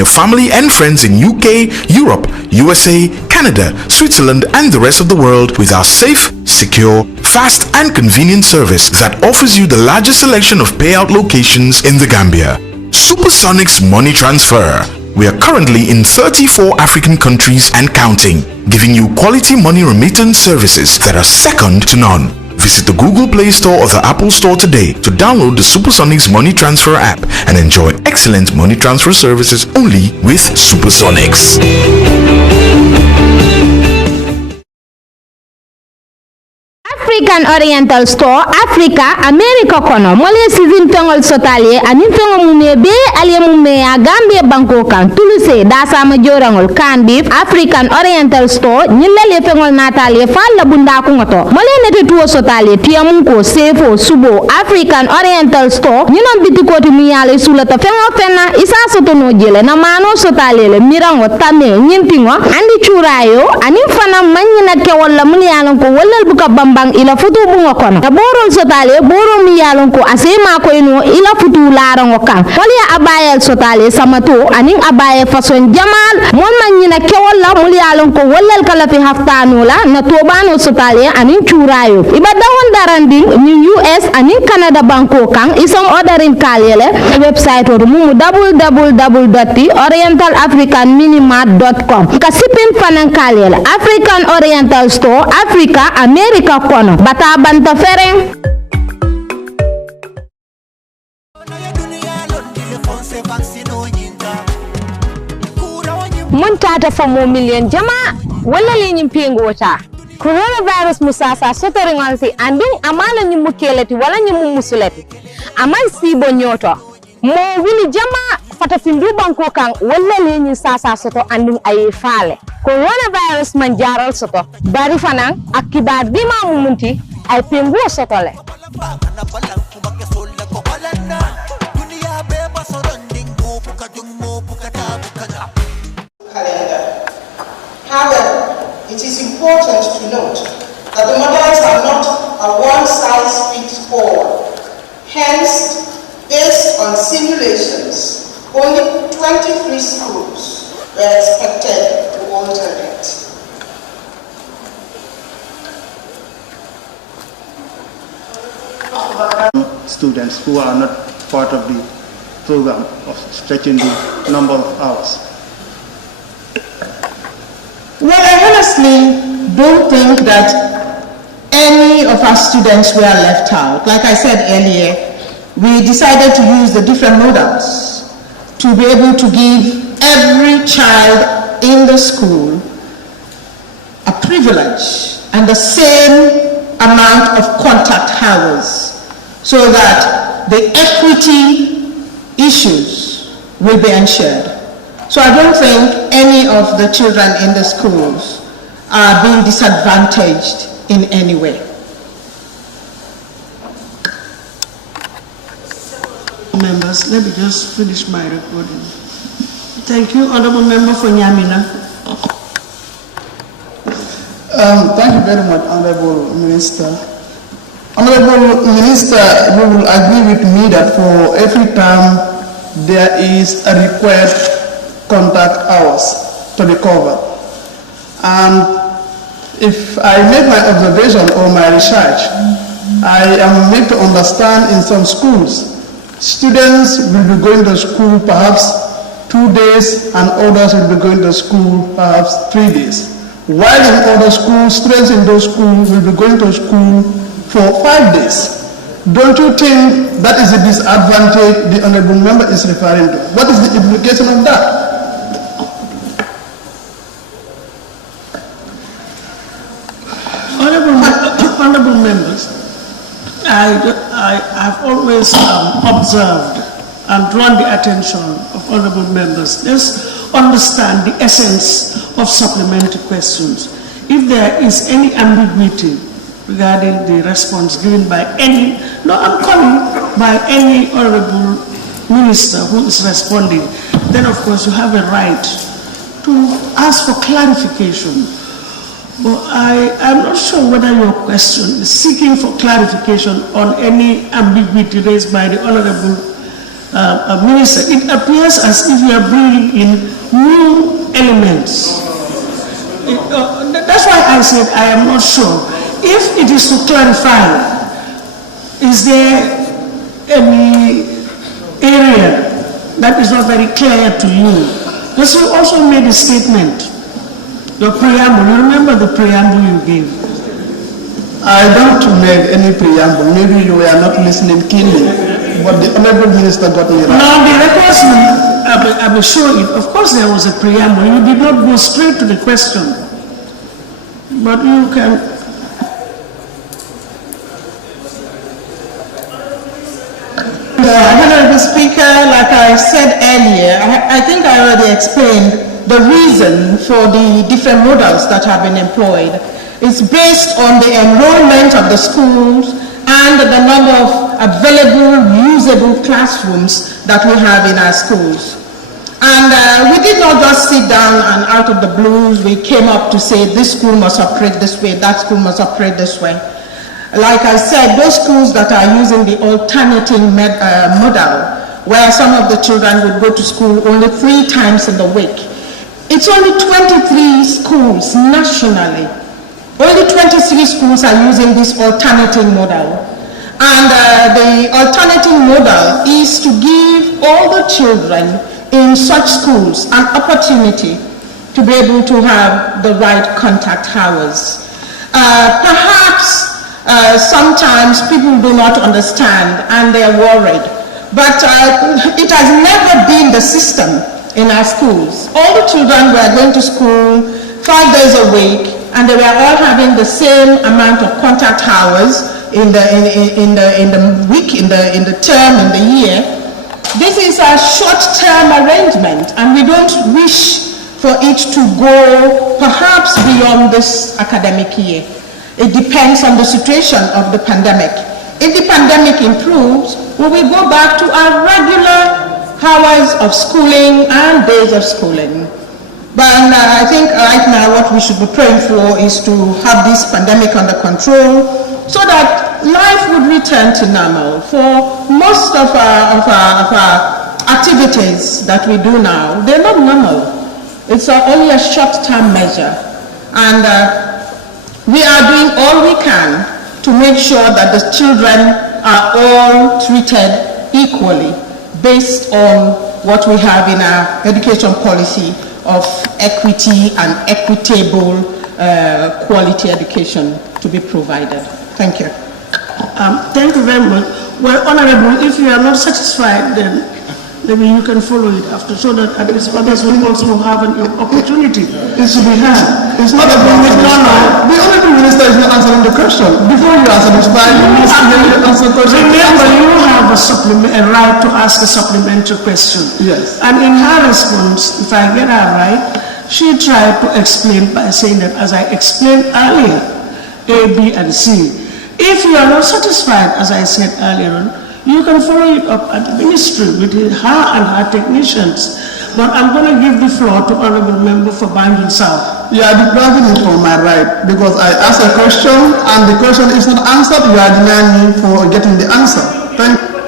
your family and friends in UK, Europe, USA, Canada, Switzerland, and the rest of the world with our safe, secure, fast, and convenient service that offers you the largest selection of payout locations in the Gambia. Supersonics Money Transfer. We are currently in 34 African countries and counting, giving you quality money remittance services that are second to none. Visit the Google Play Store or the Apple Store today to download the Supersonics Money Transfer app and enjoy excellent money transfer services only with Supersonics. African Oriental Store, Africa, America kono. Mole season tongol sotalie, anin tongo mumebe, alie mumea, Gambia banko kan, tuluse, dasa majorangol, can beef, African Oriental Store, nyilele fengol natalie, falla bunda kungoto. Mole nete tuo sotalie, tiamunko, sefo, subo, African Oriental Store, nyinom bitikoti miyale sulata fengo fena, isa soto no jele, na mano sotalie, mirango, tame, nyintingo, andi churayo, anin fana manyina ke wala muni alonko, wala buka bambang ila futu bungo kono ta borol sotale boro mi yalon ko asema ko ino ila futu larango kan wali abayel sotale samato anin abaye façon jamal mon manyina kewalla mul yalon ko wallal kala fi haftanu la na tobano sotale anin churayo ibada won darandi ni US anin Canada banko kan isom ordering kalele website o mu www.orientalafricanminimart.com kasipin fanan kalele African Oriental Store Africa America kono bata banta fereng mun tata famo million jama wala le nyim pengota coronavirus musasa sotoringalsi andung amala nyim mukeleti wala nyim musuleti amay sibo nyoto mo wili jama fata findu banko kan wala le nyim sasa soto andung ay faale coronavirus man jaral soto bari fanan akibar dima mumunti ay pengu sotole However, it is important to note that the models are not a one-size-fits-all. Hence, based on simulations, only 23 schools were expected to alternate. Students who are not part of the program of stretching the number of hours. Well, I honestly don't think that any of our students were left out. Like I said earlier, we decided to use the different models to be able to give every child in the school a privilege and the same amount of contact hours so that the equity issues will be ensured. So I don't think any of the children in the schools are being disadvantaged in any way. Members, let me just finish my recording. Thank you, Honorable Member for Nyamina. Thank you very much, Honorable Minister. Honorable Minister, you will agree with me that for every time there is a request contact hours to be covered. And if I make my observation or my research, I am made to understand in some schools, students will be going to school perhaps 2 days and others will be going to school perhaps 3 days. While in other schools, students in those schools will be going to school for 5 days. Don't you think that is a disadvantage the Honorable Member is referring to? What is the implication of that? Honorable members, I've always observed and drawn the attention of honorable members. Let's understand the essence of supplementary questions. If there is any ambiguity regarding the response given by any, by any honorable minister who is responding, then of course you have a right to ask for clarification. But I'm not sure whether your question is seeking for clarification on any ambiguity raised by the honorable Minister, it appears as if you are bringing in new elements. That's why I said I am not sure. If it is to clarify, is there any area that is not very clear to you? Because you also made a statement, your preamble. You remember the preamble you gave? I don't make any preamble. Maybe you were not listening keenly, but the Honorable Minister got me right. No, the records I will show it. Of course there was a preamble. You did not go straight to the question. But you can... Honorable Speaker, like I said earlier, I think I already explained the reason for the different models that have been employed. It's based on the enrollment of the schools and the number of available, usable classrooms that we have in our schools. And we did not just sit down and out of the blues, we came up to say this school must operate this way, that school must operate this way. Like I said, those schools that are using the alternating model, where some of the children would go to school only 3 times in the week. It's only 23 schools nationally. Only 23 schools are using this alternating model. And the alternating model is to give all the children in such schools an opportunity to be able to have the right contact hours. Perhaps sometimes people do not understand and they're worried, but it has never been the system in our schools. All the children were going to school 5 days a week, and they were all having the same amount of contact hours in the week, in the term, in the year. This is a short-term arrangement, and we don't wish for it to go perhaps beyond this academic year. It depends on the situation of the pandemic. If the pandemic improves, we will go back to our regular hours of schooling and days of schooling. But I think right now what we should be praying for is to have this pandemic under control so that life would return to normal. For most of our activities that we do now, they're not normal. It's only a short-term measure. And we are doing all we can to make sure that the children are all treated equally based on what we have in our education policy of equity and equitable quality education to be provided. Thank you. Thank you very much. Well, Honorable, if you are not satisfied, then maybe you can follow it after so that at least others will also have an opportunity. It should be heard. It's not about the Honorable Minister is not answering the question. Before you answer this question, you must answer the question. Remember, you have a right to ask a supplementary question. Yes. And in her response, if I get her right, she tried to explain by saying that, as I explained earlier, A, B, and C. If you are not satisfied, as I said earlier on, you can follow it up at the ministry with her and her technicians. But I'm going to give the floor to Honorable Member for Banjul South. You are depriving me for my right because I asked a question and the question is not answered. You are denying me for getting the answer. Thank you.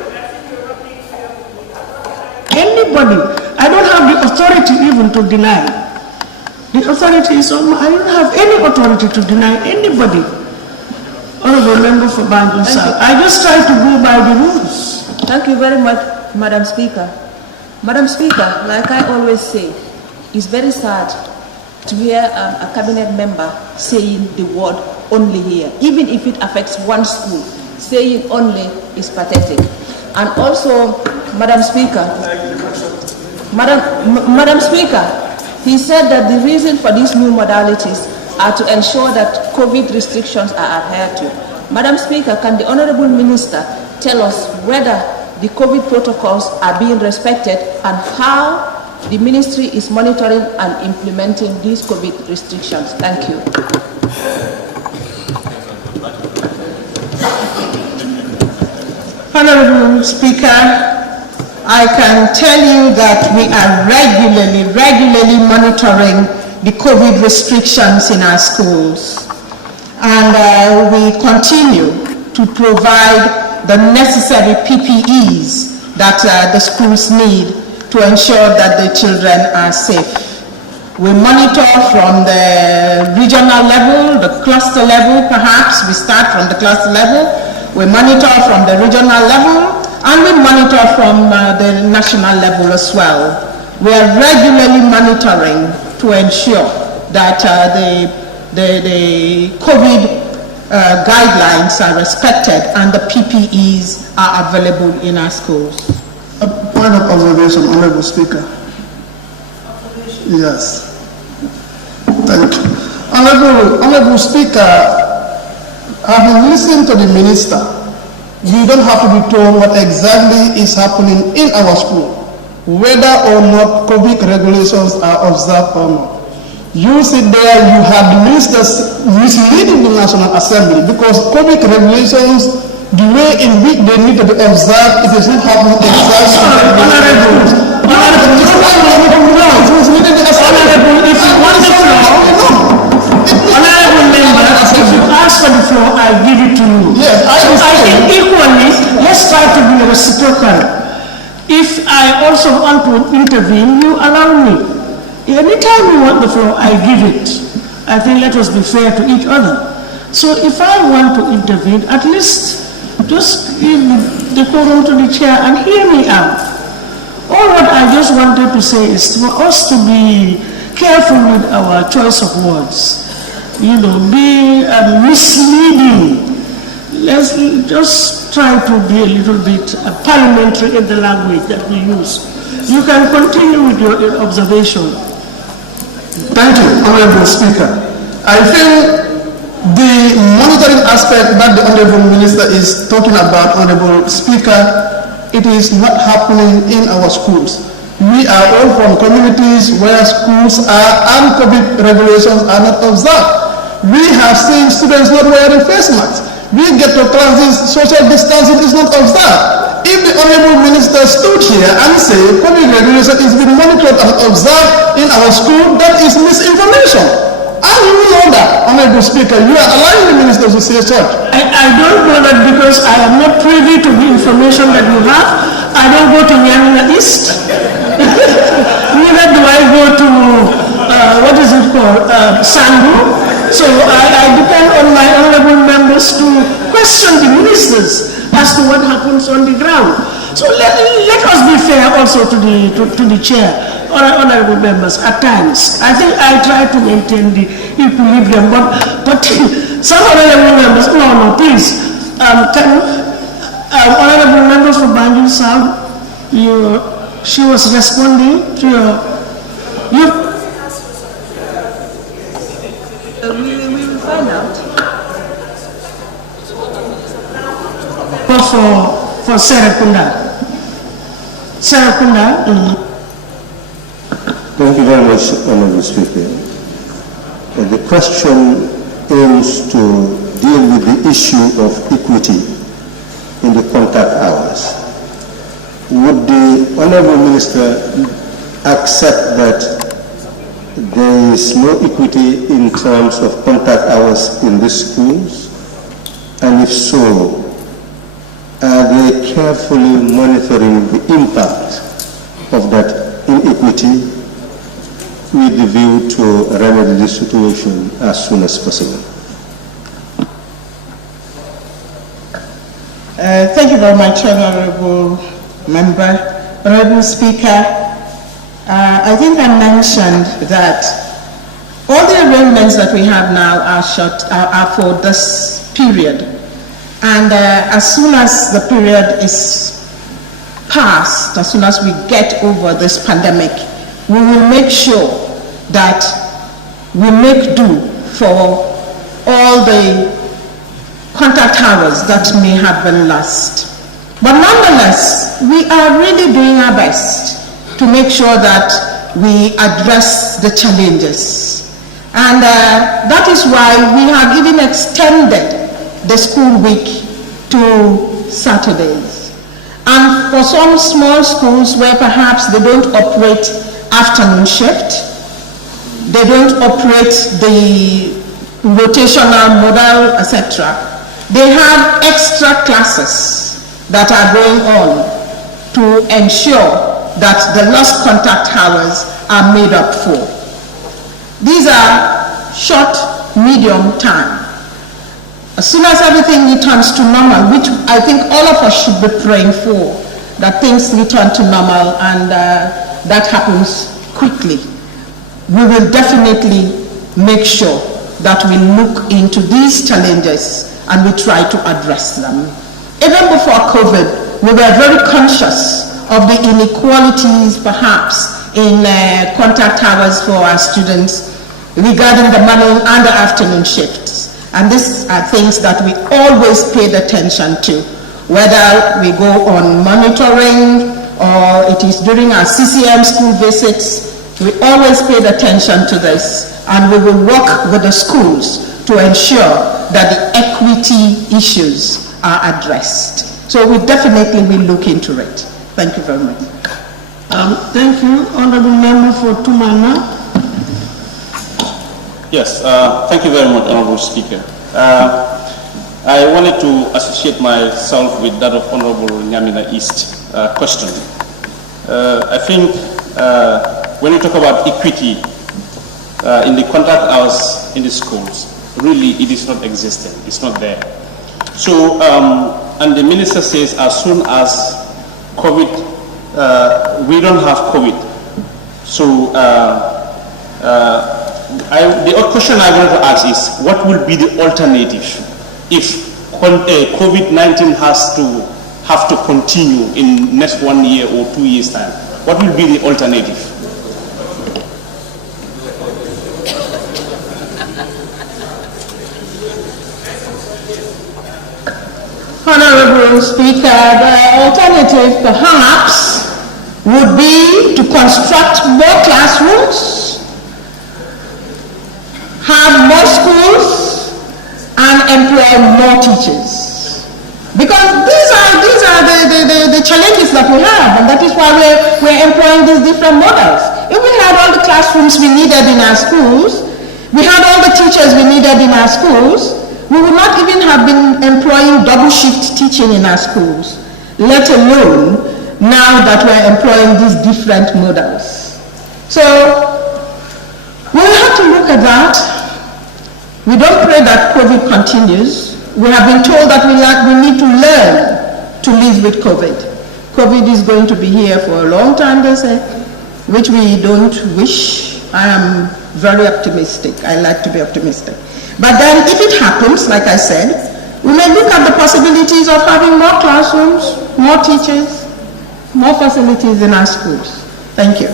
Anybody, I don't have the authority even to deny. The authority is on, I don't have any authority to deny anybody. Honorable Member for Banjul South. I just try to go by the rules. Thank you very much, Madam Speaker. Madam Speaker, like I always say, it's very sad to hear a cabinet member saying the word only here. Even if it affects one school, saying only is pathetic. And also, Madam Speaker, Madam Speaker, he said that the reason for these new modalities are to ensure that COVID restrictions are adhered to. Madam Speaker, can the Honorable Minister tell us whether the COVID protocols are being respected and how the ministry is monitoring and implementing these COVID restrictions? Thank you. Honorable Speaker, I can tell you that we are regularly monitoring the COVID restrictions in our schools. And we continue to provide the necessary PPEs that the schools need to ensure that the children are safe. We monitor from the regional level, the cluster level perhaps. We start from the cluster level. We monitor from the regional level, and we monitor from the national level as well. We are regularly monitoring to ensure that the COVID guidelines are respected and the PPEs are available in our schools. A point of observation, Honorable Speaker. Yes. Thank you. Honorable Speaker, having listened to the Minister, you don't have to be told what exactly is happening in our school, whether or not COVID regulations are observed or not. You sit there, you have the ministers misleading the National Assembly because COVID regulations, the way in which they need to be observed, it is not happening exactly. Honorable member, if you ask for the floor, I'll give it to you. Yes, I think equally, let's try to be reciprocal. If I also want to intervene, you allow me. Anytime you want the floor, I give it. I think let us be fair to each other. So if I want to intervene, at least just give the quorum to the chair and hear me out. All what I just wanted to say is for us to be careful with our choice of words. You know, be misleading. Let's just try to be a little bit parliamentary in the language that we use. You can continue with your observation. Thank you, Honorable Speaker. I feel the monitoring aspect that the Honorable Minister is talking about, Honorable Speaker, it is not happening in our schools. We are all from communities where schools are and COVID regulations are not observed. We have seen students not wearing face masks. We get to classes, social distancing is not observed. If the Honorable Minister stood here and said COVID regulation is being monitored and observed in our school, that is misinformation. And you know that, Honorable Speaker, you are allowing the minister to say such. I don't know that because I am not privy to the information that you have. I don't go to Nyamina East. Neither do I go to, what is it called, Sandu. So I depend on my honorable members to question the ministers as to what happens on the ground. So let us be fair also to the chair, honorable members, at times. I think I try to maintain the equilibrium, but some honorable members, no, please, honorable members for Banjul South, she was responding to your, we will find out. For Serakunda. Thank you very much, Honorable Speaker. The question aims to deal with the issue of equity in the contact hours. Would the Honorable Minister accept that there is no equity in terms of contact hours in the schools? And if so, are they carefully monitoring the impact of that inequity with the view to remedy the situation as soon as possible? Thank you very much, Honorable Member. Honorable Speaker, I think I mentioned that all the arrangements that we have now are for this period. And as soon as the period is passed, as soon as we get over this pandemic, we will make sure that we make do for all the contact hours that may have been lost. But nonetheless, we are really doing our best to make sure that we address the challenges. And that is why we have even extended the school week to Saturdays. And for some small schools where perhaps they don't operate afternoon shift, they don't operate the rotational model, etc., they have extra classes that are going on. to ensure that the lost contact hours are made up for. These are short, medium time. As soon as everything returns to normal, which I think all of us should be praying for, that things return to normal and that happens quickly, we will definitely make sure that we look into these challenges and we try to address them. Even before COVID, we were very conscious of the inequalities perhaps in contact hours for our students regarding the morning and the afternoon shifts. And these are things that we always paid attention to, whether we go on monitoring or it is during our CCM school visits. We always paid attention to this, and we will work with the schools to ensure that the equity issues are addressed. So we definitely will look into it. Thank you very much. Thank you. Honorable Member for Tumana. Yes, thank you very much, Honorable Speaker. I wanted to associate myself with that of Honorable Nyamina East question. I think when you talk about equity in the contact hours in the schools, really it is not existent, it's not there. So, and the minister says as soon as COVID, we don't have COVID. So, the question I wanted to ask is, what will be the alternative if COVID-19 have to continue in next 1 year or 2 years time? What will be the alternative? Honorable Speaker, the alternative perhaps would be to construct more classrooms, have more schools, and employ more teachers. Because these are the challenges that we have, and that is why we're employing these different models. If we had all the classrooms we needed in our schools, we had all the teachers we needed in our schools, we would not even have been employing double shift teaching in our schools, let alone now that we're employing these different models. So we'll have to look at that. We don't pray that COVID continues. We have been told that we need to learn to live with COVID. COVID is going to be here for a long time, they say, which we don't wish. I am very optimistic. I like to be optimistic. But then if it happens, like I said, we may look at the possibilities of having more classrooms, more teachers, more facilities in our schools. Thank you.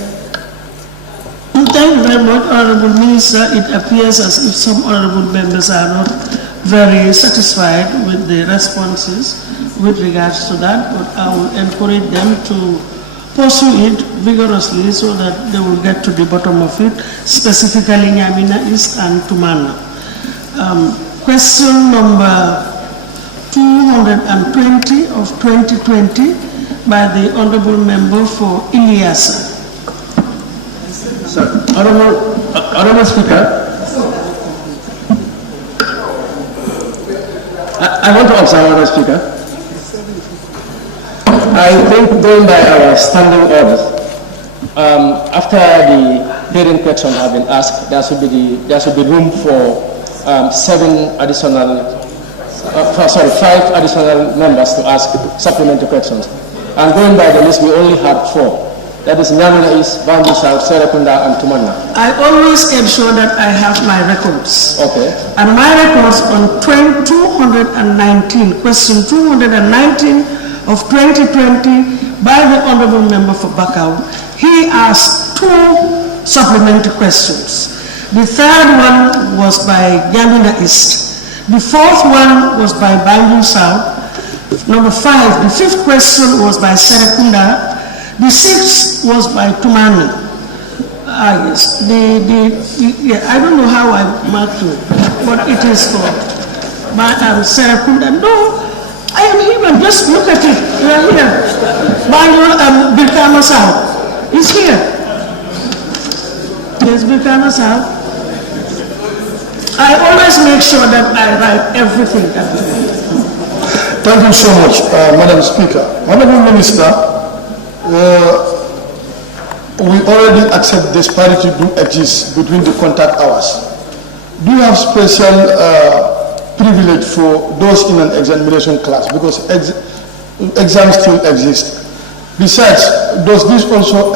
Thank you very much, Honorable Minister. It appears as if some honorable members are not very satisfied with the responses with regards to that, but I will encourage them to pursue it vigorously so that they will get to the bottom of it, specifically Nyamina East and Tumana. Question number 220 of 2020 by the Honorable Member for Ilyasa. Sir, Honorable Speaker, I want to observe, Honorable Speaker. I think going by our standing orders, after the hearing question has been asked, there should be room for 5 additional members to ask supplementary questions. And going by the list, we only had 4. That is Nyamina East, Banjul South, Serekunda, and Tumana. I always ensure that I have my records. Okay. And my records on 219, question 219 of 2020 by the Honorable Member for Bakau. He asked 2 supplementary questions. The third one was by Nyamina East. The 4th one was by Banjul South. Number 5, the 5th question was by Serekunda. The 6th was by Tumana. Yes. I don't know how I marked it, but it is for Serekunda. No, I am human. Just look at it. You are here. Banjul Birkama South is here. Yes, Birkama South. I always make sure that I write everything that we do. Thank you so much, Madam Speaker. Honorable Minister, even accept disparity do exist between the contact hours. Do you have special privilege for those in an examination class because exams still exist? Besides, does this also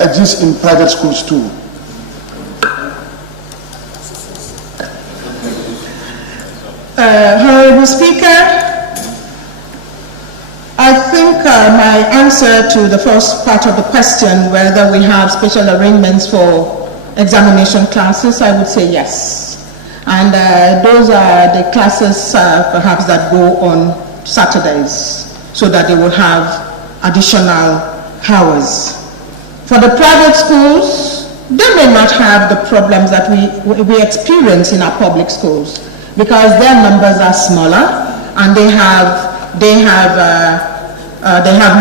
exist in private schools too? Honorable Speaker, I think my answer to the first part of the question, whether we have special arrangements for examination classes, I would say yes. And those are the classes perhaps that go on Saturdays, so that they will have additional hours. For the private schools, they may not have the problems that we experience in our public schools, because their numbers are smaller and they have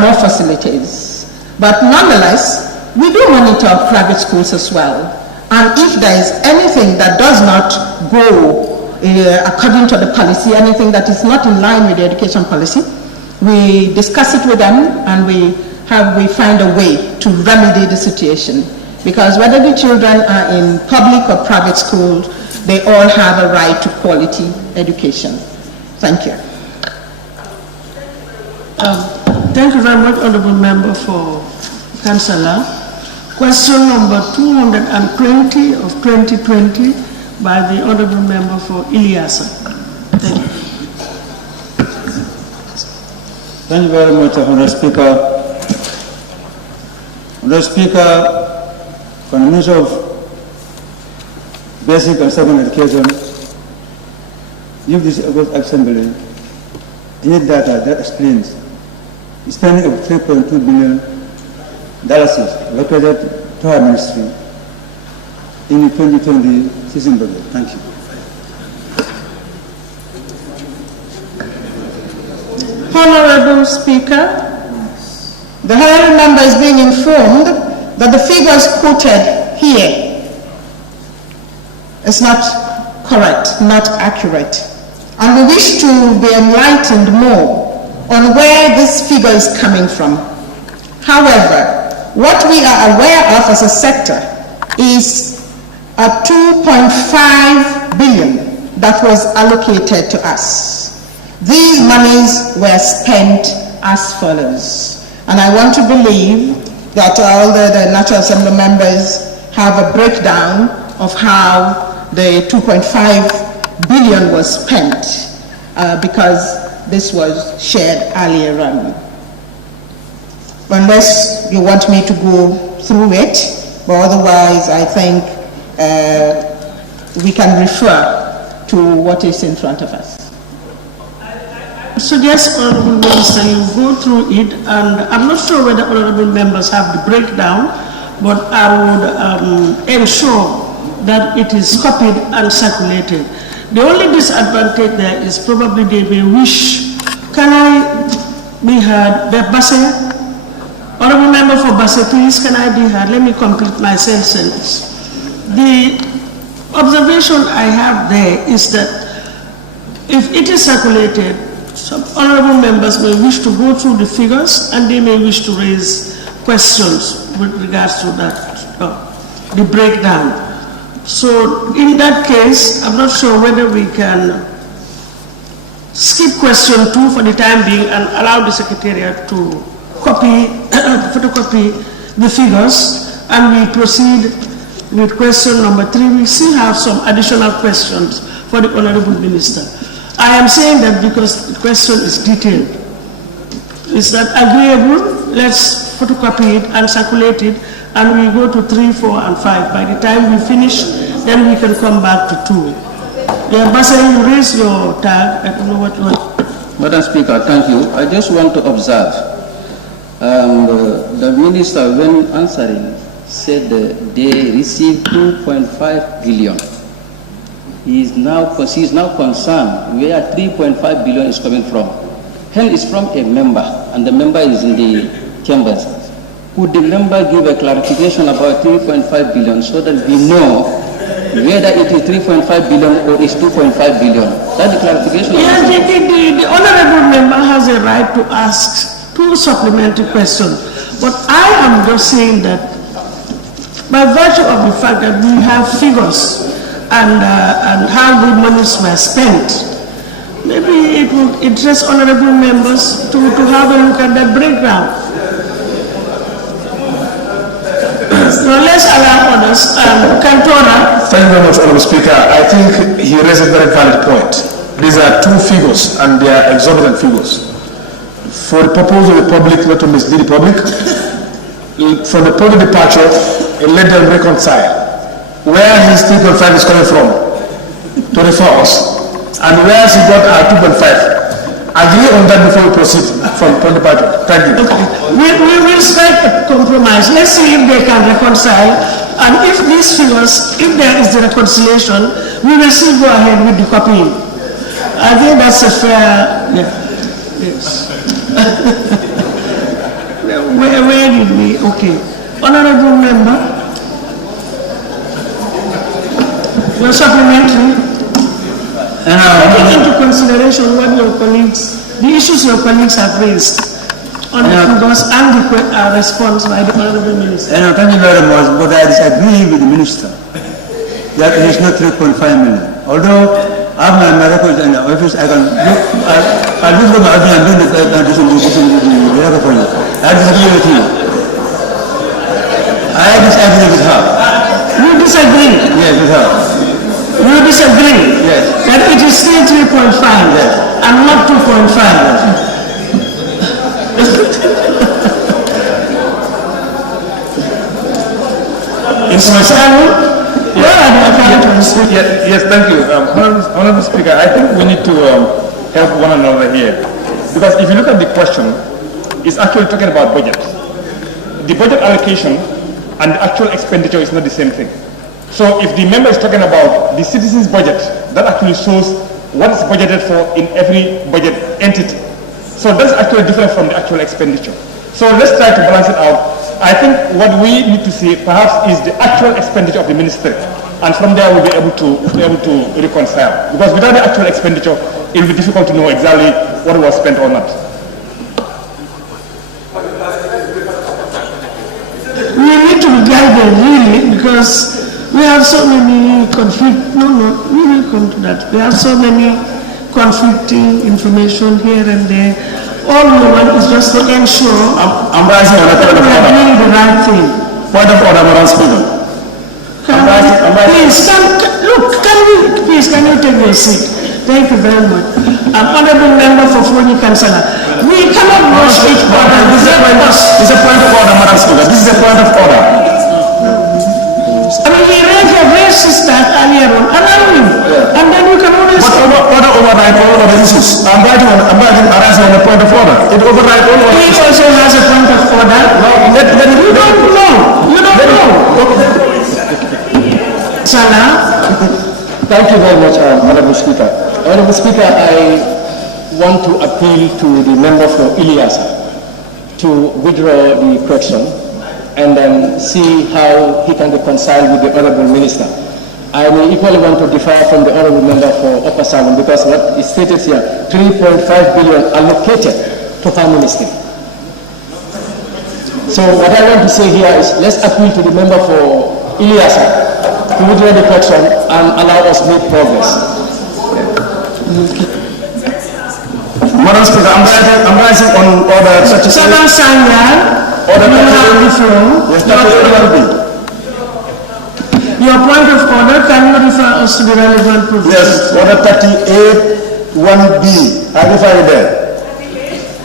more facilities. But nonetheless, we do monitor private schools as well. And if there is anything that does not go according to the policy, anything that is not in line with the education policy, we discuss it with them and we find a way to remedy the situation. Because whether the children are in public or private schools, they all have a right to quality education. Thank you. Thank you very much, Honourable Member for Councillor. Question number 220 of 2020 by the Honourable Member for Ilyasa. Thank you. Thank you very much, Honourable Speaker. Honourable Speaker, for the Minister of Basic and Secondary Education, give this August Assembly any data that explains the spending of $3.2 billion located to our ministry in the 2020 season budget. Thank you. Honorable Speaker, the Honourable Member is being informed that the figures quoted here is not correct, not accurate. And we wish to be enlightened more on where this figure is coming from. However, what we are aware of as a sector is a $2.5 billion that was allocated to us. These monies were spent as follows. And I want to believe that all the National Assembly members have a breakdown of how the 2.5 billion was spent because this was shared earlier on. Unless you want me to go through it, but otherwise I think we can refer to what is in front of us. So yes, Honourable Minister, you go through it, and I'm not sure whether Honourable Members have the breakdown, but I would ensure that it is copied and circulated. The only disadvantage there is probably they may wish, can I be heard? The Basse, Honourable Member for Basse, please, can I be heard? Let me complete my sentence. The observation I have there is that if it is circulated, some honourable members may wish to go through the figures and they may wish to raise questions with regards to that, the breakdown. So in that case, I'm not sure whether we can skip question 2 for the time being and allow the Secretariat to photocopy the figures, and we proceed with question number 3. We still have some additional questions for the Honourable Minister. I am saying that because the question is detailed. Is that agreeable? Let's photocopy it and circulate it, and we go to 3, 4, and 5. By the time we finish, then we can come back to 2. The Ambassador, you raise your tag. I don't know what you want. Madam Speaker, thank you. I just want to observe. The Minister, when answering, said they received 2.5 billion. He is now concerned where 3.5 billion is coming from. Hell is from a member, and the member is in the chambers. Could the member give a clarification about 3.5 billion so that we know whether it is 3.5 billion or is 2.5 billion? That's the clarification. Yes, the honourable member has a right to ask 2 supplementary questions. But I am just saying that by virtue of the fact that we have figures and how the monies were spent, maybe it would interest honorable members to have a look at that breakdown. So let's allow others. Cantora. Thank you very much, Honorable Speaker. I think he raised a very valid point. These are two figures, and they are exorbitant figures. For the purpose of the public, not to mislead the public, from the point of departure, let them reconcile where his 3.5 is coming from to refer us, and where he got our 2.5. Agree on that before we proceed from departure. Thank you. Okay. We will strike a compromise. Let's see if they can reconcile, and if these figures, if there is the reconciliation, we will still go ahead with the copying. I think that's a fair, yeah. Yes. where did we, okay. Honorable Member, your supplementary. Taking into consideration what your colleagues, the issues your colleagues have raised on the figures and the response by the Honorable Minister. Thank you very much, but I disagree with the Minister that it is not 3.5 million. Although I have my records in the office, I can look, I look at my office and do the record for you. I disagree with you. I disagree with her. You disagree? Yes, with her. You disagree? Yes. That it is still 3.5 yes. and not 2.5? Yes, thank you. Honorable Speaker, I think we need to help one another here. Because if you look at the question, it's actually talking about budget. The budget allocation and the actual expenditure is not the same thing. So if the member is talking about the citizens' budget, that actually shows what is budgeted for in every budget entity. So that's actually different from the actual expenditure. So let's try to balance it out. I think what we need to see perhaps is the actual expenditure of the ministry. And from there we'll be able to reconcile. Because without the actual expenditure, it will be difficult to know exactly what was spent or not. We need to be guided really, because we have so many conflict. No, we will come to that. We have so many conflicting information here and there. All we want is just to ensure I'm rising on a point of we are order. doing the right thing. Point of order, Madam Speaker. Please, can you take your seat? Thank you very much. Honorable Member for Foni Councillor, we cannot rush each other. This is a point of order, Madam Speaker. This is a point of order. I mean, he raised that earlier on. Allow him. And then you can always... But order override all other issues. I'm writing on a point of order. It overrides all other issues. He also has a point of order. You don't know. You don't know. Salah. Thank you very much, Honorable Speaker. Honorable Speaker, I want to appeal to the member for Ilyasa to withdraw the question and then see how he can reconcile with the Honorable Minister. I will equally want to differ from the Honorable Member for Upper Salon, because what is stated here, 3.5 billion allocated to her ministry. So what I want to say here is, let's appeal to the member for Ilyasa to withdraw the question and allow us to make progress. Madam Speaker, I'm rising on order 37. Order 38. Your point of order, can you refer us to the relevant provision? Yes, order 38, 1B. I refer you there.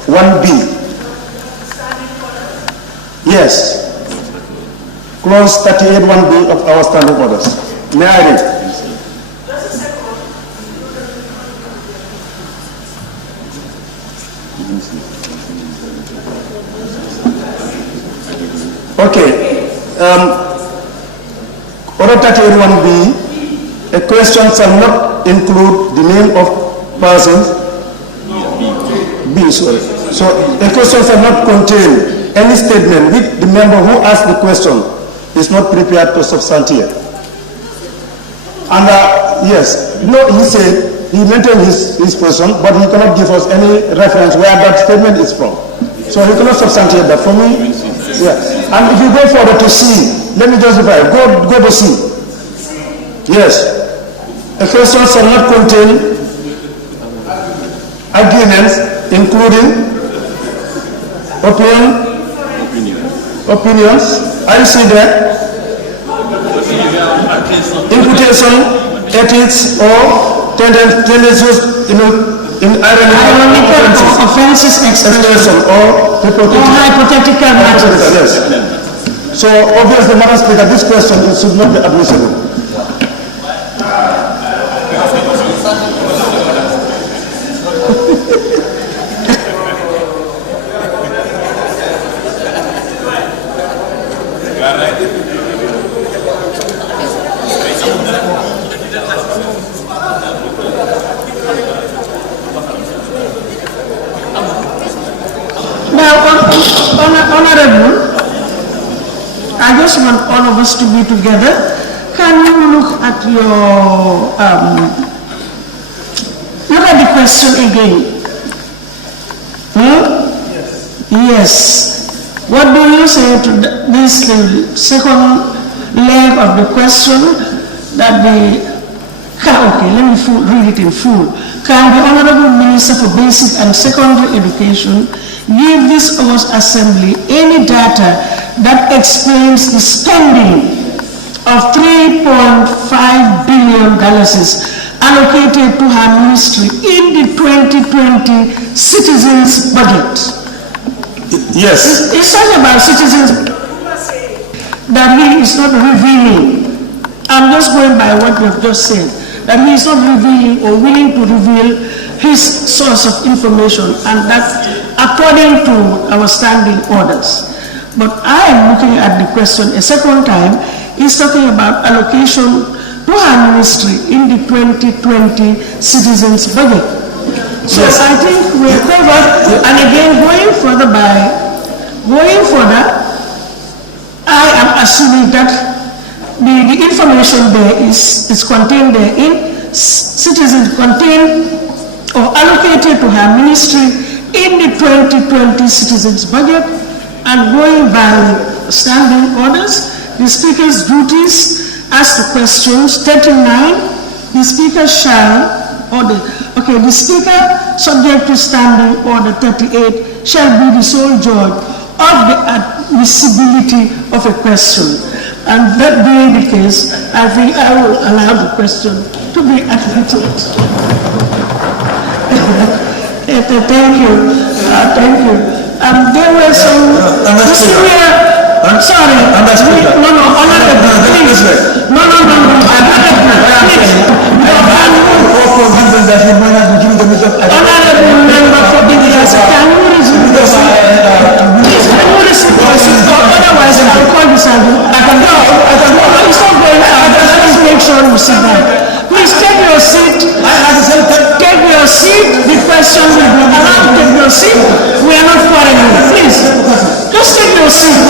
1B. Yes. Clause 38, 1B of our standing orders. May I read? Okay. Order 31B, a question shall not include the name of persons. B, sorry. So a question shall not contain any statement which the member who asked the question is not prepared to substantiate. And yes, no, he said he maintained his position, but he cannot give us any reference where that statement is from. So he cannot substantiate that for me. Yeah. And if you go further to see, Let me justify. Go to C. Yes. A question shall not contain arguments including opinions. I see that. Imputation, ethics, or tendencies in ironical offenses, expression, or hypothetical matters. Yes. So obviously, Madam Speaker, this question should not be admissible. Honorable, I just want all of us to be together. Can you look at the question again? Yes. What do you say to this, the second leg of the question, that okay, let me read it in full. Can the Honorable Minister for Basic and Secondary Education give this August Assembly any data that explains the spending of $3.5 billion allocated to her ministry in the 2020 citizens budget? Yes. It's not about citizens that he is not revealing. I'm just going by what you have just said, that he is not revealing or willing to reveal his source of information, and that's according to our standing orders. But I am looking at the question a second time. He's talking about allocation to her ministry in the 2020 citizens budget. So yes. I think we're covered, and again, going further, I am assuming that the information there is contained there in citizens contained or allocated to her ministry in the 2020 citizens budget, and going by standing orders, the Speaker's duties as to questions 39, the Speaker shall, the Speaker, subject to standing order 38, shall be the sole judge of the admissibility of a question. And that being the case, I think I will allow the question to be admitted. Thank you. Thank you. There were some... Sorry. No, honorable, please. No, honorable member for India's, can you resume the please, can you resume the otherwise I'll call this out. It's not going out. Let's make sure you sit down. Please take your seat. Take your seat. The question will be allowed to take your seat. We are not quarreling. Please, just take your seat.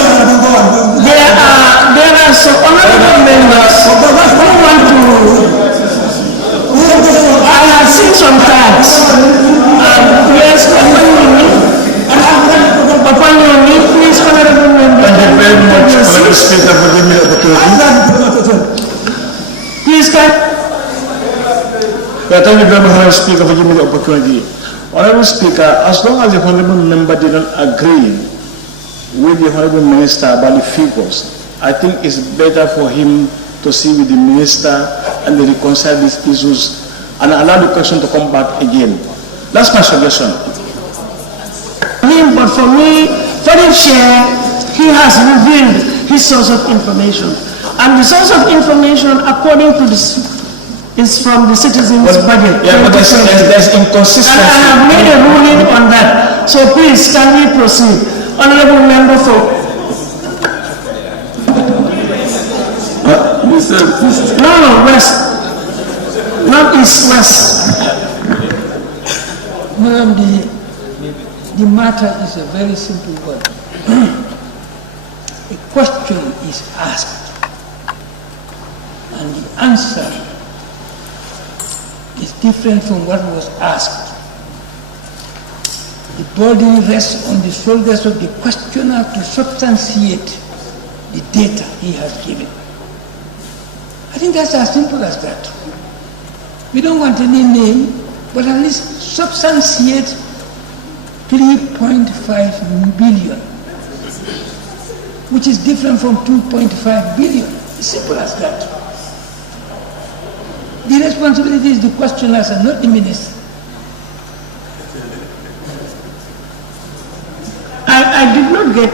There are some honorable members who want to... I have seen some tags. Yes, upon your knee, please, honorable member. Thank you very much, Honorable Speaker, for giving me the opportunity. Please, thank you very much, Honorable Speaker, for giving me the opportunity. Honorable Speaker, as long as the Honorable Member did not agree with the Honorable Minister about the figures, I think it's better for him to see with the Minister and they reconcile these issues and allow the question to come back again. That's my suggestion. But for me, for the chair, he has revealed his source of information. And the source of information, according to this, is from the citizens' budget. Yeah, but there's inconsistency. And I have made a ruling on that. So please, can we proceed? Honorable Member for... No, West. Not East, West. Madam, the matter is a very simple one. A question is asked, and the answer is different from what was asked. The burden rests on the shoulders of the questioner to substantiate the data he has given. I think that's as simple as that. We don't want any name, but at least substantiate 3.5 billion, which is different from 2.5 billion. It's simple as that. The responsibility is the questioners and not the minister. I did not get.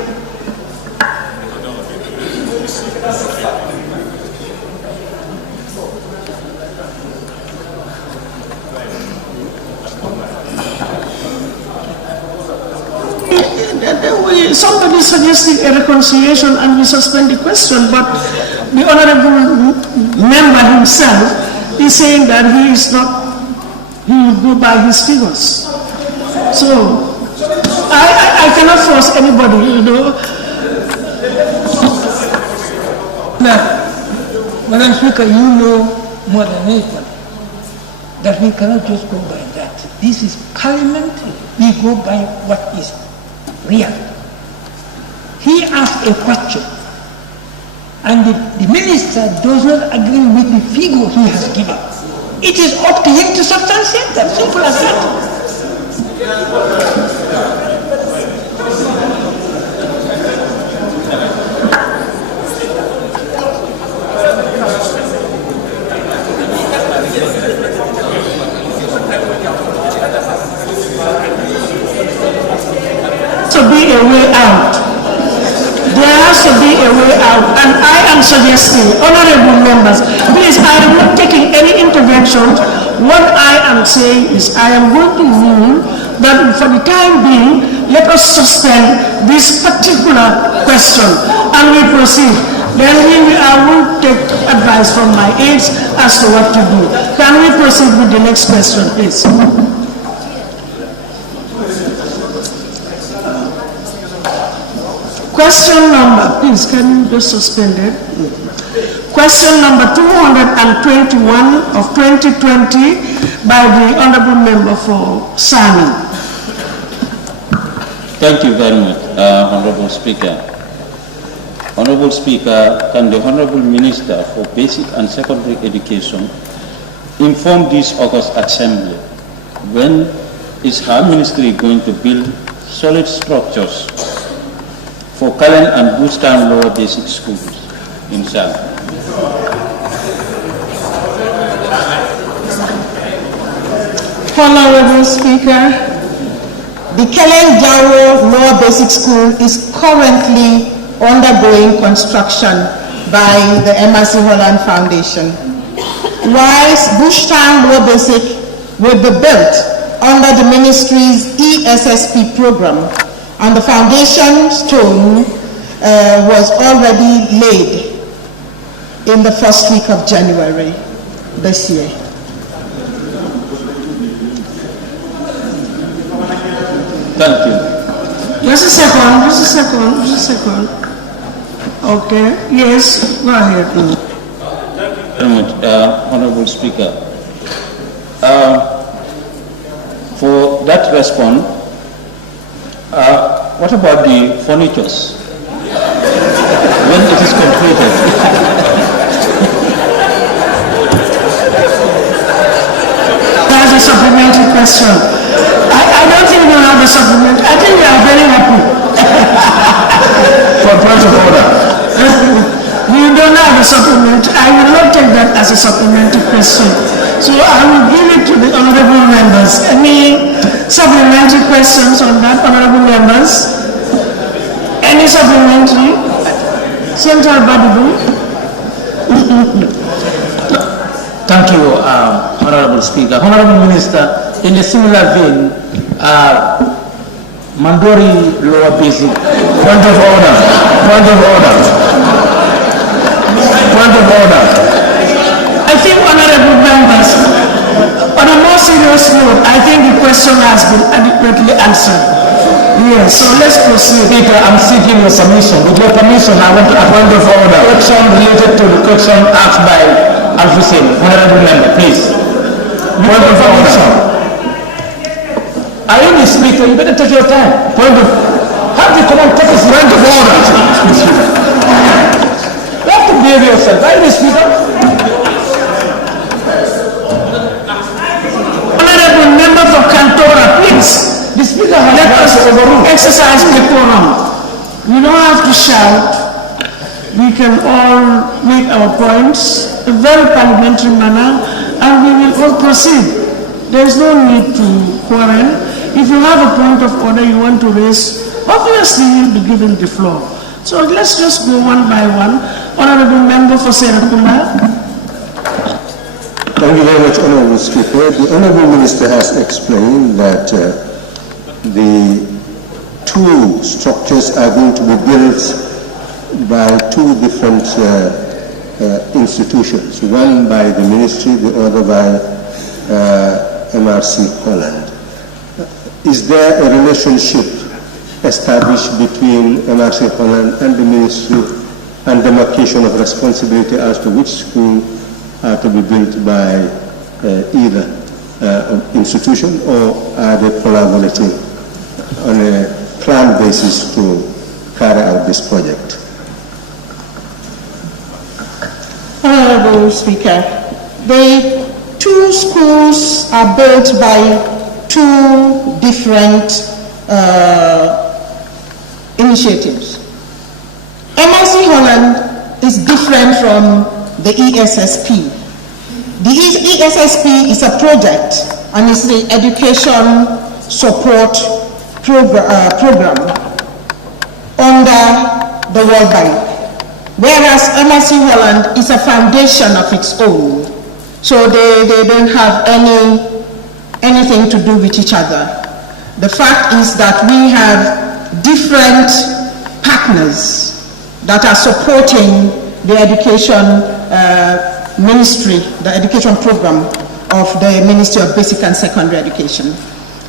Somebody suggested a reconciliation and we suspend the question, but the honorable member himself is saying that he is not, he will go by his figures. So, I cannot force anybody, you know. Now, Madam Speaker, you know more than anyone that we cannot just go by that. This is parliament, we go by what is real. He asked a question, and the minister does not agree with the figure he has given. It is up to him to substantiate that, simple as that. To be a way out. There has to be a way out, and I am suggesting, honorable members, please, I am not taking any intervention. What I am saying is I am going to rule that for the time being, let us suspend this particular question and we proceed. Then I will take advice from my aides as to what to do. Can we proceed with the next question, please? Question number, please, can you just suspend it? Question number 221 of 2020 by the honorable member for Sani. Thank you very much, Honorable Speaker. Honorable Speaker, can the Honorable Minister for Basic and Secondary Education inform this August Assembly when is her ministry going to build solid structures for Kalen and Bushtown lower basic schools in Shan? Honorable Speaker, the Kalen Jawo Lower Basic School is currently undergoing construction by the Embassy Holland Foundation, whilst Bushtown Lower Basic will be built under the ministry's ESSP program, and the foundation stone was already laid in the first week of January this year. Thank you. Just a second. Okay, yes, go ahead. Thank you very much, Honorable Speaker. For that response, what about the furnitures? When it is completed? That's a supplementary question. I don't think you have a supplement. I think we are very happy. For point of order. You don't have a supplement. I will not take that as a supplementary question. So I will give it to the honorable members. Any supplementary questions on that, honorable members? Any supplementary? Central Badibu? Thank you, Honorable Speaker. Honorable Minister, in a similar vein, Mandori lower basic. Point of order. I think, honorable members, on a more serious note, I think the question has been adequately answered. Yes, so let's proceed. Speaker, I'm seeking your submission. With your permission, I want to point of order. Question related to the question asked by Al-Hussein. Honorable member, please. Point of order. Are you the speaker? You better take your time. Have the command take his point of order. behave yourself. Are you the speaker? Honorable members of Cantora, please. The speaker has Let us exercise decorum. We don't have to shout. We can all make our points in a very parliamentary manner, and we will all proceed. There is no need to quarrel. If you have a point of order you want to raise, obviously you'll be given the floor. So let's just go one by one. Honorable Member for Serakunda. Thank you very much, Honorable Speaker. The Honorable Minister has explained that the two structures are going to be built by two different institutions, one by the ministry, the other by MRC Holland. Is there a relationship established between MRC Holland and the ministry and demarcation of responsibility as to which school are to be built by either institution, or are they collaborating on a planned basis to carry out this project? Honorable Speaker, the two schools are built by two different initiatives. MRC Holland is different from the ESSP. The ESSP is a project, and it's the education support program under the World Bank, whereas MRC Holland is a foundation of its own, so they don't have anything to do with each other. The fact is that we have different partners that are supporting the education ministry, the education program of the Ministry of Basic and Secondary Education.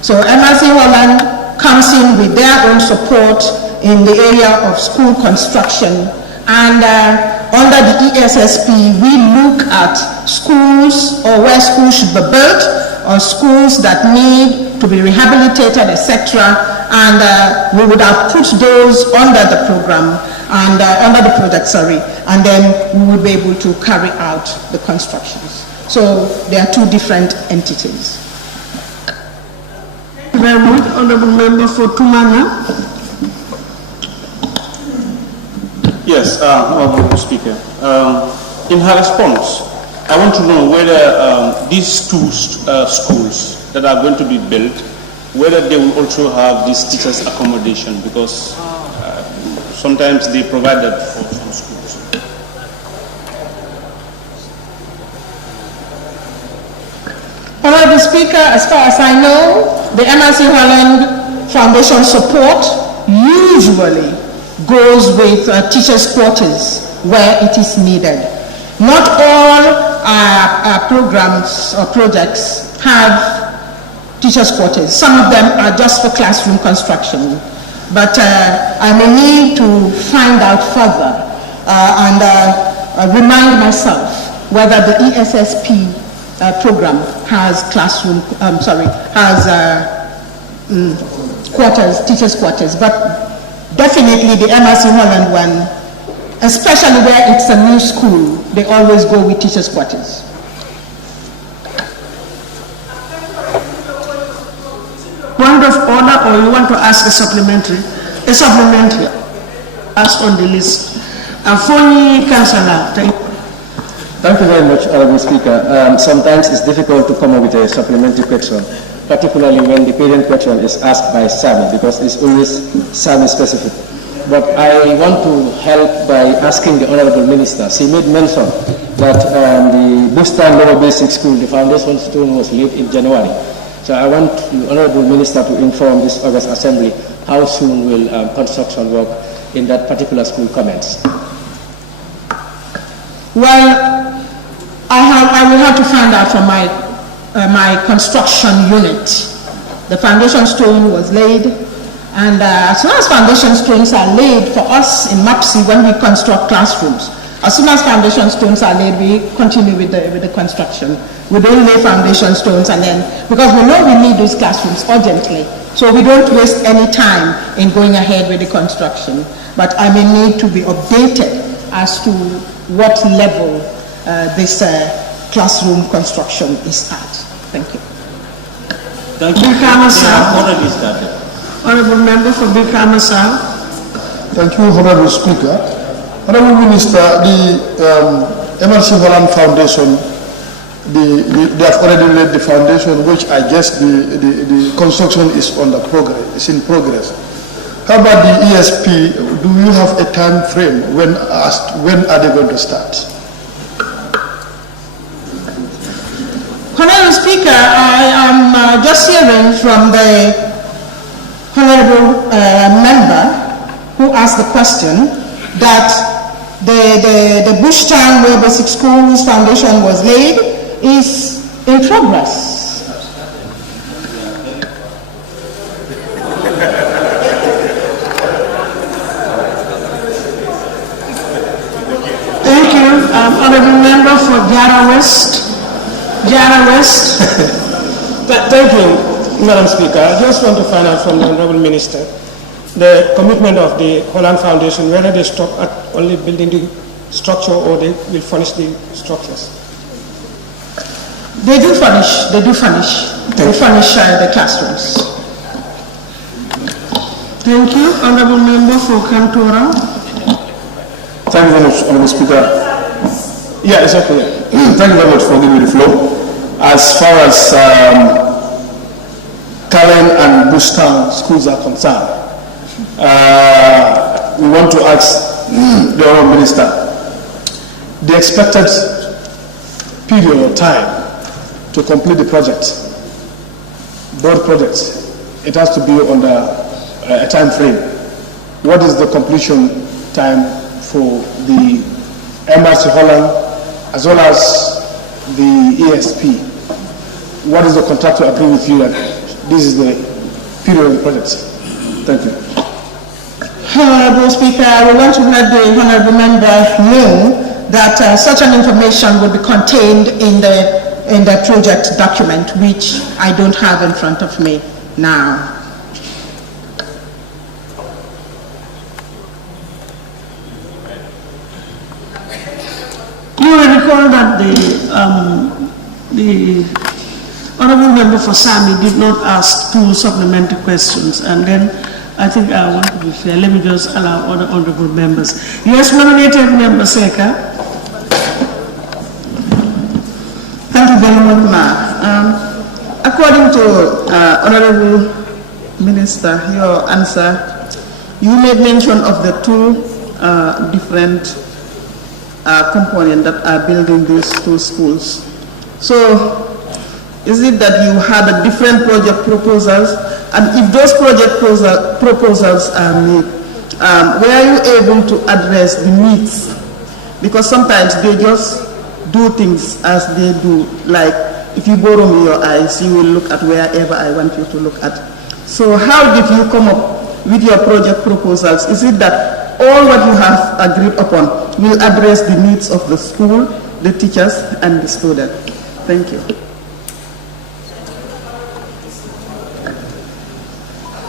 So MRC Holland comes in with their own support in the area of school construction, and under the ESSP we look at schools, or where schools should be built, or schools that need to be rehabilitated, etc. And we would have put those under the program, and under the project, and then we will be able to carry out the constructions. So there are two different entities. Thank you very much, Honorable Member for Tumana. Yes, Honorable Speaker. In her response, I want to know whether these two schools that are going to be built, whether they will also have this teachers' accommodation, because sometimes they provide that for some schools. Honorable Speaker, as far as I know, the MRC Holland Foundation support usually goes with teachers' quarters where it is needed. Not all programs or projects have teachers' quarters. Some of them are just for classroom construction. But I may need to find out further and remind myself whether the ESSP program has classroom, quarters, teachers' quarters. But definitely the MRC Holland one, especially where it's a new school, they always go with teachers' quarters. Point of order, or you want to ask a supplementary? A supplementary asked on the list. Afoni Councillor. Thank you very much, Honorable Speaker. Sometimes it's difficult to come up with a supplementary question, particularly when the parent question is asked by SAMI, because it's always SAMI specific. But I want to help by asking the Honorable Minister. She made mention that the Bustan Lower Basic School, the foundation stone was laid in January. So I want the Honorable Minister to inform this August Assembly how soon will construction work in that particular school commence. Well, I will have to find out from my construction unit. The foundation stone was laid, and as soon as foundation stones are laid for us in MAPSI when we construct classrooms, as soon as foundation stones are laid, we continue with the construction. We don't lay foundation stones and then, because we know we need those classrooms urgently, so we don't waste any time in going ahead with the construction. But I may need to be updated as to what level this classroom construction is at. Thank you. Thank you. Already started. Honorable Member for Birkamasa. Thank you, Honorable Speaker. Honorable Minister, the MRC Holland Foundation, they have already laid the foundation, which I guess the construction is under progress. It's in progress. How about the ESP? Do you have a time frame? When are they going to start? Honorable Speaker, I am just hearing from the Honorable member who asked the question that the Bushtown where Basic Schools Foundation was laid is in progress. Thank you. Honorable Member for Jara West. Jara West. Thank you, Madam Speaker. I just want to find out from the Honorable Minister the commitment of the Holland Foundation, whether they stop at only building the structure or they will furnish the structures. They do furnish. They furnish the classrooms. Thank you. Honorable Member for Kantora. Thank you very much, Honorable Speaker. Yeah, exactly. Thank you very much for giving me the floor. As far as Kalen and Bushtown schools are concerned, we want to ask the Honourable Minister the expected period or time to complete the project, both projects. It has to be under a time frame. What is the completion time for the MRC Holland as well as the ESP? What is the contractor agree with you that this is the period of the project? Thank you. Honorable Speaker, I want to let the Honorable Member know that such an information will be contained in the project document, which I don't have in front of me now. You will recall that the Honorable Member for Sami did not ask two supplementary questions, and then I think I want to be fair. Let me just allow other honorable members. Yes, nominated Member Seka. Thank you very much, Ma. According to Honorable Minister, your answer, you made mention of the two different components that are building these two schools. So, is it that you had a different project proposals? And if those project proposals are made, were you able to address the needs? Because sometimes they just do things as they do. Like, if you borrow me your eyes, you will look at wherever I want you to look at. So how did you come up with your project proposals? Is it that all what you have agreed upon will address the needs of the school, the teachers, and the student? Thank you.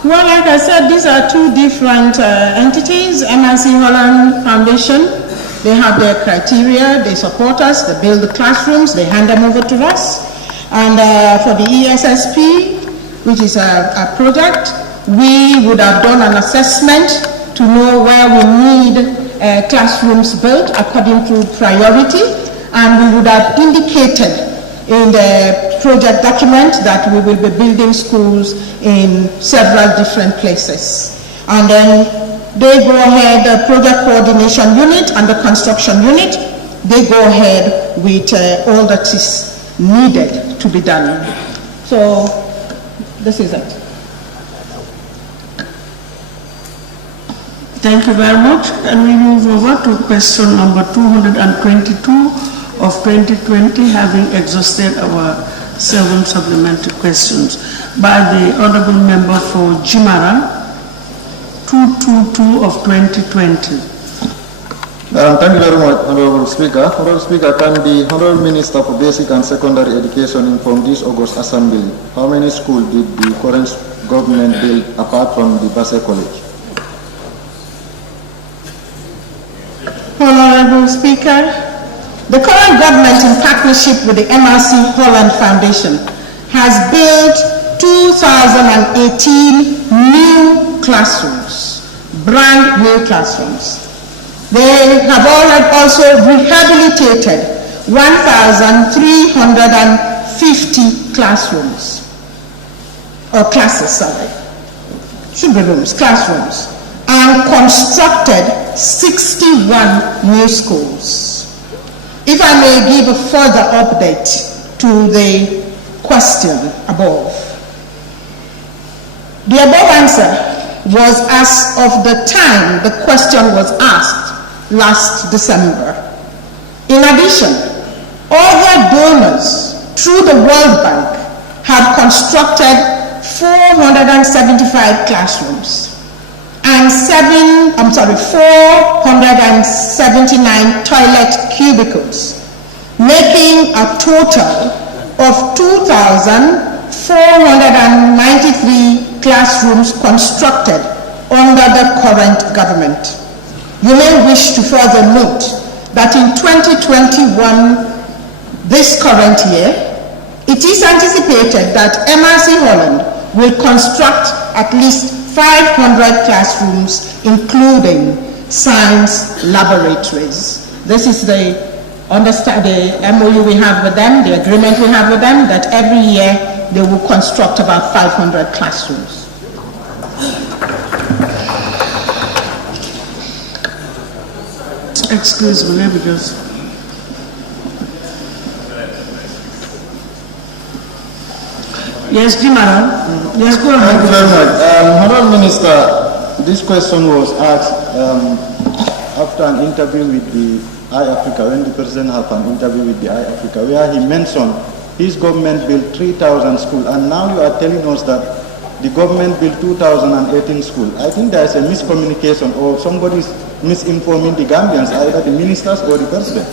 Well, like I said, these are two different entities. MRC Holland Foundation, they have their criteria, they support us, they build the classrooms, they hand them over to us. And for the ESSP, which is a project, we would have done an assessment to know where we need classrooms built according to priority, and we would have indicated in the project document that we will be building schools in several different places. And then they go ahead, the project coordination unit and the construction unit, they go ahead with all that is needed to be done. So this is it. Thank you very much. And we move over to question number 222 of 2020, having exhausted our 7 supplementary questions by the Honorable Member for Jimara, 222 of 2020. Thank you very much, Honorable Speaker. Honorable Speaker, can the Honorable Minister for Basic and Secondary Education inform this August Assembly how many schools did the current government build apart from the Basse College? Honorable Honorable Speaker, the current government, in partnership with the MRC Holland Foundation, has built 2,018 new classrooms, brand new classrooms. They have also rehabilitated 1,350 classrooms, or classes, sorry. Should be rooms, classrooms, and constructed 61 new schools. If I may give a further update to the question above. The above answer was as of the time the question was asked last December. In addition, other donors through the World Bank have constructed 475 classrooms and 479 toilet cubicles, making a total of 2,493 classrooms constructed under the current government. You may wish to further note that in 2021, this current year, it is anticipated that MRC Holland will construct at least 500 classrooms, including science laboratories. This is the MOU we have with them, the agreement we have with them, that every year they will construct about 500 classrooms. Excuse me, because yes, Jimara. Yes, go ahead. Thank you very much. Honorable Minister, this question was asked after an interview with the iAfrica, when the President had an interview with the iAfrica, where he mentioned his government built 3,000 schools, and now you are telling us that the government built 2,018 schools. I think there is a miscommunication, or somebody is misinforming the Gambians, either the ministers or the President.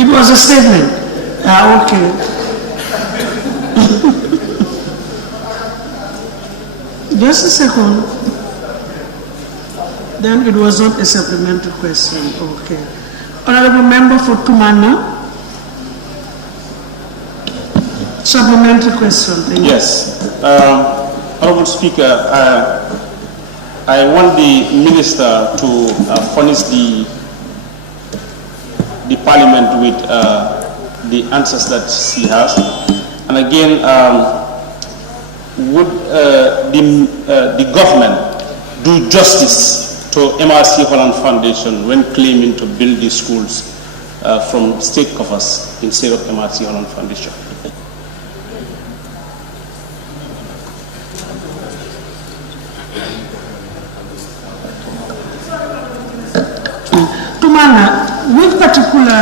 It was a statement. Okay. Just a second. Then it was not a supplementary question. Okay. Honorable Member for Tumana. Supplementary question. Thank you. Yes. Honorable Speaker, I want the Minister to furnish the Parliament with the answers that she has. And again, would the government do justice to MRC Holland Foundation when claiming to build these schools from state coffers instead of MRC Holland Foundation? Tumana, which particular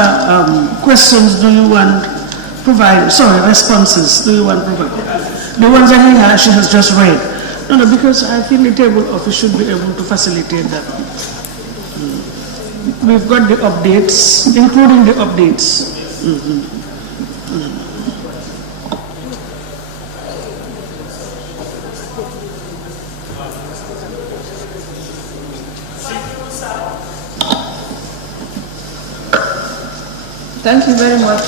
questions do you want provided? Sorry, responses do you want provided? The ones that she has just read. No, because I think the table office should be able to facilitate that. We've got the updates, including the updates. Thank you very much.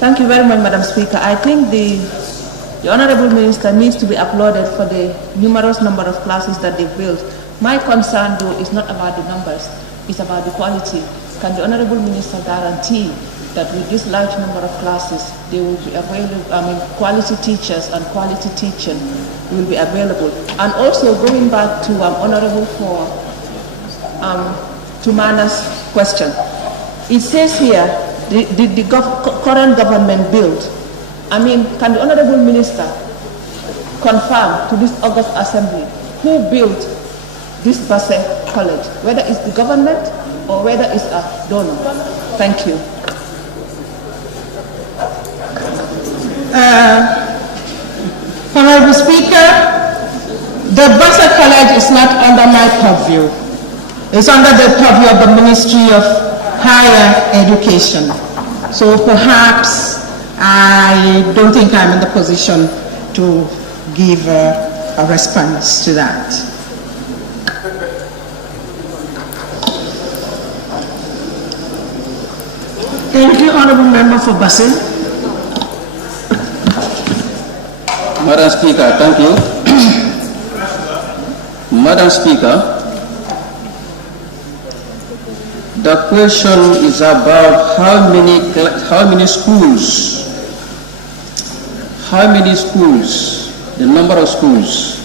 Thank you very much, Madam Speaker. I think the Honorable Minister needs to be applauded for the numerous number of classes that they've built. My concern, though, is not about the numbers, it's about the quality. Can the Honorable Minister guarantee that with this large number of classes, they will be available, quality teachers and quality teaching will be available? And also going back to Honorable for Tumana's question. It says here, the current government built. Can the Honorable Minister confirm to this August Assembly who built this Basse College, whether it's the government or whether it's a donor? Thank you. Honorable Speaker, The Bursar College is not under my purview. It's under the purview of the Ministry of Higher Education. So perhaps I don't think I'm in the position to give a response to that. Thank you, Honourable Member for Basin. Madam Speaker, thank you. Madam Speaker, the question is about how many schools, the number of schools.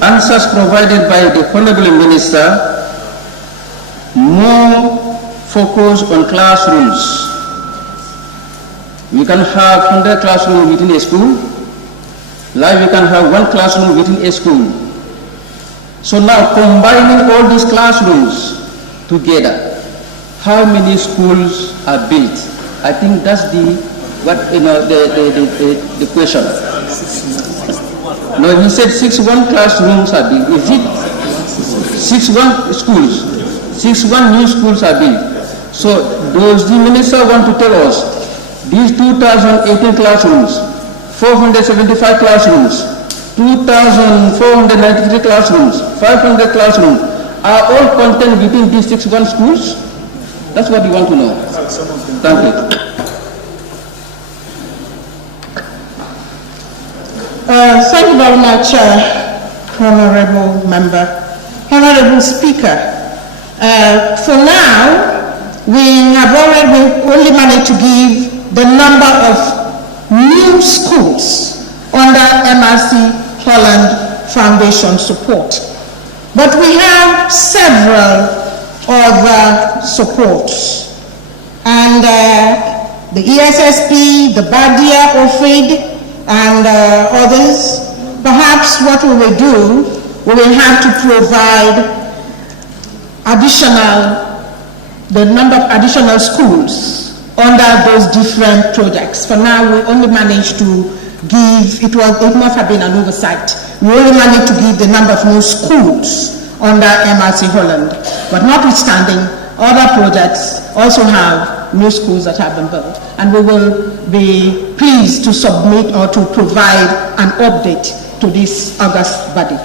Answers provided by the Honourable Minister, more focus on classrooms. We can have 100 classrooms within a school, like we can have 1 classroom within a school. So now combining all these classrooms together, how many schools are built? I think that's the question. No, he said 61 classrooms are built. Is it 61 schools? 61 new schools are built. So does the minister want to tell us these 2018 classrooms, 475 classrooms, 2,493 classrooms, 500 classrooms are all contained within these 61 schools? That's what we want to know. Thank you. Thank you very much, Honourable Member. Honourable Speaker, for now, we have only managed to give the number of new schools under MRC Holland Foundation support. But we have several other supports. And the ESSP, the Badia, OFID, and others, perhaps what we will do, we will have to provide the number of additional schools under those different projects. For now, we only managed to give, it must have been an oversight. We only managed to give the number of new schools under MRC Holland. But notwithstanding, other projects also have new schools that have been built. And we will be pleased to submit or to provide an update to this august body.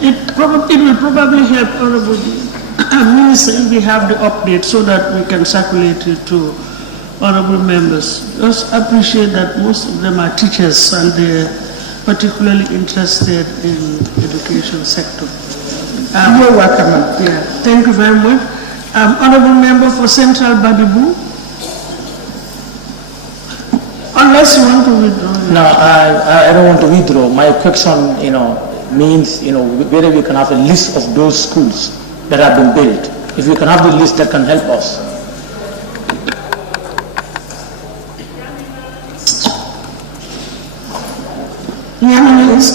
It will probably help, Honourable Minister, if we have the update so that we can circulate it to honourable members. Just appreciate that most of them are teachers and they're particularly interested in education sector. You're welcome. Yeah, thank you very much. Honourable Member for Central Badibu. Unless you want to withdraw. No, I don't want to withdraw. My question, means, whether we can have a list of those schools that have been built. If we can have the list, that can help us.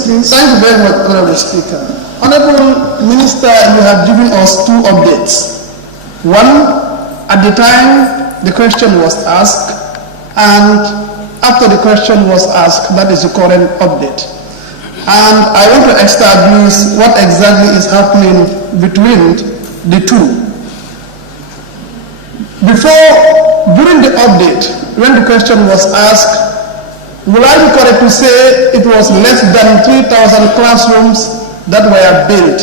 Please. Thank you very much, Honourable Speaker. Honourable Minister, you have given us 2 updates. One, at the time the question was asked, and after the question was asked, that is the current update. And I want to establish what exactly is happening between the two. During the update, when the question was asked, will I be correct to say it was less than 3,000 classrooms that were built?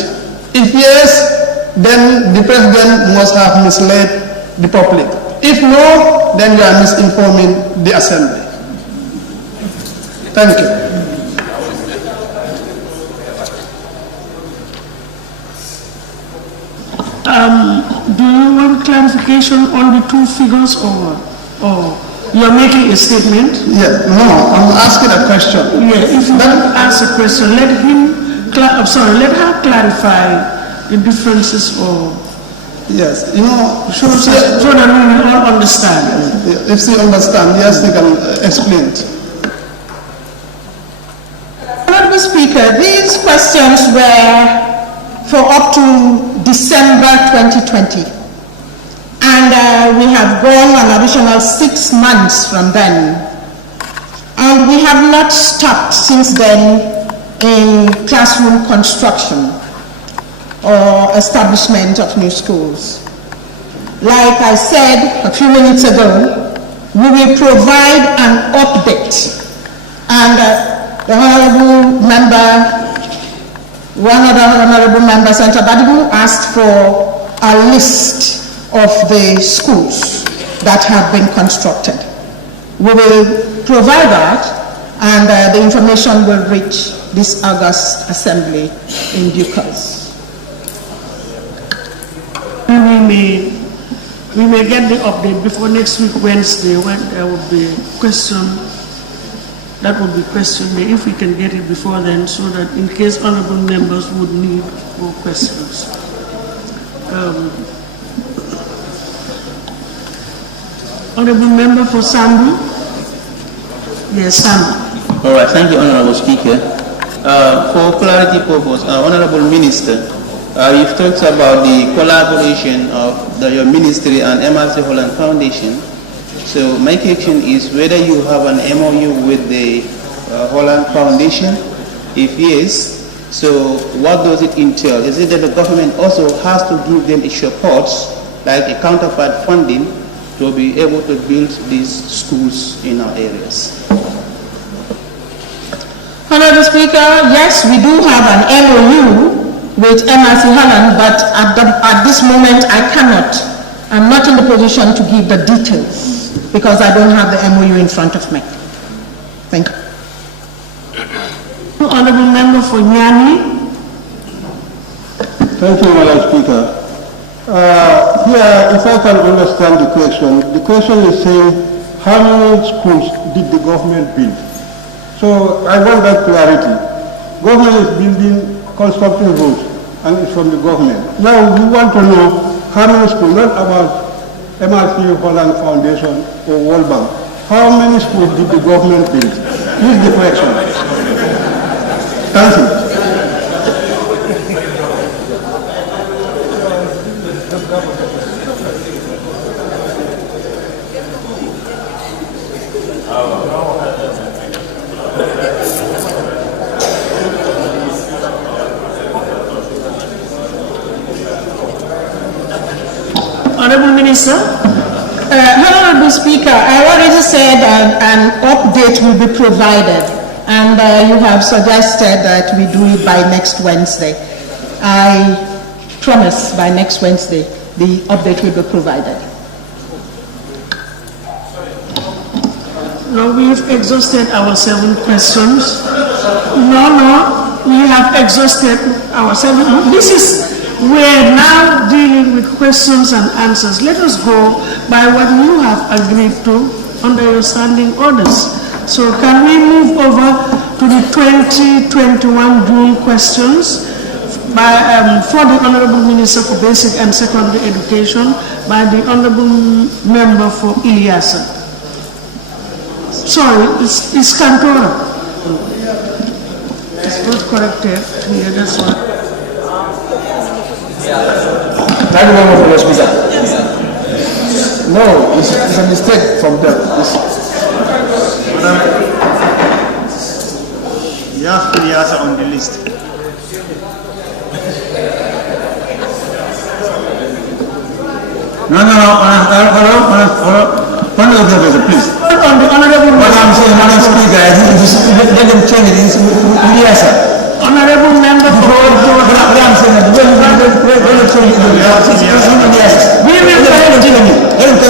If yes, then the President must have misled the public. If no, then you are misinforming the Assembly. Thank you. Do you want clarification on the 2 figures or you are making a statement? Yeah, no, I'm asking a question. Yeah, if you want to ask a question, let her clarify the differences or... Yes, so that we will all understand. If they understand, yes, they can explain it. Honourable Speaker, these questions were for up to December 2020. And we have gone an additional 6 months from then. And we have not stopped since then in classroom construction or establishment of new schools. Like I said a few minutes ago, we will provide an update. And the honorable member, one other honorable member, Senator Badibu, asked for a list of the schools that have been constructed. We will provide that, and the information will reach this August Assembly in due course. We may get the update before next week, Wednesday, when there will be question. That will be question day, if we can get it before then, so that in case honorable members would need more questions. Honorable member for Sambu. Yes, Sambu. All right, thank you, Honorable Speaker. For clarity purpose, Honorable Minister, you've talked about the collaboration of your ministry and MRC Holland Foundation. So my question is whether you have an MOU with the Holland Foundation. If yes, so what does it entail? Is it that the government also has to give them a support, like a counterpart funding, to be able to build these schools in our areas? Honorable Speaker, yes, we do have an MOU with MRC Holland, but at this moment I'm not in the position to give the details because I don't have the MOU in front of me. Thank you. Honorable member for Nyani. Thank you, Madam Speaker. Here, if I can understand the question is saying how many schools did the government build? So I want that clarity. Government is building, constructing roads, and it's from the government. Now we want to know how many schools, not about MRC Holland Foundation or World Bank. How many schools did the government build? This is the question. Thank you. Honorable Minister. Honorable Speaker, I already said an update will be provided, and you have suggested that we do it by next Wednesday. I promise by next Wednesday the update will be provided. No, we've exhausted our 7 questions. No, we have exhausted our 7. We're now dealing with questions and answers. Let us go by what you have agreed to under your standing orders. So can we move over to the 2021 June questions for the Honorable Minister for Basic and Secondary Education by the Honorable Member for Ilyasa. Sorry, it's Cantora. It's not corrected here, that's why. Thank you very much for your speaker. No, it's a mistake from them. You have Ilyasa on the list. No, please. On the Honorable What I'm saying, Madam Speaker, I think let them change it. It's Ilyasa. Honorable Member for what I'm saying, let them change it. We will correct it.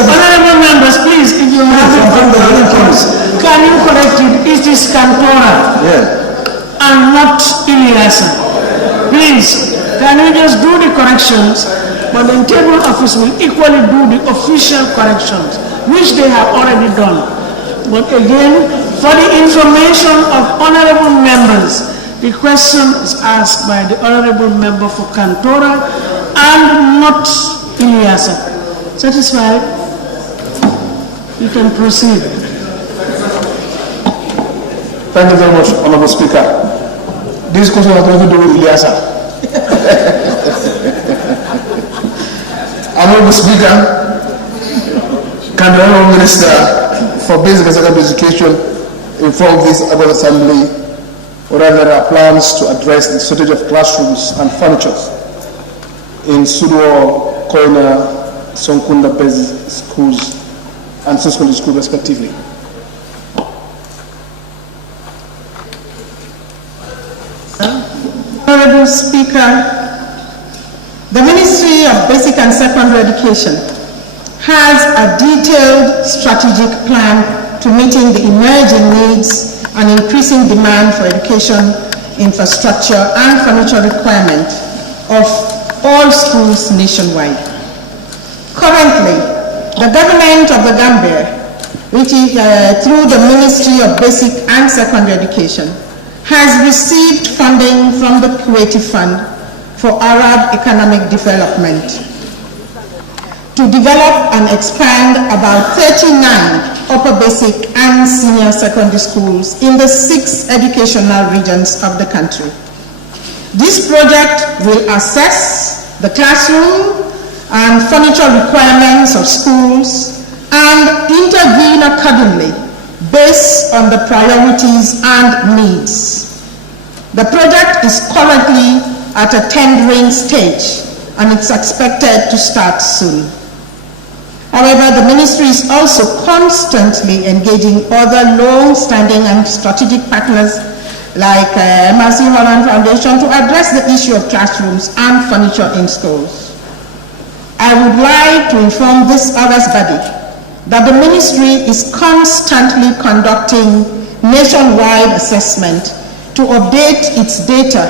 Honorable members, please, if you have it, can you correct it? It is Cantora and not Ilyasa. Please, can you just do the corrections? But the internal office will equally do the official corrections, which they have already done. But again, for the information of honorable members, the question is asked by the honorable member for Cantora and not Ilyasa. Satisfied? You can proceed. Thank you very much, Honorable Speaker. This question has nothing to do with Ilyasa. Honorable Speaker, can the Honorable Minister for Basic and Secondary Education inform this August Assembly whether there are plans to address the shortage of classrooms and furniture in Sudo, Koina, Sonkunda basic schools and secondary schools respectively. Honorable Speaker, the Ministry of Basic and Secondary Education has a detailed strategic plan to meeting the emerging needs and increasing demand for education, infrastructure and furniture requirement of all schools nationwide. Currently, the government of the Gambia, which is through the Ministry of Basic and Secondary Education, has received funding from the Creative Fund for Arab Economic Development to develop and expand about 39 upper basic and senior secondary schools in the 6 educational regions of the country. This project will assess the classroom and furniture requirements of schools and intervene accordingly based on the priorities and needs. The project is currently at a tendering stage and it's expected to start soon. However, the ministry is also constantly engaging other long-standing and strategic partners like MRC Holland Foundation to address the issue of classrooms and furniture in schools. I would like to inform this august body that the ministry is constantly conducting nationwide assessment to update its data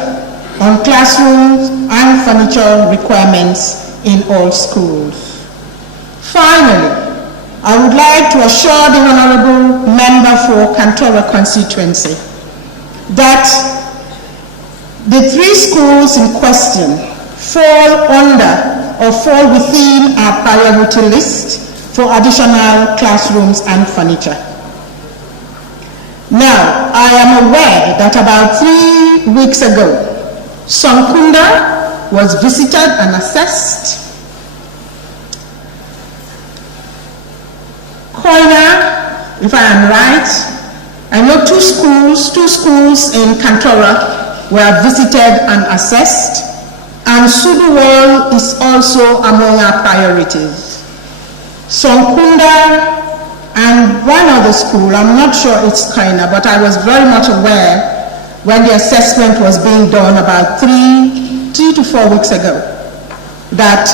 on classrooms and furniture requirements in all schools. Finally, I would like to assure the Honourable Member for Kantora constituency that the 3 schools in question fall under or fall within our priority list for additional classrooms and furniture. Now, I am aware that about 3 weeks ago, Sonkunda was visited and assessed. Koina, if I am right, I know two schools in Kantora were visited and assessed, and Suduwal is also among our priorities. Sonkunda and one other school, I'm not sure it's Koina, but I was very much aware when the assessment was being done about 3 to 4 weeks ago, that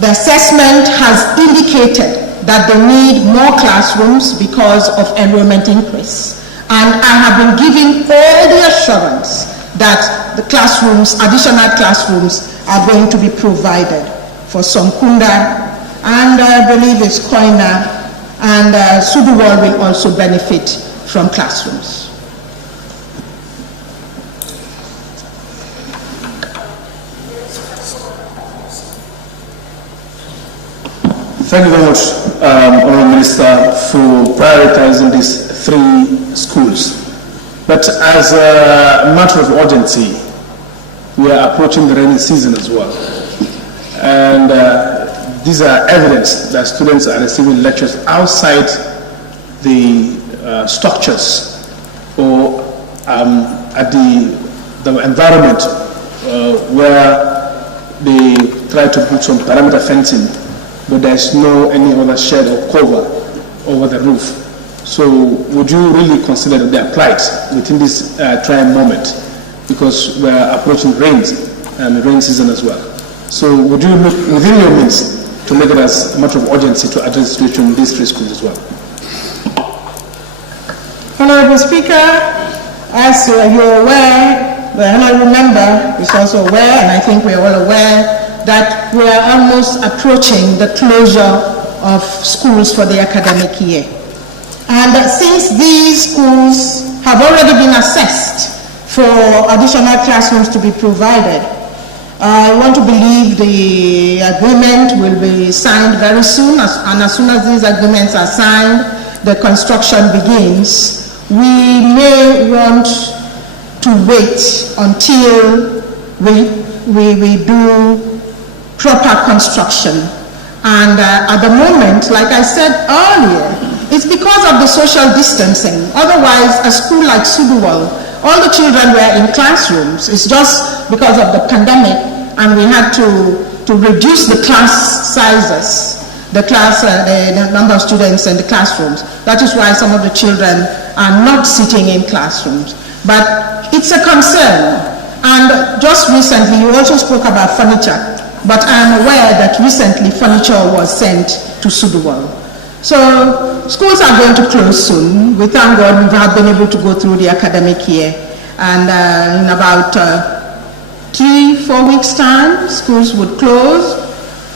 the assessment has indicated that they need more classrooms because of enrollment increase. And I have been giving all the assurance that the classrooms, additional classrooms, are going to be provided for Sonkunda, and I believe it's Koina, and Suduwal will also benefit from classrooms. Thank you very much, Honourable Minister, for prioritizing these 3 schools. But as a matter of urgency, we are approaching the rainy season as well. And these are evidence that students are receiving lectures outside the structures or at the environment where they try to put some perimeter fencing, but there's no any other shed or cover over the roof. So would you really consider that they are plight within this trying moment, because we are approaching rain season as well? So would you look within your means to make it as a matter of urgency to address the situation in these 3 schools as well? Honourable Speaker, as you're aware, the Honourable Member is also aware, and I think we are all aware, that we are almost approaching the closure of schools for the academic year. And since these schools have already been assessed for additional classrooms to be provided, I want to believe the agreement will be signed very soon, and as soon as these agreements are signed, the construction begins. We may want to wait until we do proper construction. And at the moment, like I said earlier, it's because of the social distancing. Otherwise, a school like Suduwal, all the children were in classrooms. It's just because of the pandemic, and we had to reduce the class sizes, the number of students in the classrooms. That is why some of the children are not sitting in classrooms. But it's a concern. And just recently, you also spoke about furniture, but I'm aware that recently furniture was sent to Suduwal. So schools are going to close soon. We thank God we have been able to go through the academic year. And in about 3-4 weeks' time, schools would close.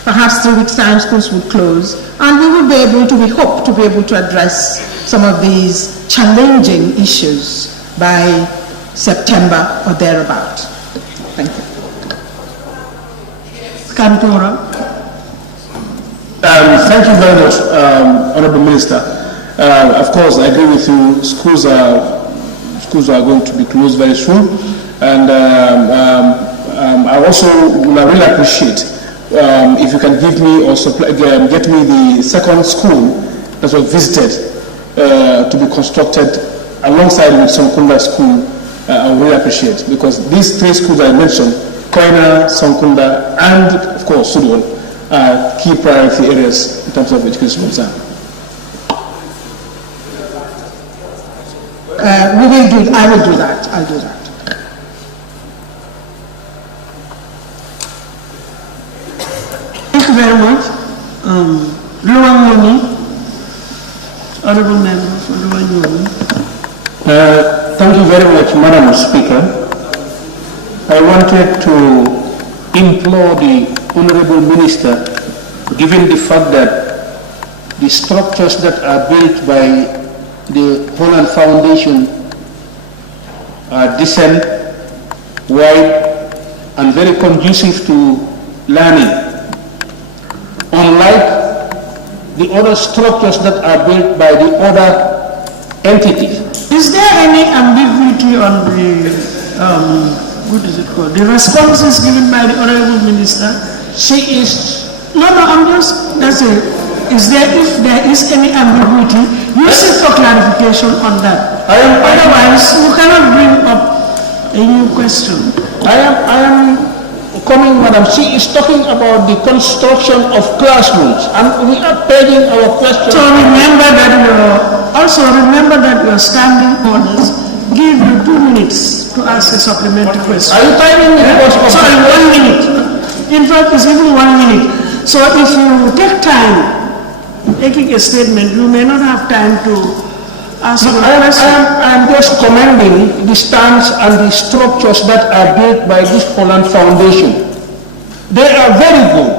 Perhaps 3 weeks' time, schools would close. And we will be able to, we hope to be able to address some of these challenging issues by September or thereabout. Thank you. Kantora. Thank you very much, Honorable Minister. Of course, I agree with you. Schools are going to be closed very soon, and I also really appreciate if you can give me or get me the second school that was visited to be constructed alongside with Sonkunda School. I really appreciate, because these 3 schools I mentioned, Koina, Sonkunda, and of course Suduwal, are key priority areas in terms of education concern. I will do that. I'll do that. Thank you very much. Honorable Member for Luwanyoni. Thank you very much, Madam Speaker. I wanted to implore the Honorable Minister, given the fact that the structures that are built by the Holland Foundation are decent, wide, and very conducive to learning. Unlike the other structures that are built by the other entities. Is there any ambiguity on the, what is it called, the responses given by the Honorable Minister? She is... No, I'm just, that's it. If there is any ambiguity, you seek for clarification on that. Otherwise, you cannot bring up a new question. I am coming, Madam. She is talking about the construction of classrooms, and we are paying our question. So remember that your standing orders give you 2 minutes to ask a supplementary question. Are you timing me? Sorry, 1 minute. In fact, it's even 1 minute. So if you take time making a statement, you may not have time to ask a question. I am just commending the stance and the structures that are built by this Holland Foundation. They are very good.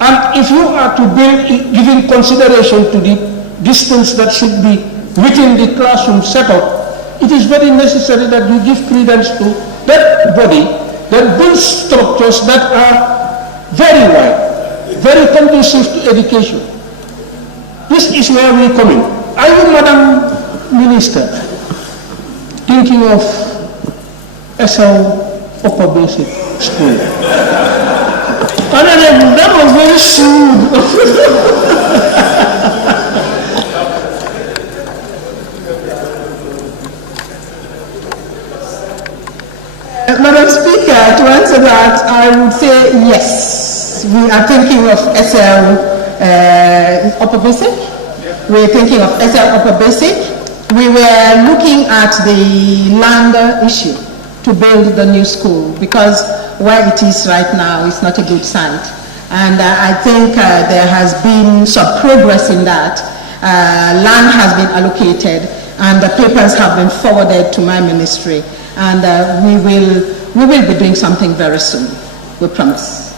And if you are to build, giving consideration to the distance that should be within the classroom setup, it is very necessary that you give credence to that body that builds structures that are very wide, very conducive to education. This is where we come in. Are you, Madam Minister, thinking of SL Upper Basic School? Honorable, that was very shrewd. Madam Speaker, to answer that, I would say yes. We are thinking of SL Upper Basic. We're thinking of SL Upper Basic. We were looking at the land issue to build the new school, because where it is right now is not a good site. And I think there has been some progress in that. Land has been allocated and the papers have been forwarded to my ministry. And we will be doing something very soon, we promise.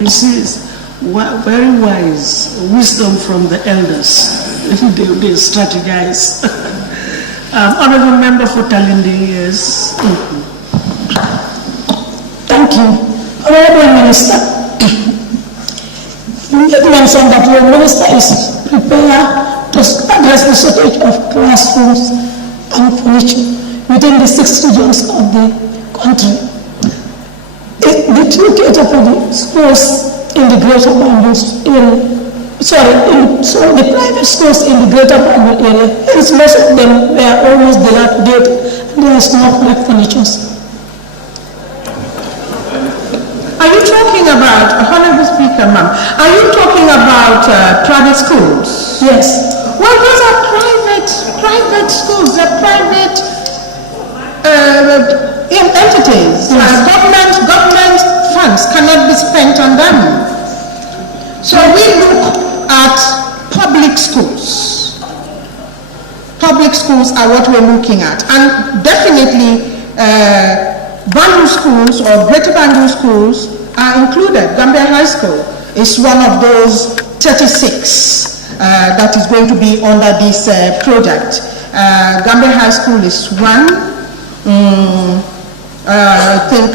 This is very wise wisdom from the elders. They strategize. Honorable Member for Talindi, yes. Thank you. Honorable Minister, you did mention that your minister is prepared to address the shortage of classrooms and furniture within the 6 regions of the country. Did you cater for the schools in the greater boundaries in so the private schools in the greater Bangalore area, hence most of them were almost dilapidated and there is no correct furniture. Are you talking about, Honorable Speaker, ma'am, are you talking about private schools? Yes. Well, those are private schools, they're private entities. Government funds cannot be spent on them. So we look at public schools. Public schools are what we're looking at. And definitely Bangalore schools or Greater Bangalore schools are included. Gambia High School is one of those 36 that is going to be under this project. Gambia High School is one. I think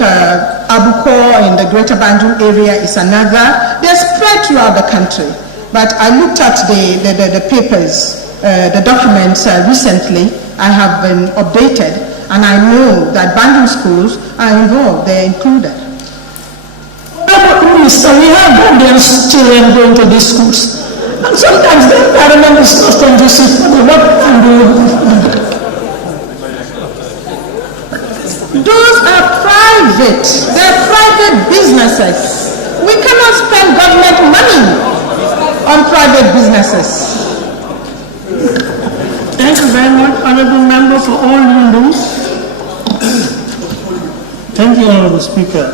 Abuko in the Greater Banjul area is another. They're spread throughout the country. But I looked at the papers, the documents recently. I have been updated, and I know that Banjul schools are involved. They're included. Minister, we have Gambian children going to these schools, and sometimes the environment is not conducive for the work and do. Those are private. They're private businesses. We cannot spend government money on private businesses. Thank you very much, Honorable Member, for all you do. Thank you, Honorable Speaker.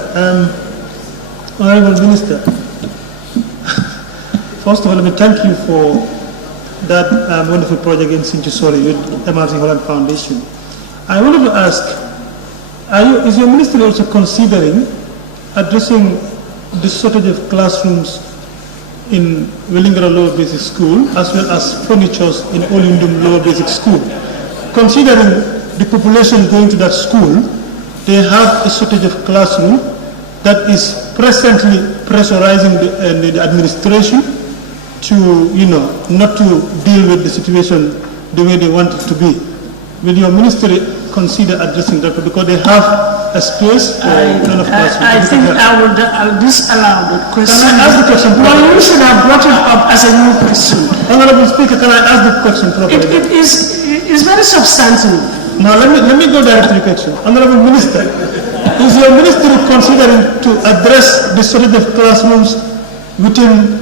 Honorable Minister, first of all, let me thank you for that wonderful project in Sinchusori with MRC Holland Foundation. I wanted to ask, is your ministry also considering addressing the shortage of classrooms in Wellingara Lower Basic School as well as furnitures in Olundum Lower Basic School? Considering the population going to that school, they have a shortage of classroom that is presently pressurizing the administration to, not to deal with the situation the way they want it to be. Will your ministry consider addressing that, because they have a space for none of classrooms? I think I'll disallow the question. Can I ask the question properly? Well, you should have brought it up as a new question. Honorable Speaker, can I ask the question properly? It is very substantive. Now let me go directly to the question. Honorable Minister, is your ministry considering to address the shortage of classrooms within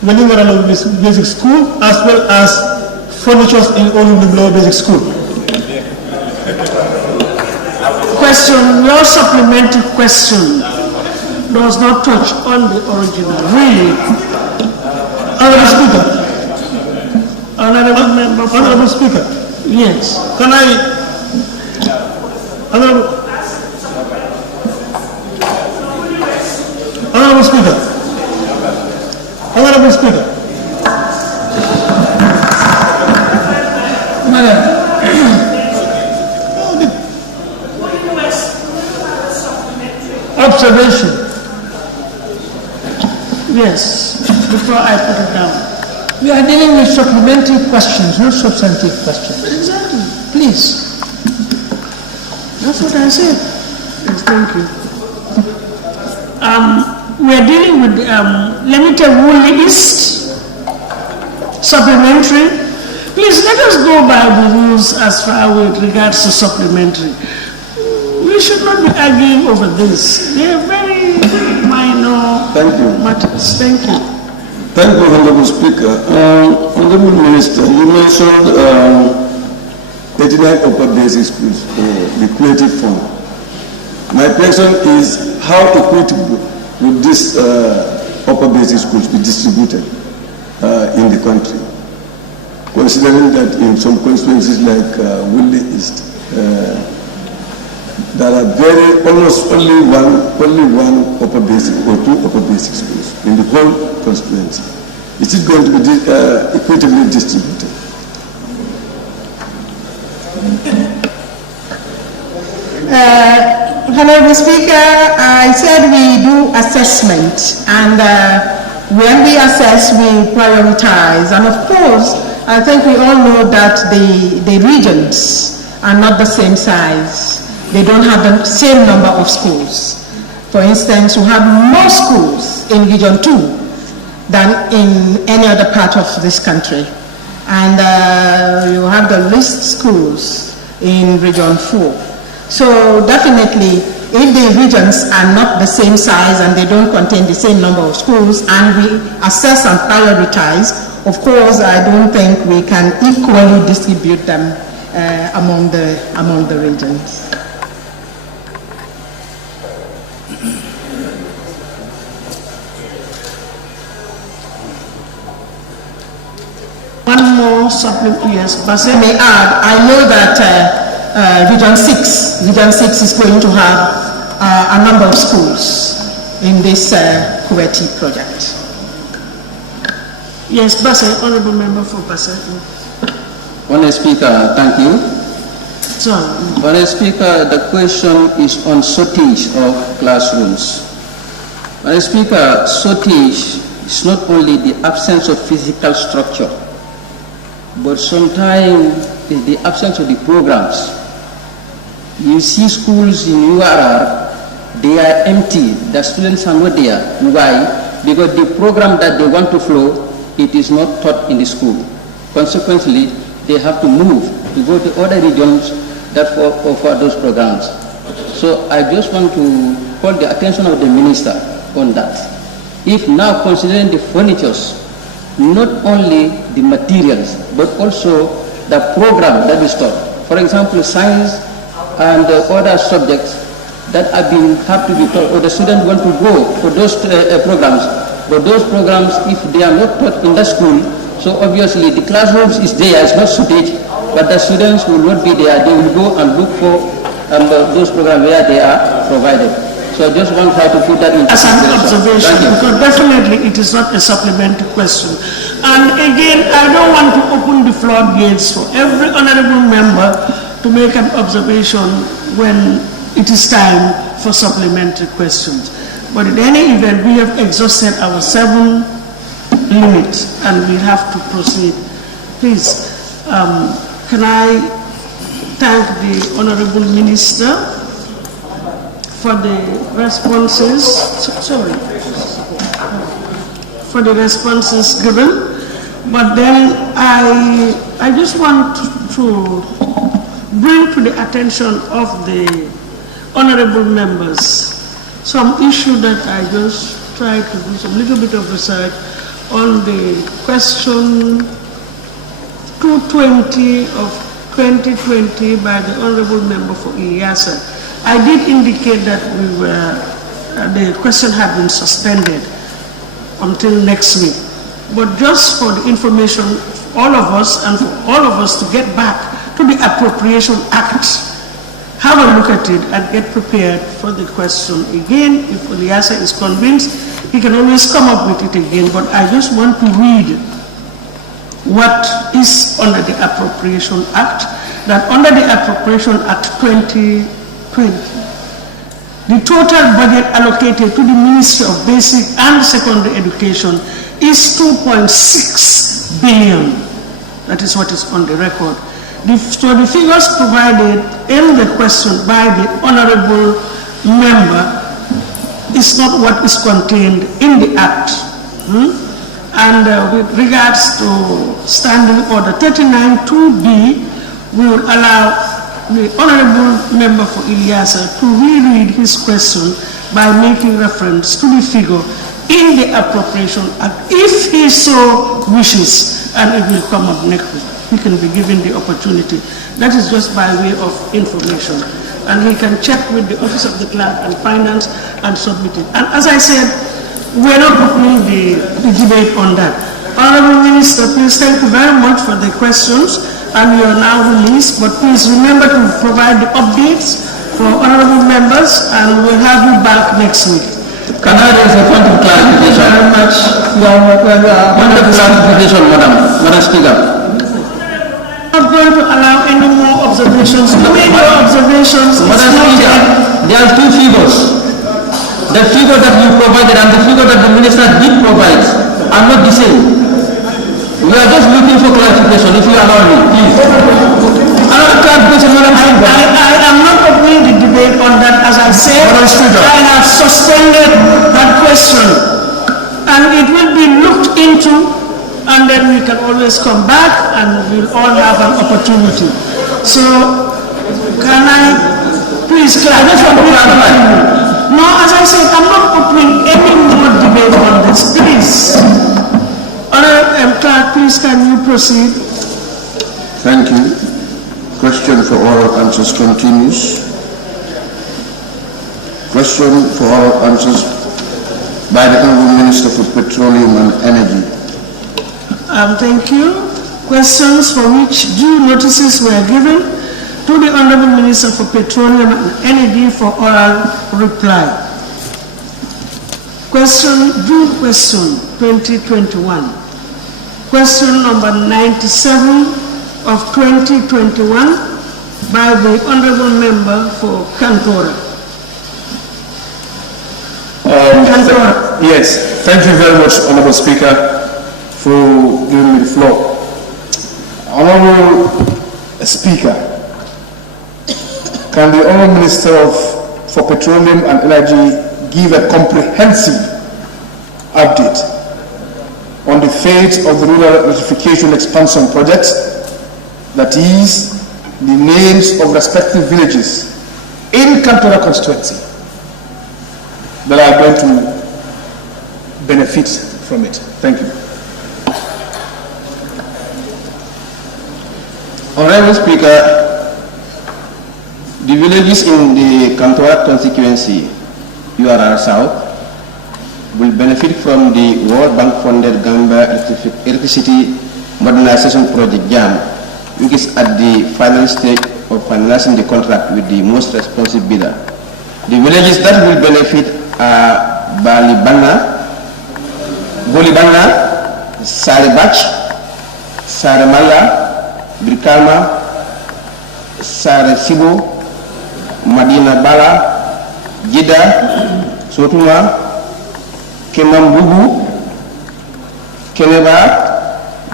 Wellingara Lower Basic School as well as furnitures in Olundum Lower Basic School? Question, your supplementary question does not touch on the original. Really? Honorable Speaker. Honorable Speaker. Yes. Can I? Honorable Speaker. Honorable Speaker. Madam. Observation. Yes, before I put it down. We are dealing with supplementary questions, not substantive questions. Exactly. Please. That's what I said. Yes, thank you. We are dealing with limited Woolly East supplementary. Please let us go by the rules as far with regards to supplementary. We should not be arguing over this. They are very minor matters. Thank you. Thank you, Honorable Speaker. Honorable Minister, you mentioned 89 upper basic schools for the creative fund. My question is, how equitable would these upper basic schools be distributed in the country? Considering that in some constituencies like Woodley East, there are almost only one upper basic or two upper basic schools in the whole constituency. Is it going to be equitably distributed? Honorable Speaker, I said we do assessment, and when we assess, we prioritize. And of course, I think we all know that the regions are not the same size. They don't have the same number of schools. For instance, you have more schools in Region 2 than in any other part of this country. And you have the least schools in Region 4. So definitely, if the regions are not the same size and they don't contain the same number of schools, and we assess and prioritize, of course, I don't think we can equally distribute them among the regions. One more supplement, yes, but I may add, I know that Region 6 is going to have a number of schools in this Kuwaiti project. Yes, Basse, Honorable Member for Basse. Honourable Speaker, thank you. Sorry. Honourable Speaker, the question is on shortage of classrooms. Honourable Speaker, shortage is not only the absence of physical structure, but sometimes it's the absence of the programs. You see schools in URR, they are empty, the students are not there. Why? Because the program that they want to flow, it is not taught in the school. Consequently, they have to move to go to other regions that offer those programs. So I just want to call the attention of the Minister on that. If now considering the furnitures, not only the materials, but also the program that is taught. For example, science and other subjects that have to be taught, or the students want to go for those programs. But those programs, if they are not taught in the school, so obviously the classrooms is there, it's not shortage, but the students will not be there. They will go and look for those programs where they are provided. So I just want to put that in as an observation, because definitely it is not a supplementary question. And again, I don't want to open the floodgates for every honorable member to make an observation when it is time for supplementary questions. But in any event, we have exhausted our 7 limits and we have to proceed. Please, can I thank the Honorable Minister for the responses, for the responses given. But then I just want to bring to the attention of the honorable members some issue that I just tried to do some little bit of research on the question 220 of 2020 by the honorable member for Ilyasa. I did indicate that the question had been suspended until next week. But just for the information of all of us and for all of us to get back to the Appropriation Act, have a look at it and get prepared for the question again. If Ilyasa is convinced, he can always come up with it again. But I just want to read what is under the Appropriation Act, that under the Appropriation Act 2020, the total budget allocated to the Ministry of Basic and Secondary Education is 2.6 billion. That is what is on the record. So the figures provided in the question by the honorable member is not what is contained in the Act. And with regards to Standing Order 39(2)B, we will allow the honorable member for Ilyasa to reread his question by making reference to the figure in the Appropriation Act, if he so wishes, and it will come up next week. He can be given the opportunity. That is just by way of information. And he can check with the Office of the Clerk and Finance and submit it. And as I said, we're not opening the debate on that. Honorable Minister, please thank you very much for the questions, and you are now released. But please remember to provide the updates for honorable members, and we'll have you back next week. Can I raise a point of clarification? Very much. Point of clarification, Madam Speaker. I'm not going to allow any more observations. How many more observations? Madam Speaker, there are 2 figures. The figure that you provided and the figure that the Minister did provide are not the same. We are just looking for clarification, if you allow me, please. Another clarification, Madam Speaker. I am not opening the debate on that. As I said, I have suspended that question. and it will be looked into, and then we can always come back and we'll all have an opportunity. So, can I please clarify? No, as I said, I'm not opening any more debate on this. Please. Honorable Clerk, please can you proceed? Thank you. Question for oral answers continues. Question for oral answers by the Honorable Minister for Petroleum and Energy. Thank you. Questions for which due notices were given to the Honorable Minister for Petroleum and Energy for oral reply. Due question 2021. Question number 97 of 2021 by the Honorable Member for Kantora. Yes, thank you very much, Honorable Speaker, for giving me the floor. Honorable Speaker, can the Honorable Minister for Petroleum and Energy give a comprehensive update on the fate of the rural electrification expansion project, that is, the names of respective villages in Kantora constituency that are going to benefit from it? Thank you. Honorable Speaker, the villages in the Kantora constituency, URR South, will benefit from the World Bank funded Gambia Electricity Modernization Project JAM, which is at the final stage of finalizing the contract with the most responsive bidder. The villages that will benefit are Bolibanga, Saribach, Saremala, Brikama, Saresibo, Madina Bala, Jida, Sotuma, Kemambugu, Keneba,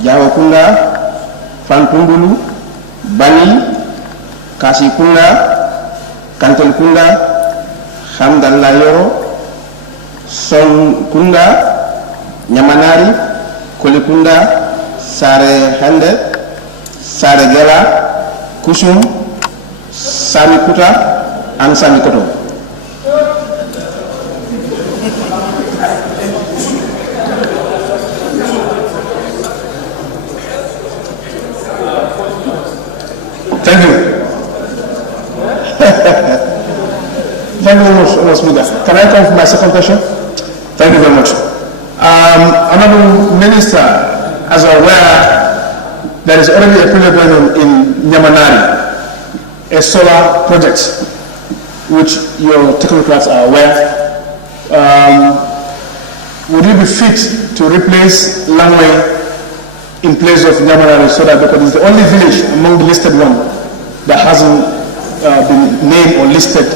Jawakunda, Fantundulu, Bani, Kasikunda, Kantelkunda, Hamdalayoro, Sonkunda, Nyamanari, Kolikunda, Sare Hande, Sare Gela, Kusum, Samikuta, and Samikoto. Thank you. Thank you very much, Honorable Speaker. Can I come for my second question? Thank you very much. Honorable Minister, as you're aware, there is already a project going on in Nyamanari, a solar project, which your technocrats are aware. Would you be fit to replace Langway in place of Nyamanari, so that, because it's the only village among the listed one that hasn't been named or listed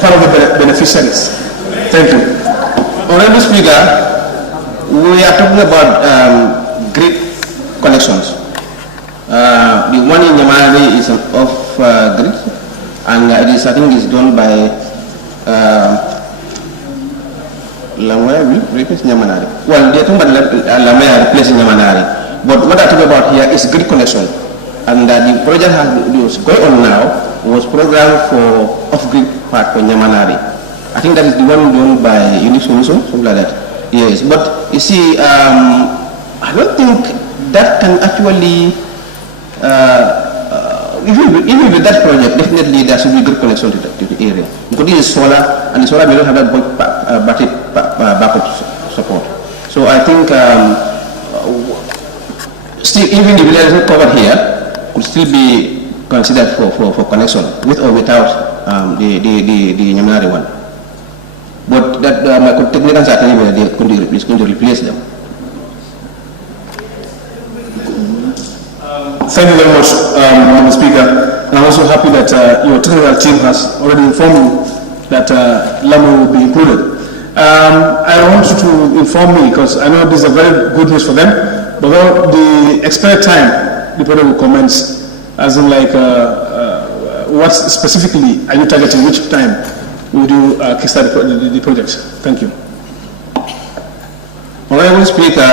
part of the beneficiaries? Thank you. Honorable Speaker, we are talking about grid connections. The one in Nyamanari is off grid, and it is, I think, is done by Lamaya replace Nyamanari. Well, they are talking about Lamaya replacing Nyamanari. But what I talk about here is grid connection. And the project was going on now was programmed for off-grid part for Nyamanari. I think that is the one done by Unisolution, something like that. Yes, but you see, I don't think that can actually, even with that project, definitely there should be grid connection to the area. Because this is solar, and the solar may not have that battery backup support. So I think still, even the villages covered here could still be considered for connection with or without the Nyamanari one. But that my technicians are telling me that they is going to replace them. Thank you very much, Mr. Speaker. I'm also happy that your technical team has already informed me that Lamu will be included. I want you to inform me, because I know this is a very good news for them, but the expected time the project will commence, as in like what specifically are you targeting, which time would you kickstart the project? Thank you. Honorable Speaker,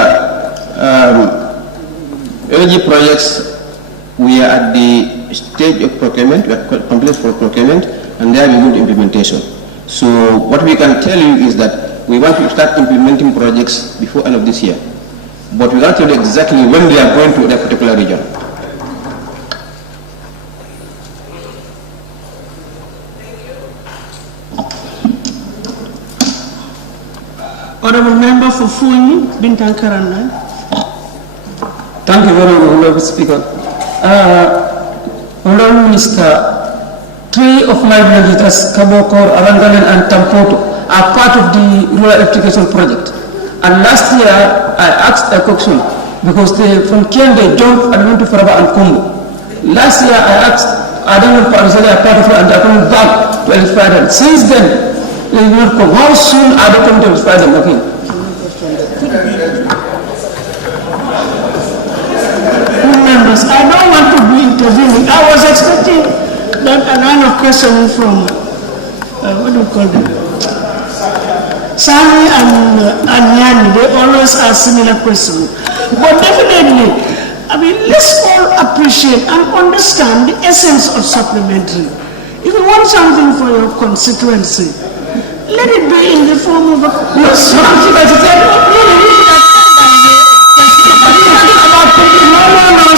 energy projects, we are at the stage of procurement, we are complete for procurement, and there will be good implementation. So what we can tell you is that we want to start implementing projects before end of this year, but we can't tell you exactly when they are going to that particular region. Honorable Member for Funi, Bintang Karana. Thank you very much, Honorable Speaker. Honorable Minister, 3 of my villages, Kabokor, Arangalan and Tampoto, are part of the rural electrification project. And last year, I asked a question because from Kian they jumped and went to Faraba and Congo. Last year, I asked Adam and Parisali are part of it and they are coming back to electrify them. Since then, they will not come. How soon are they coming to electrify them again? Members, I don't want to be intervening. I was expecting that a line of questioning from, what do you call them? Sami and Yani, they always ask similar questions. But definitely, I mean, let's all appreciate and understand the essence of supplementary. If you want something for your constituency, let it be in the form of a question. No,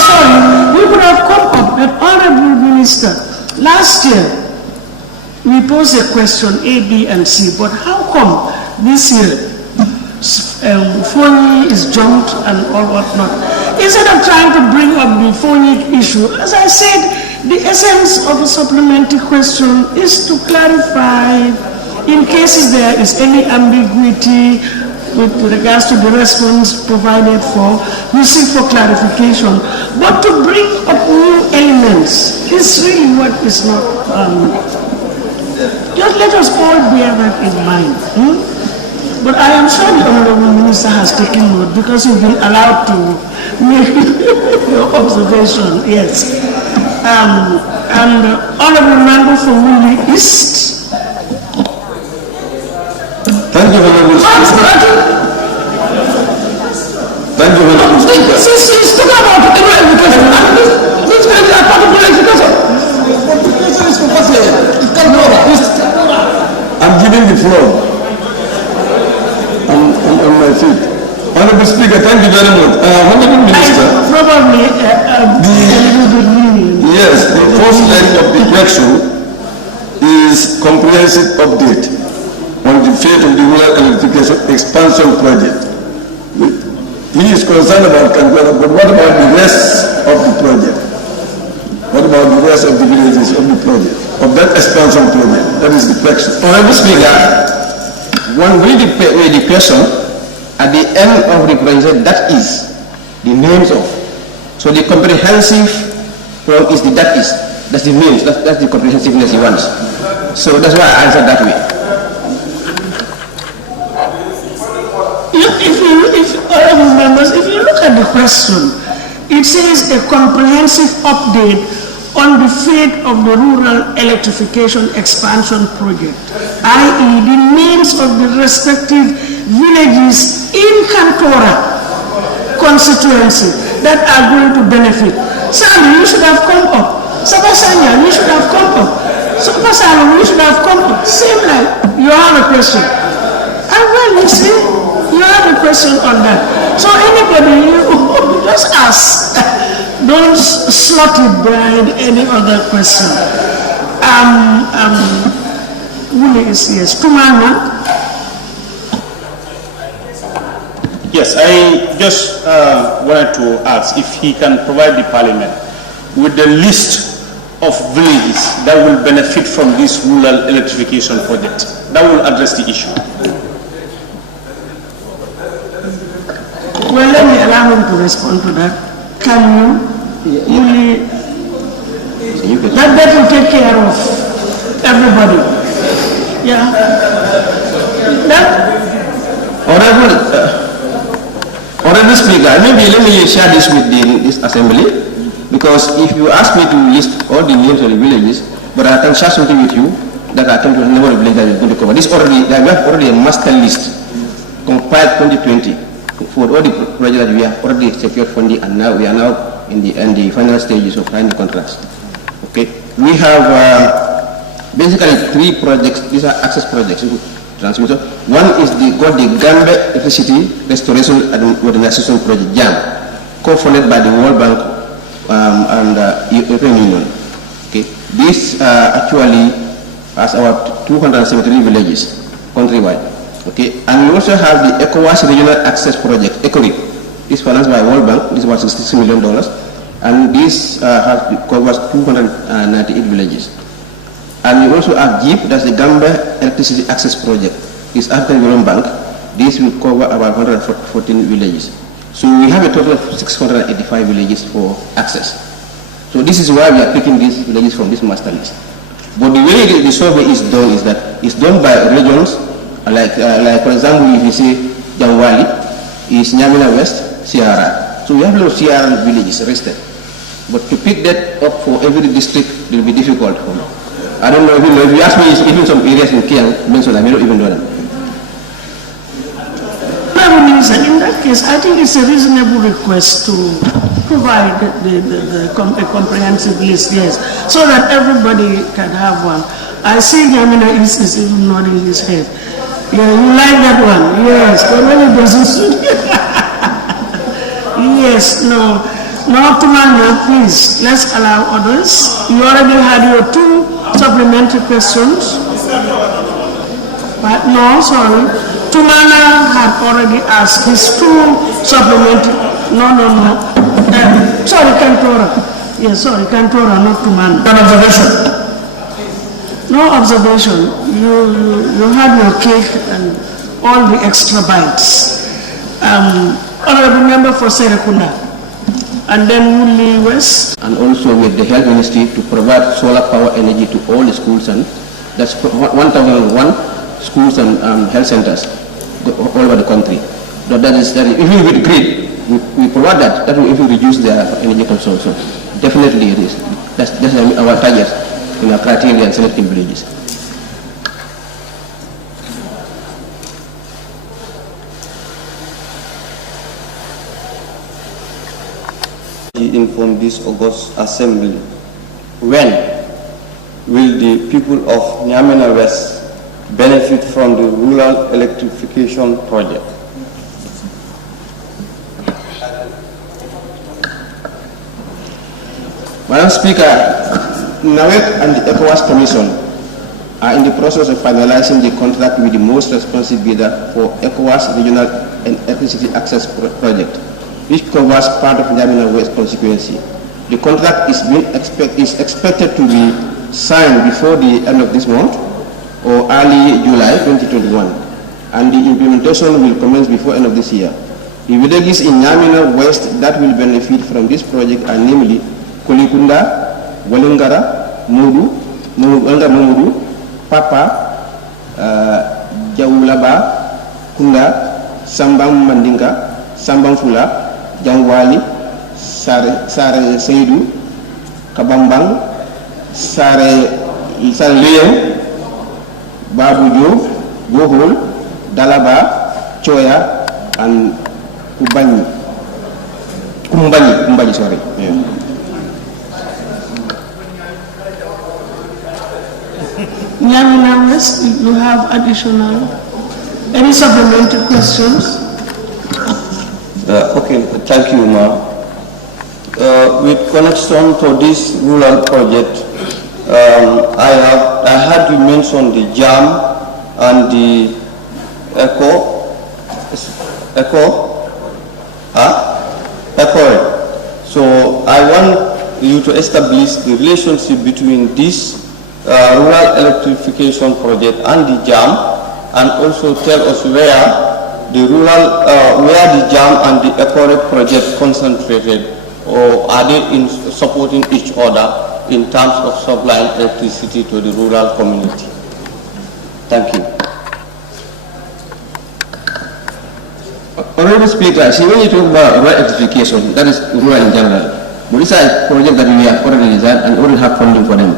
sorry. We could have come up, but Honorable Minister, last year, we posed a question A, B, and C, but how come this year, phony is jumped and all whatnot? Instead of trying to bring up the phony issue, as I said, the essence of a supplementary question is to clarify in cases there is any ambiguity with regards to the response provided for, you seek for clarification. But to bring up new elements is really what is not, just let us all bear that in mind. But I am sure the Honorable Minister has taken note because you've been allowed to make your observation, yes. And Honorable Member for Woolly East. Thank you, Honorable Speaker. Thank you, Honorable Speaker. Since talking about education, this is a part of education. I'm giving the floor. I'm on my feet. Honorable Speaker, thank you very much. Honorable Minister. Yes, the first leg of the question is comprehensive update on the fate of the rural electrification expansion project. He is concerned about Kankara, but what about the rest of the project? What about the rest of the villages of the project, of that expansion project? That is the question. Honorable Speaker, when we read the question, at the end of the project, that is the names of. So the comprehensive form is the that is. That's the names, that's the comprehensiveness he wants. So that's why I answered that way. If you look at the question, it says a comprehensive update on the fate of the rural electrification expansion project, i.e. the names of the respective villages in Kantora constituency that are going to benefit. Sami, you should have come up. Sabasanya, you should have come up. Sabasanya, you should have come up. Same like you have a question. And well, you see, you have a question on that. So anybody, you just ask. Don't slot it behind any other question. Yes, Tumana. Yes, I just wanted to ask if he can provide the Parliament with the list of villages that will benefit from this rural electrification project. That will address the issue. Well, let me allow him to respond to that. Can you? That will take care of everybody. Yeah. Honorable Speaker, maybe let me share this with this assembly, because if you ask me to list all the names of the villages, but I can share something with you that I think the number of villages that is going to cover. This already, we have already a master list compiled 2020 for all the projects that we have already secured funding, and now we are now in the final stages of signing contracts. Okay, we have basically 3 projects. These are access projects. Transmitter. One is called the Gambia Electricity Restoration and Modernization Project (JAM), co-funded by the World Bank and European Union. Okay, this actually has about 273 villages countrywide. Okay, and we also have the ECOWAS Regional Access Project (ECORIP). This is financed by World Bank. This is about $66 million, and this covers 298 villages. And we also have GIP, that's the Gambia Electricity Access Project. It's African Development Bank. This will cover about 114 villages. So we have a total of 685 villages for access. So this is why we are picking these villages from this master list. But the way the survey is done is that it's done by regions, like for example, if you say Jangwali, is Nyamina West, Sierra. So we have a lot of Sierra villages listed. But to pick that up for every district will be difficult for me. I don't know if you ask me, even some areas in Kiang mentioned, I may not even know them. In that case, I think it's a reasonable request to provide a comprehensive list, yes, so that everybody can have one. I see Yamina is even nodding his head. Yeah, you like that one? Yes, but when it doesn't suit yes, no. No, Tumana, please, let's allow others. You already had your 2 supplementary questions. But no, sorry. Tumana had already asked his 2 supplementary. No. Sorry, Kantora. Yes, sorry, Kantora, not Tumana. An observation. No observation. You had your cake and all the extra bites. Honorable Member for Serekunda. And then Woodley West. And also with the Health Ministry to provide solar power energy to all the schools, and that's 1,001 schools and health centers all over the country. But that is if we with grid, we provide that will even reduce their energy consumption. Definitely it is. That's our target in our criteria and selecting villages. Inform this August Assembly. When will the people of Nyamina West benefit from the rural electrification project? Madam Speaker, NAWEC and the ECOWAS Commission are in the process of finalizing the contract with the most responsive bidder for ECOWAS Regional Electricity Access Project, which covers part of Nyamina West constituency. The contract is expected to be signed before the end of this month or early July 2021, and the implementation will commence before end of this year. The villages in Nyamina West that will benefit from this project are namely Kolikunda, Walungara, Mudu, Papa, Jaulaba, Kunda, Sambang Mandinga, Sambang Fula, Jangwali, Sare Seidu, Kabambang, Sare Leyeng, Babujo, Bohol, Dalaba, Choya, and Kumbani, sorry. Yeah. Nyamina West, you have additional, any supplementary questions? Okay, thank you, ma'am. With connection to this rural project, I had to mention the JAM and the ECO. So I want you to establish the relationship between this rural electrification project and the JAM, and also tell us where the JAM and the ECOREP project concentrated, or are they supporting each other in terms of supplying electricity to the rural community? Thank you. Honorable Speaker, see, when you talk about rural electrification, that is rural in general. But this is a project that we have already designed and already have funding for them.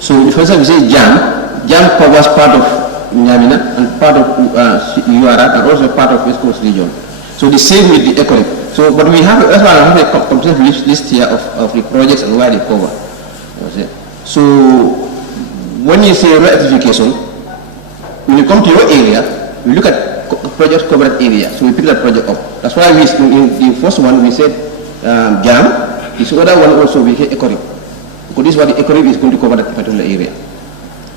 So if we say JAM covers part of Nyamina and part of URA and also part of West Coast region. So the same with the economic. So, but we have, that's why I have a comprehensive list here of the projects and where they cover. So, when you say rural electrification, when you come to your area, we look at project covered area. So we pick that project up. That's why we, in the first one, we said jam. This other one also we said economic. Because this is what the economic is going to cover that particular area.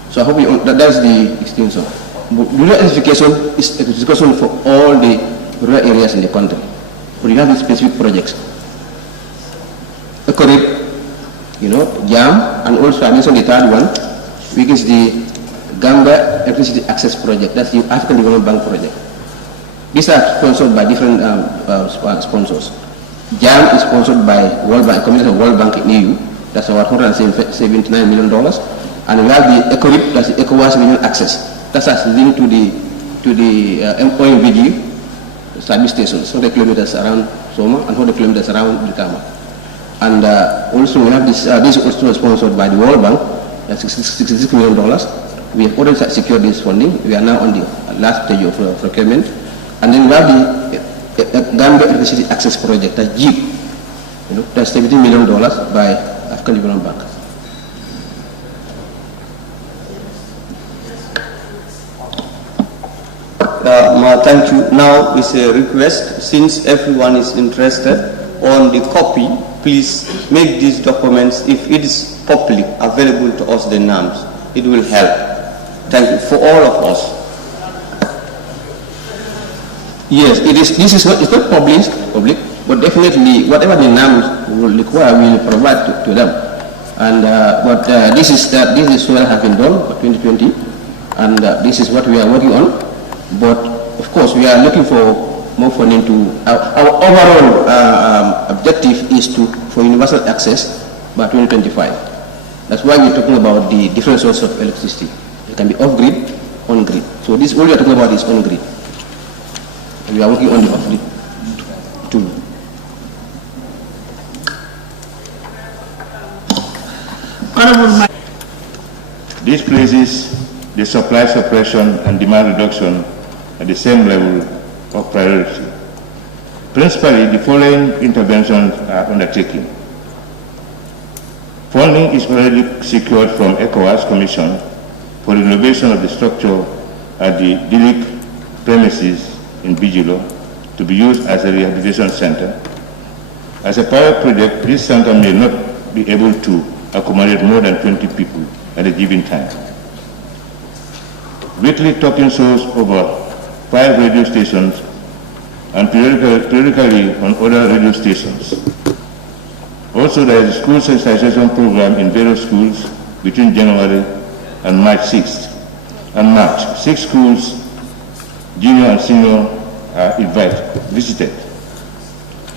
So I hope that's the extension. But rural electrification is a discussion for all the rural areas in the country. But you have these specific projects. Economic, jam, and also I mentioned the third one, which is the Gambia Electricity Access Project. That's the African Development Bank project. These are sponsored by different sponsors. JAM is sponsored by World Bank, Community of World Bank in EU. That's about $179 million. And we have the ECORIP, that's the ECOWAS Regional Access. That's linked to the OMVG service stations, 100 kilometers around Soma and 100 kilometers around Brikama. And also we have this is also sponsored by the World Bank, that's $66 million. We have already secured this funding. We are now on the last stage of procurement. And then we have the Gambia Electricity Access Project, that's GEEP. That's $17 million by African Development Bank. Thank you. Now is a request, since everyone is interested on the copy, please make these documents, if it is public, available to us, the names. It will help. Thank you for all of us. Yes, it is. This is what it's not public, but definitely whatever the names will require, we will provide to them. And this is what has been done for 2020, and this is what we are working on. But of course, we are looking for more funding to. Our overall objective is for universal access by 2025. That's why we're talking about the different sources of electricity. It can be off-grid, on-grid. So this all we are talking about is on-grid. We are working on the off-grid too. This places the supply suppression and demand reduction at the same level of priority. Principally, the following interventions are undertaken. Funding is already secured from ECOWAS Commission for renovation of the structure at the Dilik premises in Bijilo to be used as a rehabilitation center. As a pilot project, this center may not be able to accommodate more than 20 people at a given time. Weekly talking shows over 5 radio stations and periodically on other radio stations. Also, there is a school sensitization program in various schools between January and March 6th. And March, 6 schools, junior and senior, are visited.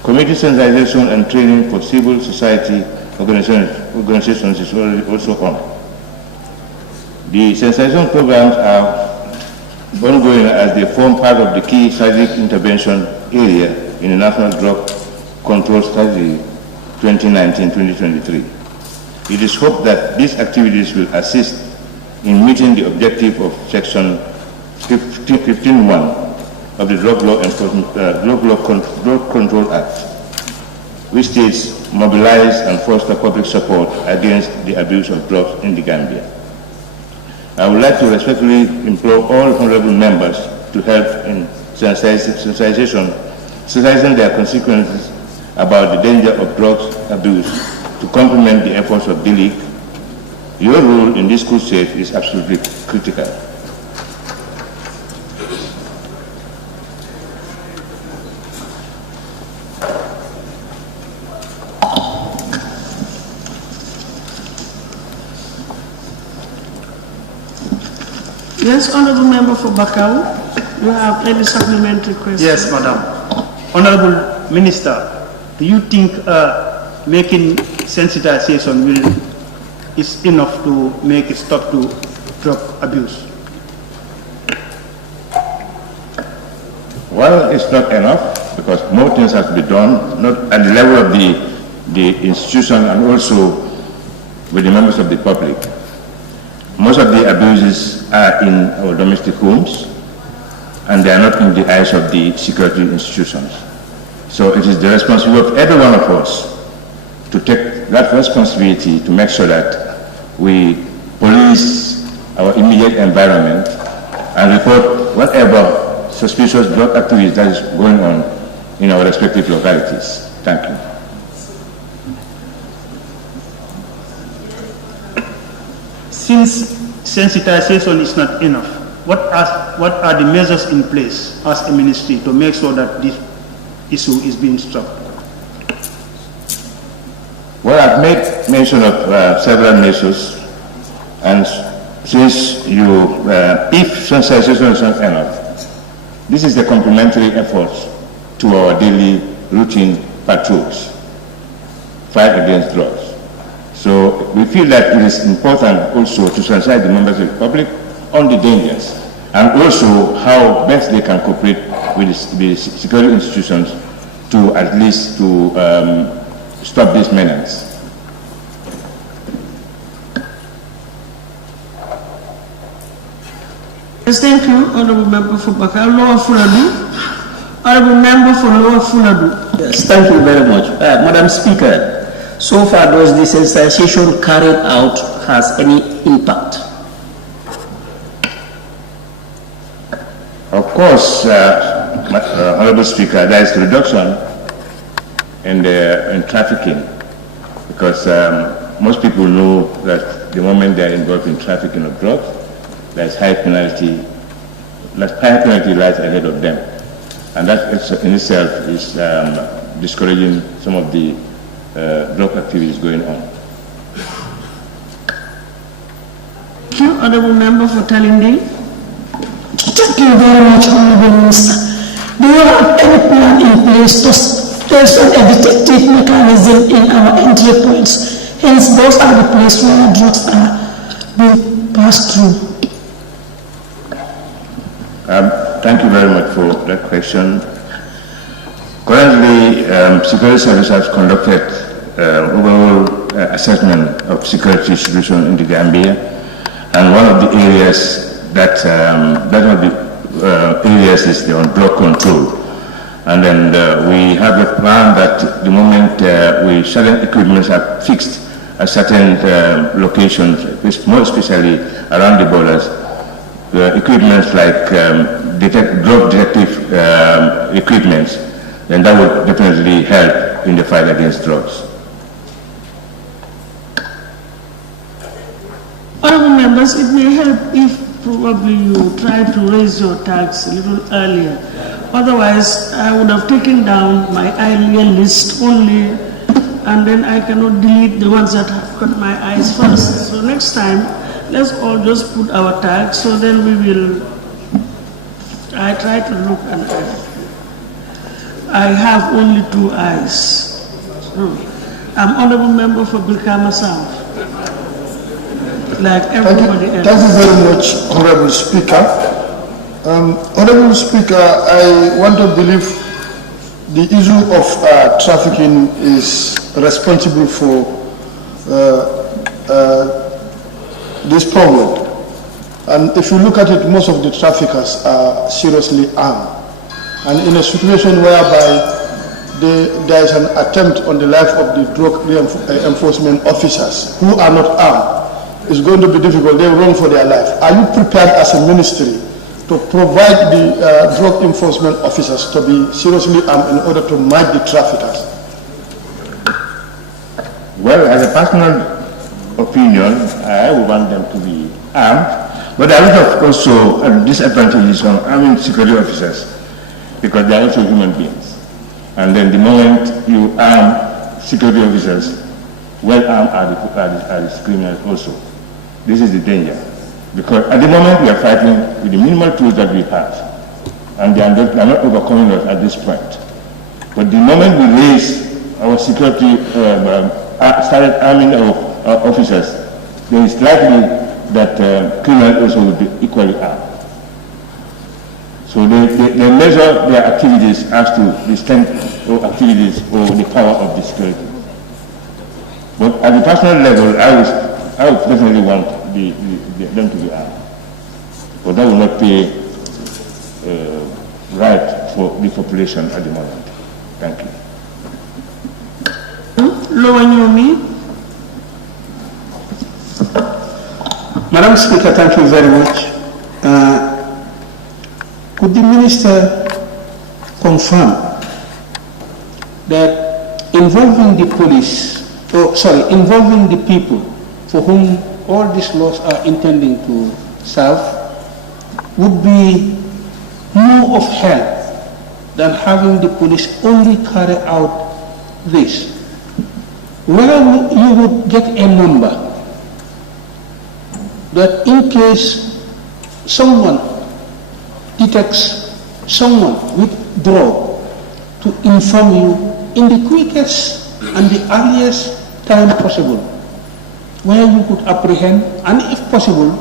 Community sensitization and training for civil society organizations is also on. The sensitization programs are ongoing as they form part of the key strategic intervention area in the National Drug Control Strategy 2019-2023. It is hoped that these activities will assist in meeting the objective of Section 15.1 of the Drug Control Act, which states mobilize and foster public support against the abuse of drugs in the Gambia. I would like to respectfully implore all honorable members to help in sensitizing their constituencies about the danger of drugs abuse to complement the efforts of DILIC. Your role in this crusade is absolutely critical. Yes, Honorable Member for Bakau, you have any supplementary questions? Yes, Madam. Honorable Minister, do you think making sensitization is enough to make a stop to drug abuse? Well, it's not enough because more things have to be done, not at the level of the institution and also with the members of the public. Most of the abuses are in our domestic homes and they are not in the eyes of the security institutions. So it is the responsibility of every one of us to take that responsibility to make sure that we police our immediate environment and report whatever suspicious drug activities that is going on in our respective localities. Thank you. Since sensitization is not enough, what are the measures in place as a ministry to make sure that this issue is being stopped? Well, I've made mention of several measures, and since you, if sensitization is not enough, this is the complementary effort to our daily routine patrols, fight against drugs. So we feel that it is important also to sensitize the members of the public on the dangers, and also how best they can cooperate with the security institutions to at least to stop this menace. Yes, thank you, Honorable Member for Baka. Lower Fuladu. Honorable Member for Lower Fuladu. Yes, thank you very much. Madam Speaker, so far does the sensitization carried out has any impact? Of course, Honorable Speaker, there is reduction in trafficking, because most people know that the moment they are involved in trafficking of drugs, there is high penalty lies ahead of them, and that in itself is discouraging some of the drug activities going on. Thank you, Honorable Member for Talindi. Thank you very much, Honorable Minister. Do you have any plan in place to place on a detective mechanism in our entry points? Hence, those are the places where drugs are being passed through. Thank you very much for that question. Currently, security services have conducted overall assessment of security situation in the Gambia, and one of the areas that areas is on drug control. And then we have a plan that the moment certain equipments are fixed at certain locations, more especially around the borders, equipments like drug detective equipments, then that would definitely help in the fight against drugs. Honorable members, it may help if probably you try to raise your tax a little earlier. Otherwise, I would have taken down my earlier list only, and then I cannot delete the ones that have caught my eyes first. So next time, let's all just put our tags, so then we will, I try to look, and I have only 2 eyes. So, I'm Honorable Member for Brikama South, like everybody else. Thank you very much, Honorable Speaker. Honorable Speaker, I want to believe the issue of trafficking is responsible for this problem. And if you look at it, most of the traffickers are seriously armed. And in a situation whereby there is an attempt on the life of the drug enforcement officers who are not armed, it's going to be difficult. They run for their life. Are you prepared as a ministry to provide the drug enforcement officers to be seriously armed in order to match the traffickers? Well, as a personal opinion, I would want them to be armed, but there are a lot of also disadvantages on arming security officers, because they are also human beings. And then the moment you arm security officers, well armed are the criminals also. This is the danger. Because at the moment we are fighting with the minimal tools that we have, and they are not overcoming us at this point. But the moment we raise our security, started arming our officers, then it's likely that criminals also will be equally armed. So they measure their activities as to the strength of activities or the power of the security. But at the personal level, I would definitely want them to be armed. But that will not pay the population at the moment. Thank you. Madam Speaker, thank you very much. Could the Minister confirm that involving the police, involving the people for whom all these laws are intending to serve would be more of help than having the police only carry out this? Whether you would get a number that in case someone detects someone with drug, to inform you in the quickest and the earliest time possible, where you could apprehend and, if possible,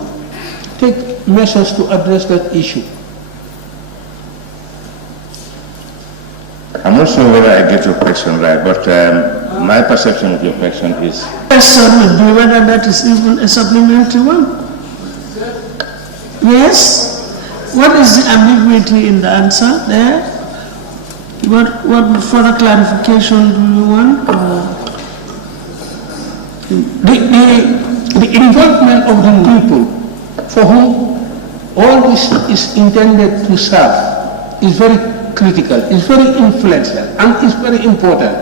take measures to address that issue. I'm not sure whether I get your question right, but my perception of your question is... Question would be whether that is even a supplementary one. Yes? What is the ambiguity in the answer there? What further clarification do you want? The involvement of the people for whom all this is intended to serve is very critical, is very influential, and is very important.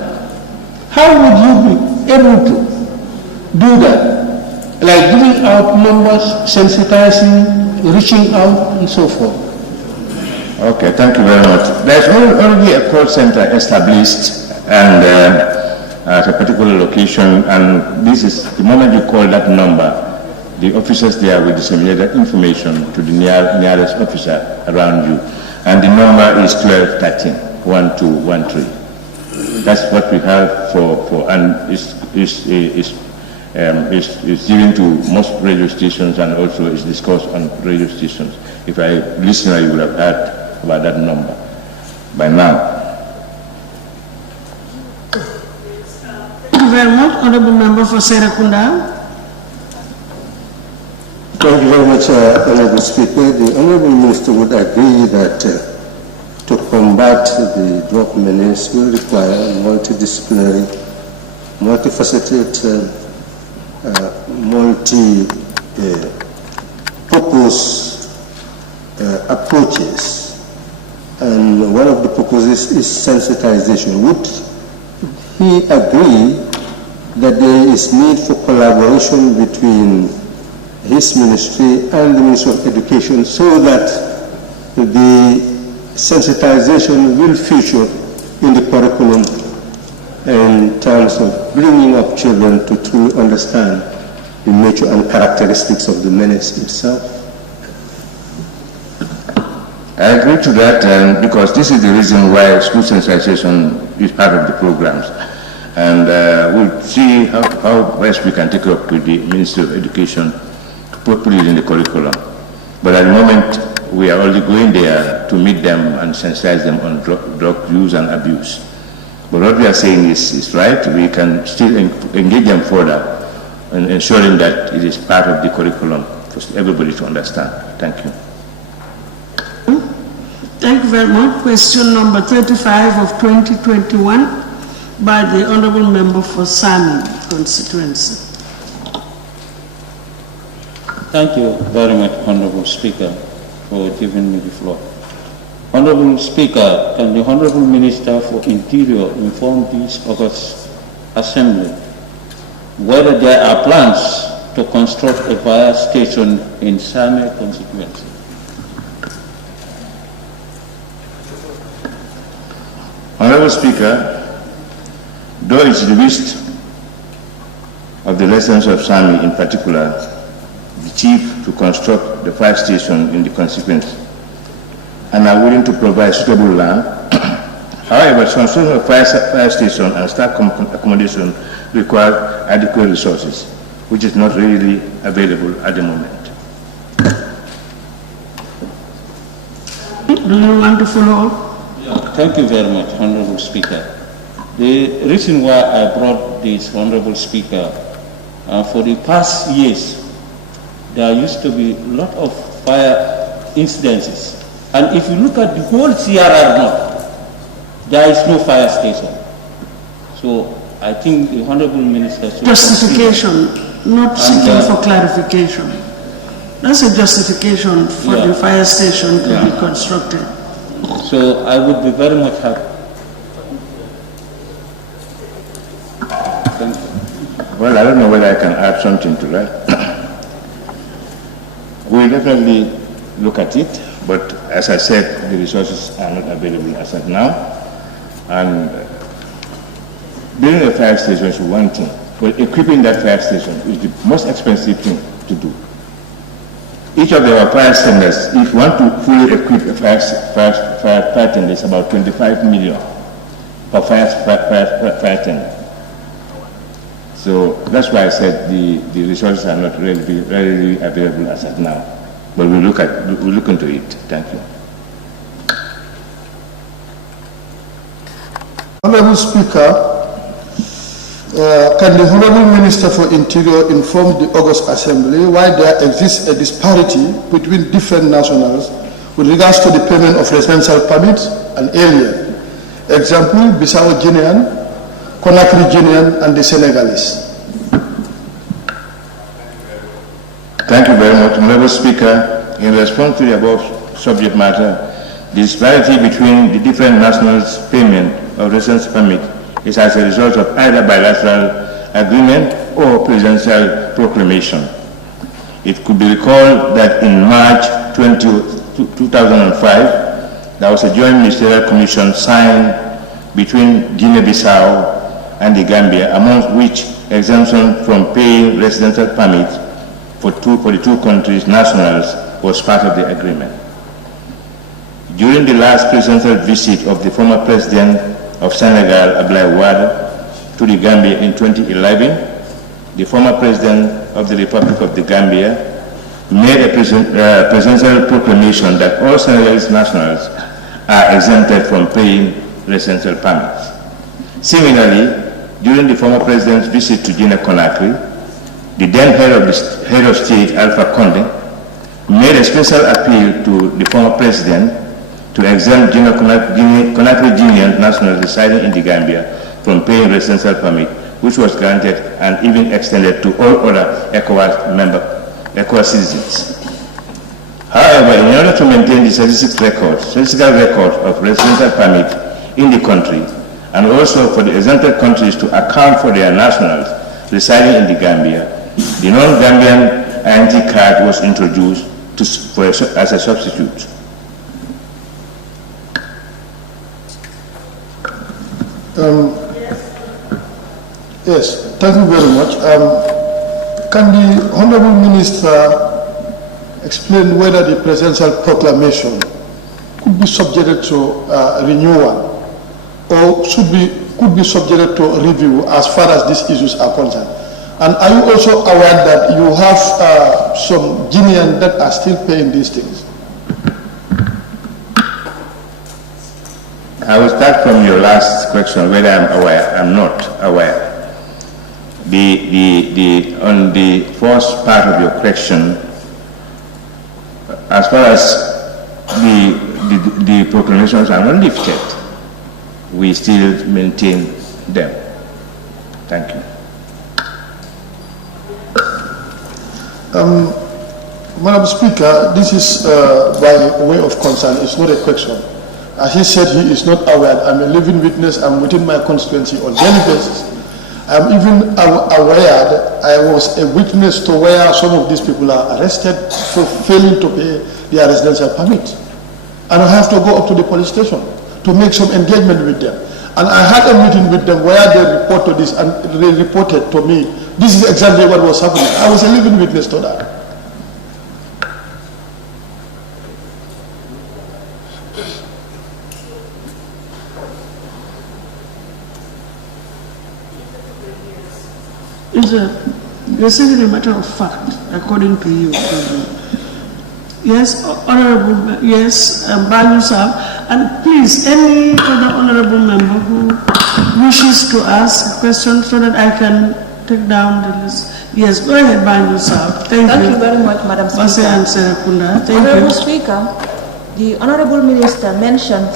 How would you be able to do that? Like giving out numbers, sensitizing, reaching out, and so forth. Okay, thank you very much. There's already a call center established and at a particular location, and this is the moment you call that number, the officers there will disseminate that information to the nearest officer around you, and the number is 1213 1213. That's what we have for and is given to most radio stations, and also is discussed on radio stations. If I listener, you would have heard about that number by now. Thank you very much, Honorable Member for Serakunda. Thank you very much, Honorable Speaker. The Honorable Minister would agree that to combat the drug menace will require multidisciplinary, multifaceted, multi-purpose approaches, and one of the purposes is sensitization. Would he agree that there is need for collaboration between his ministry and the Ministry of Education so that the sensitization will feature in the curriculum in terms of bringing up children to truly understand the nature and characteristics of the menace itself? I agree to that, because this is the reason why school sensitization is part of the programs. And we'll see how best we can take up with the Ministry of Education to put it in the curriculum. But at the moment, we are only going there to meet them and sensitize them on drug use and abuse. But what we are saying is right. We can still engage them further in ensuring that it is part of the curriculum for everybody to understand. Thank you. Thank you very much. Question number 35 of 2021 by the Honorable Member for Sami constituency. Thank you very much, Honorable Speaker, for giving me the floor. Honorable Speaker, can the Honorable Minister for Interior inform this August Assembly whether there are plans to construct a fire station in Sami constituency? Honorable Speaker, though it's the wish of the residents of Sami in particular, the chief to construct the fire station in the constituency, and are willing to provide suitable land. However, construction of fire station and staff accommodation require adequate resources, which is not readily available at the moment. Do you want to follow up? Thank you very much, Honorable Speaker. The reason why I brought this, Honorable Speaker, for the past years, there used to be a lot of fire incidences. And if you look at the whole CRR North, there is no fire station. So I think the Honorable Minister should justification, not seeking for clarification. That's a justification for the fire station to be constructed. So I would be very much happy. Thank you. Well, I don't know whether I can add something to that. We'll definitely look at it, but as I said, the resources are not available as of now. And building a fire station is one thing, but equipping that fire station is the most expensive thing to do. Each of our fire centers, if you want to fully equip a fire tender, it's about 25 million for fire tender. So that's why I said the resources are not readily available as of now. But we'll look into it. Thank you. Honorable Speaker, can the Honorable Minister for Interior inform the August Assembly why there exists a disparity between different nationals with regards to the payment of residential permits and alien? Example, Bissau Guinean, Conakry Guinean, and the Senegalese. Thank you very much, Honorable Speaker. In response to the above subject matter, the disparity between the different nationals' payment of residence permit is as a result of either bilateral agreement or presidential proclamation. It could be recalled that in March 2005, there was a joint ministerial commission signed between Guinea-Bissau and the Gambia, among which exemption from paying residential permits for the two countries' nationals was part of the agreement. During the last presidential visit of the former president of Senegal, Abdoulaye Wade, to the Gambia in 2011, the former president of the Republic of the Gambia made a presidential proclamation that all Senegalese nationals are exempted from paying residential permits. Similarly, during the former president's visit to Guinea-Conakry, the then head of state, Alpha Condé, made a special appeal to the former president to exempt Conakry Guinean nationals residing in the Gambia from paying residential permit, which was granted and even extended to all other ECOWAS citizens. However, in order to maintain the statistical record of residential permit in the country, and also for the exempted countries to account for their nationals residing in the Gambia, the non-Gambian identity card was introduced as a substitute. Yes, thank you very much. Can the Honorable Minister explain whether the presidential proclamation could be subjected to renewal or could be subjected to review as far as these issues are concerned? And are you also aware that you have some Guineans that are still paying these things? I will start from your last question, whether I'm aware. I'm not aware. On the first part of your question, as far as the proclamations are not lifted, we still maintain them. Thank you. Madam Speaker, this is by way of concern. It's not a question. As he said, he is not aware. I'm a living witness. I'm within my constituency on daily basis. I'm even aware that I was a witness to where some of these people are arrested for failing to pay their residential permit. And I have to go up to the police station to make some engagement with them. And I had a meeting with them where they reported this and they reported to me, this is exactly what was happening. I was a living witness to that. This is a matter of fact, according to you. Yes, Honorable, yes, Banyu Sahab. And please, any other Honorable member who wishes to ask a question so that I can take down the list. Yes, go ahead, Banyu Sahab. Thank you. Thank you very much, Madam Speaker. Honorable Speaker, the Honorable Minister mentioned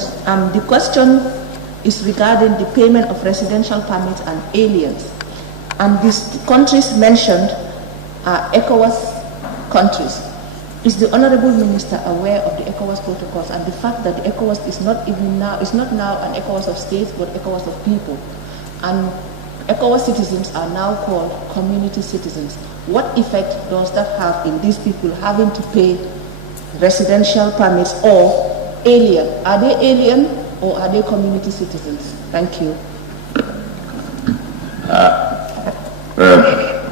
the question is regarding the payment of residential permits and aliens. And these countries mentioned are ECOWAS countries. Is the Honorable Minister aware of the ECOWAS protocols and the fact that the ECOWAS is not now an ECOWAS of states, but ECOWAS of people? And ECOWAS citizens are now called community citizens. What effect does that have in these people having to pay residential permits or alien? Are they alien or are they community citizens? Thank you.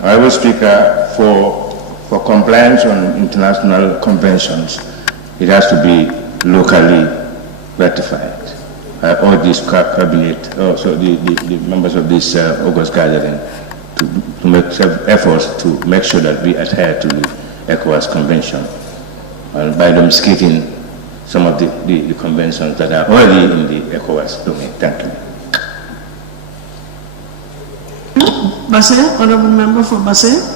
Honorable Speaker, for compliance on international conventions, it has to be locally ratified. All these cabinet, also the members of this August gathering, to make efforts to make sure that we adhere to the ECOWAS convention by demonstrating some of the conventions that are already in the ECOWAS domain. Thank you. Basse, Honorable Member for Basse.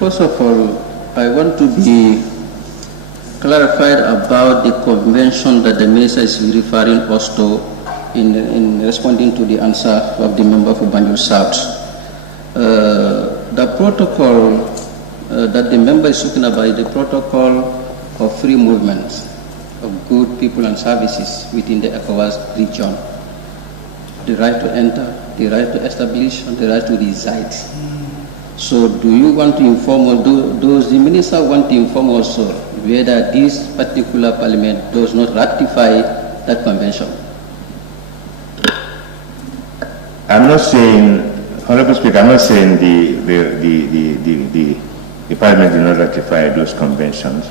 First of all, I want to be clarified about the convention that the Minister is referring us to in responding to the answer of the member for Banjul South. The protocol that the member is talking about is the protocol of free movement of goods, people and services within the ECOWAS region. The right to enter, the right to establish, and the right to reside. So do you want to inform us, does the Minister want to inform us whether this particular parliament does not ratify that convention? I'm not saying, Honorable Speaker, I'm not saying the parliament did not ratify those conventions.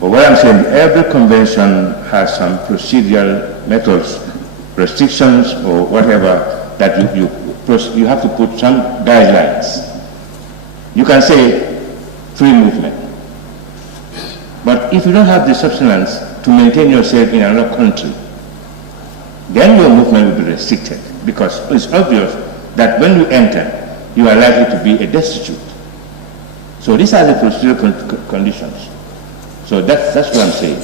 But what I'm saying, every convention has some procedural methods, restrictions or whatever that you have to put some guidelines. You can say free movement. But if you don't have the substance to maintain yourself in another country, then your movement will be restricted, because it's obvious that when you enter, you are likely to be a destitute. So these are the procedural conditions. So that's what I'm saying.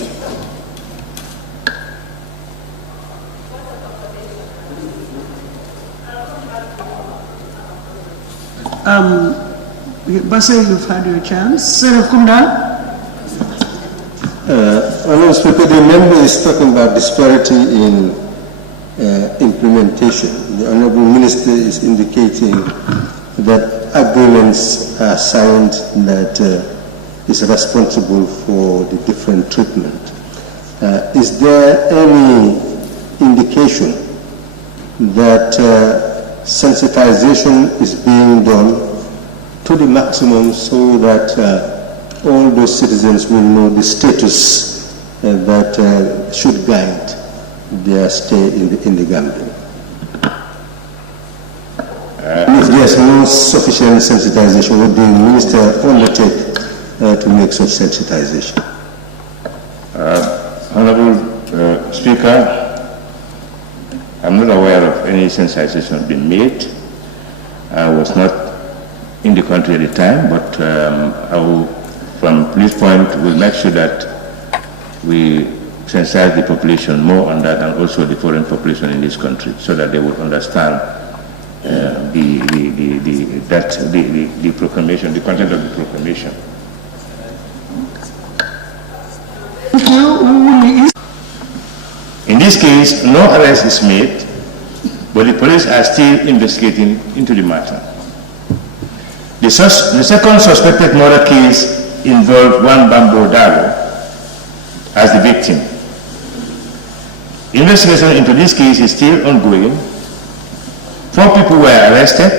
Basse, you've had your chance. Senator Kunda. Honorable Speaker, the member is talking about disparity in implementation. The Honorable Minister is indicating that agreements are signed that is responsible for the different treatment. Is there any indication that sensitization is being done to the maximum so that all those citizens will know the status that should guide their stay in the Gambia? If there's no sufficient sensitization, would the Minister undertake to make such sensitization? Honorable Speaker, I'm not aware of any sensitization being made. I was not in the country at the time, but I will, from this point, will make sure that we sensitize the population more on that, and also the foreign population in this country, so that they will understand the proclamation, the content of the proclamation. In this case, no arrest is made, but the police are still investigating into the matter. The second suspected murder case involved one Bambo Daro as the victim. Investigation into this case is still ongoing. 4 people were arrested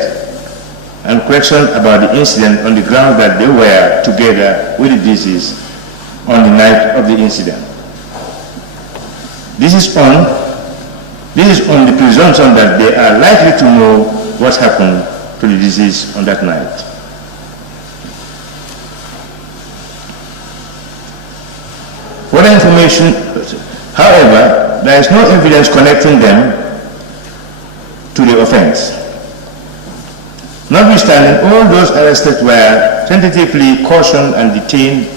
and questioned about the incident on the ground that they were together with the deceased on the night of the incident. This is on the presumption that they are likely to know what happened to the deceased on that night. For the information, however, there is no evidence connecting them to the offense. Notwithstanding, all those arrested were tentatively cautioned and detained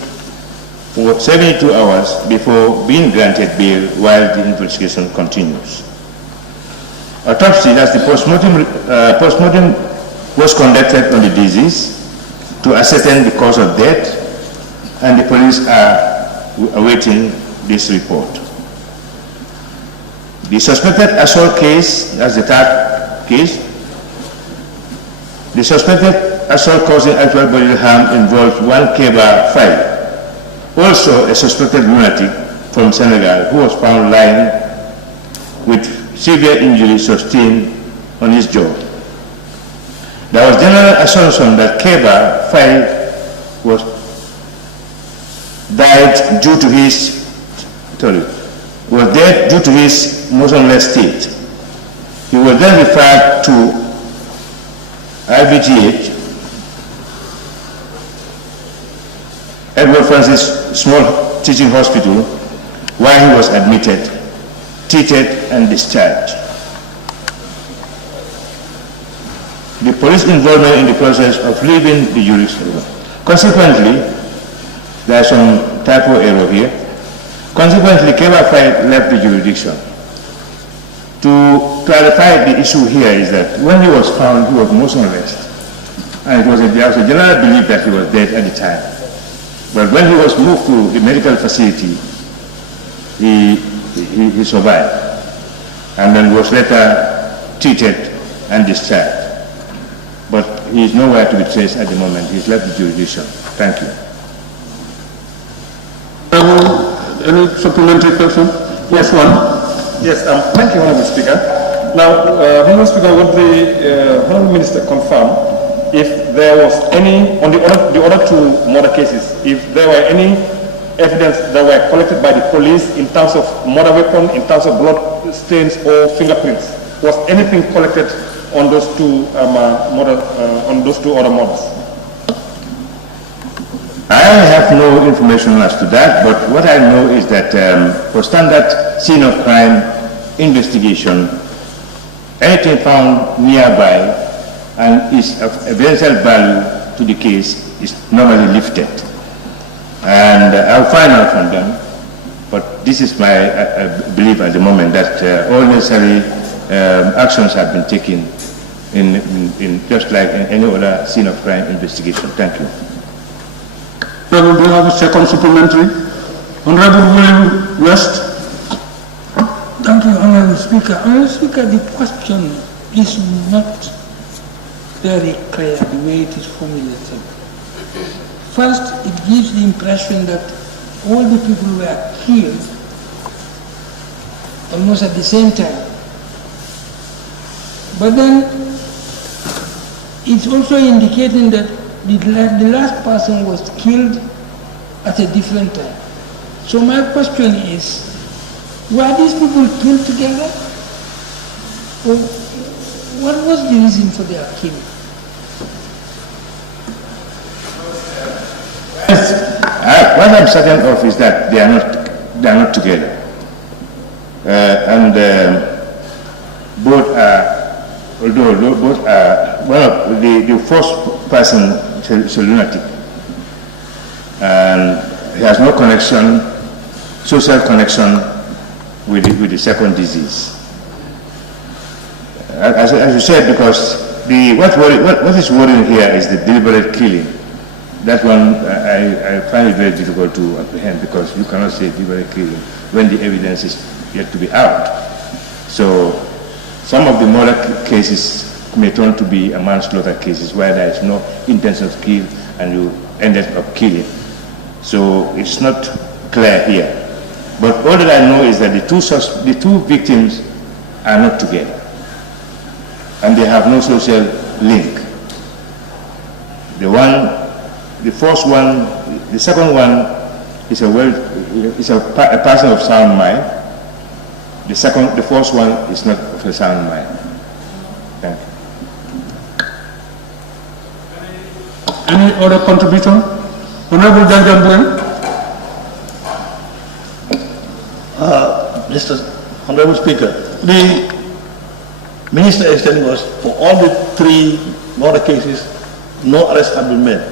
for 72 hours before being granted bail while the investigation continues. Autopsy, that's the postmortem was conducted on the disease to ascertain the cause of death, and the police are awaiting this report. The suspected assault case, that's the third case. The suspected assault causing actual bodily harm involves one Keba Faye, also a suspected lunatic from Senegal, who was found lying with severe injury sustained on his jaw. There was general assumption that Keba Faye died due to his motionless state. He was then referred to IVGH, Edward Francis Small Teaching Hospital, where he was admitted, treated, and discharged. The police involvement in the process of leaving the jurisdiction. Consequently, there is some typo error here. Consequently, Keba Faye left the jurisdiction. To clarify the issue here is that when he was found, he was motionless. And there was a general belief that he was dead at the time. But when he was moved to the medical facility, he survived. And then was later treated and discharged. But he is nowhere to be traced at the moment. He's left the jurisdiction. Thank you. Any supplementary question? Yes, one. Yes, thank you, Honourable Speaker. Now, Honourable Speaker, would the Honourable Minister confirm if there was any, on the other two murder cases, if there were any evidence that were collected by the police in terms of murder weapon, in terms of blood stains or fingerprints? Was anything collected on those two other murders? I have no information as to that, but what I know is that for standard scene of crime investigation, anything found nearby and is of evidential value to the case is normally lifted. And I'll find out from them, but this is my belief at the moment, that all necessary actions have been taken in just like in any other scene of crime investigation. Thank you. Do you have a second supplementary? Honorable William West. Thank you, Honorable Speaker. Honorable Speaker, the question is not very clear the way it is formulated. First, it gives the impression that all the people were killed almost at the same time. But then, it's also indicating that the last person was killed at a different time. So my question is, were these people killed together? Or what was the reason for their killing? What I'm certain of is that they are not together, and both are, although both are, well, the first person is a lunatic, and he has no connection, social connection with the second disease. As you said, because what is worrying here is the deliberate killing. That one I find it very difficult to apprehend, because you cannot say deliberate killing when the evidence is yet to be out. So some of the murder cases may turn to be a manslaughter cases where there is no intention to kill and you ended up killing. So it's not clear here. But all that I know is that the two victims are not together, and they have no social link. The first one, the second one is a person of sound mind. The first one is not of a sound mind. Thank you. Any other contribution? Honorable Janjan. Mr. Honorable Speaker, the Minister is telling us for all the three murder cases, no arrests have been made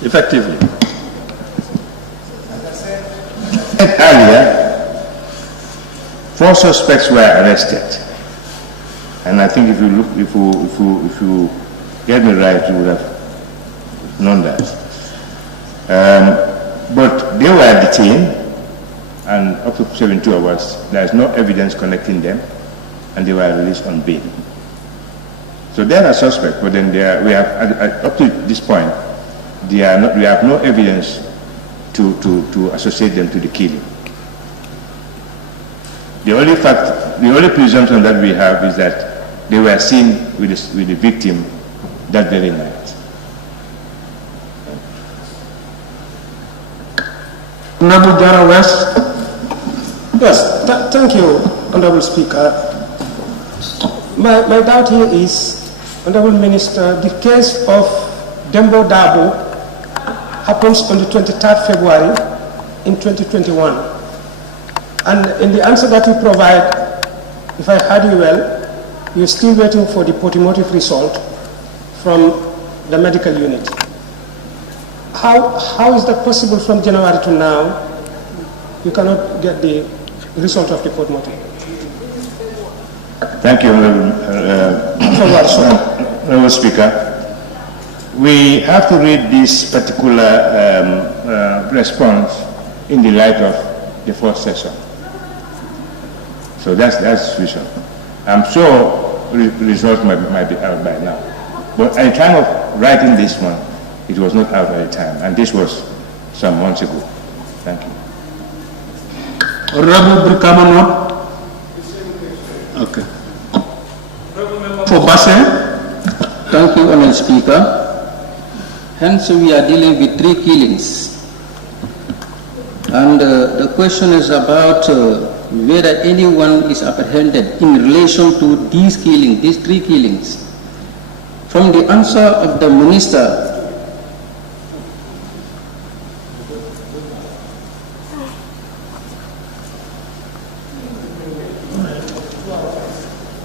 effectively. Earlier, 4 suspects were arrested. And I think if you look, if you get me right, you would have known that. But they were detained, and up to 72 hours, there is no evidence connecting them, and they were released on bail. So they are suspects, but then we have up to this point, we have no evidence to associate them to the killing. The only presumption that we have is that they were seen with the victim that very night. Honorable Jara West. Yes, thank you, Honorable Speaker. My doubt here is, Honorable Minister, the case of Dembo Dabo happens on the 23rd February in 2021. And in the answer that you provide, if I heard you well, you're still waiting for the postmortem result from the medical unit. How is that possible from January to now? You cannot get the result of the postmortem. Thank you, Honorable Speaker. We have to read this particular response in the light of the first session. So that's the situation. I'm sure results might be out by now. But at the time of writing this one, it was not out at the time, and this was some months ago. Thank you. Honorable Brikamanot. Okay. For Basse. Thank you, Honorable Speaker. Hence, we are dealing with 3 killings. And the question is about whether anyone is apprehended in relation to these killings, these 3 killings. From the answer of the Minister,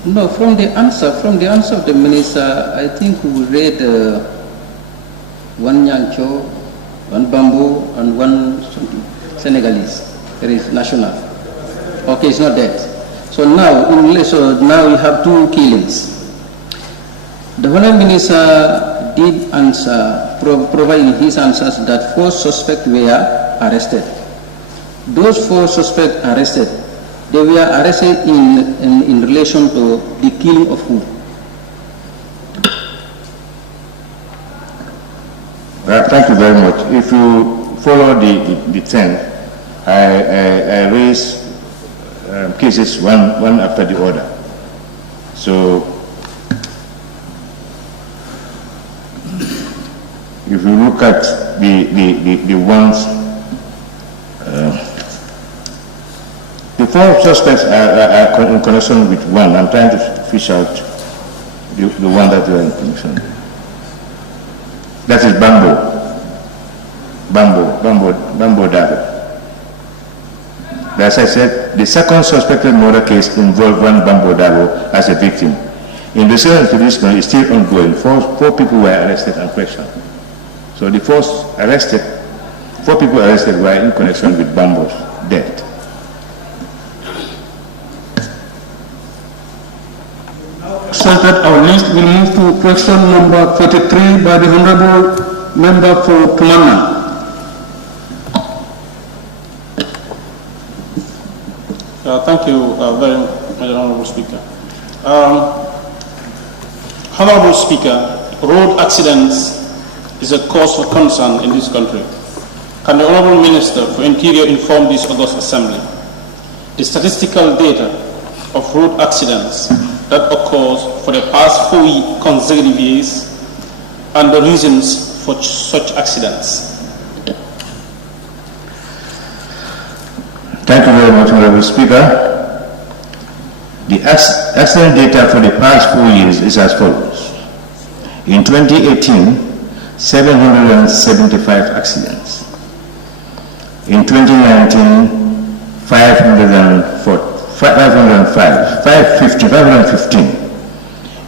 no, from the answer of the Minister, I think we read 1 Nyancho, 1 Bamboo, and 1 Senegalese. There is national. Okay, it's not that. So now we have 2 killings. The Hon.Minister did answer, provide in his answers that 4 suspects were arrested. Those 4 suspects arrested, they were arrested in relation to the killing of who? Thank you very much. If you follow the trend, I raise cases one after the other. So if you look at the ones, the 4 suspects are in connection with one. I'm trying to fish out the one that we are in connection. That is Bambo Dabo. As I said, the second suspected murder case involved 1 Bambo Dabo as a victim. Investigation into this is still ongoing. 4 people were arrested and questioned. So the 4 people arrested were in connection with Bambo's death. Consulted our list, we move to question number 43 by the Honorable Member for Kumana. Thank you very much, Honorable Speaker. Honorable Speaker, road accidents is a cause for concern in this country. Can the Honorable Minister for Interior inform this August Assembly the statistical data of road accidents that occurs for the past 4 consecutive years and the reasons for such accidents? Thank you very much, Honorable Speaker. The accident data for the past 4 years is as follows. In 2018, 775 accidents. In 2019, 515.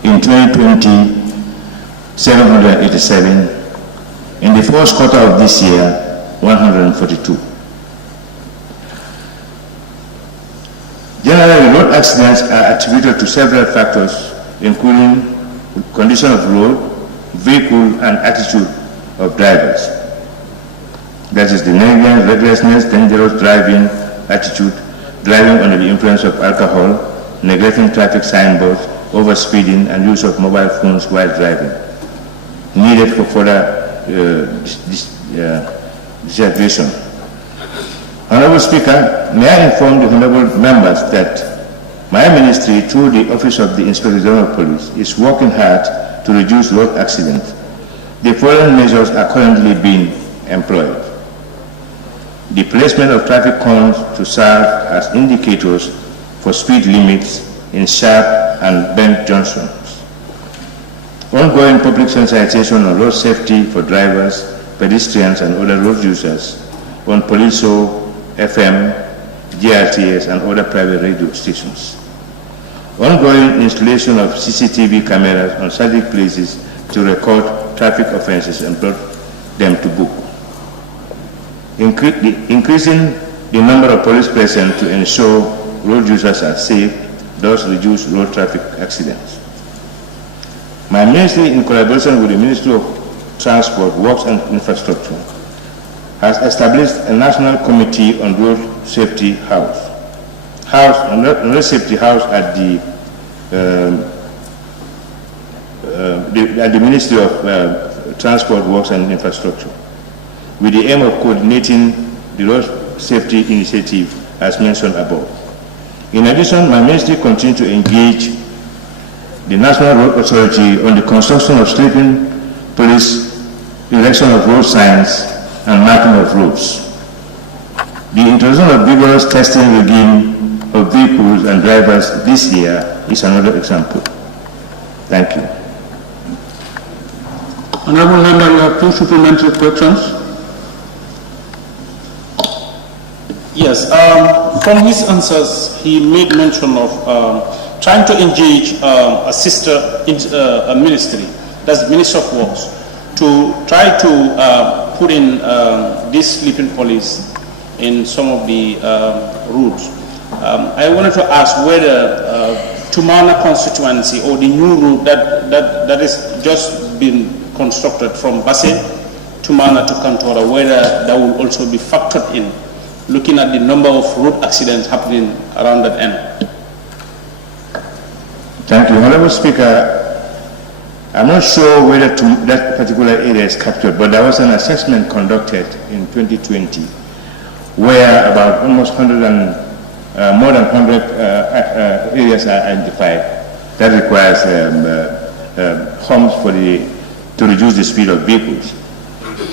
In 2020, 787. In the first quarter of this year, 142. Generally, road accidents are attributed to several factors, including condition of road, vehicle, and attitude of drivers. That is the negligence, recklessness, dangerous driving attitude, driving under the influence of alcohol, neglecting traffic signboards, overspeeding, and use of mobile phones while driving. Needed for further dissertation. Honorable Speaker, may I inform the honorable members that my ministry, through the Office of the Inspector General of Police, is working hard to reduce road accidents. The following measures are currently being employed. The placement of traffic cones to serve as indicators for speed limits in sharp and bend junctions. Ongoing public sensitization on road safety for drivers, pedestrians, and other road users on Poliso, FM, GRTS, and other private radio stations. Ongoing installation of CCTV cameras on public places to record traffic offenses and bring them to book. Increasing the number of police present to ensure road users are safe, thus reduce road traffic accidents. My ministry, in collaboration with the Ministry of Transport, Works and Infrastructure, has established a national committee on road safety house at the Ministry of Transport, Works and Infrastructure, with the aim of coordinating the road safety initiative as mentioned above. In addition, my ministry continues to engage the National Road Authority on the construction of sleeping police, erection of road signs, and marking of roads. The introduction of vigorous testing regime of vehicles and drivers this year is another example. Thank you. Honorable Member, you have two supplementary questions. Yes, from his answers, he made mention of trying to engage a sister ministry, that's the Minister of Works, to try to put in this sleeping police in some of the routes. I wanted to ask whether Tumana constituency or the new route that is just been constructed from Basse, Tumana to Kantora, whether that will also be factored in, looking at the number of road accidents happening around that end. Thank you. Honorable Speaker, I'm not sure whether that particular area is captured, but there was an assessment conducted in 2020 where about almost more than 100 areas are identified that requires humps to reduce the speed of vehicles.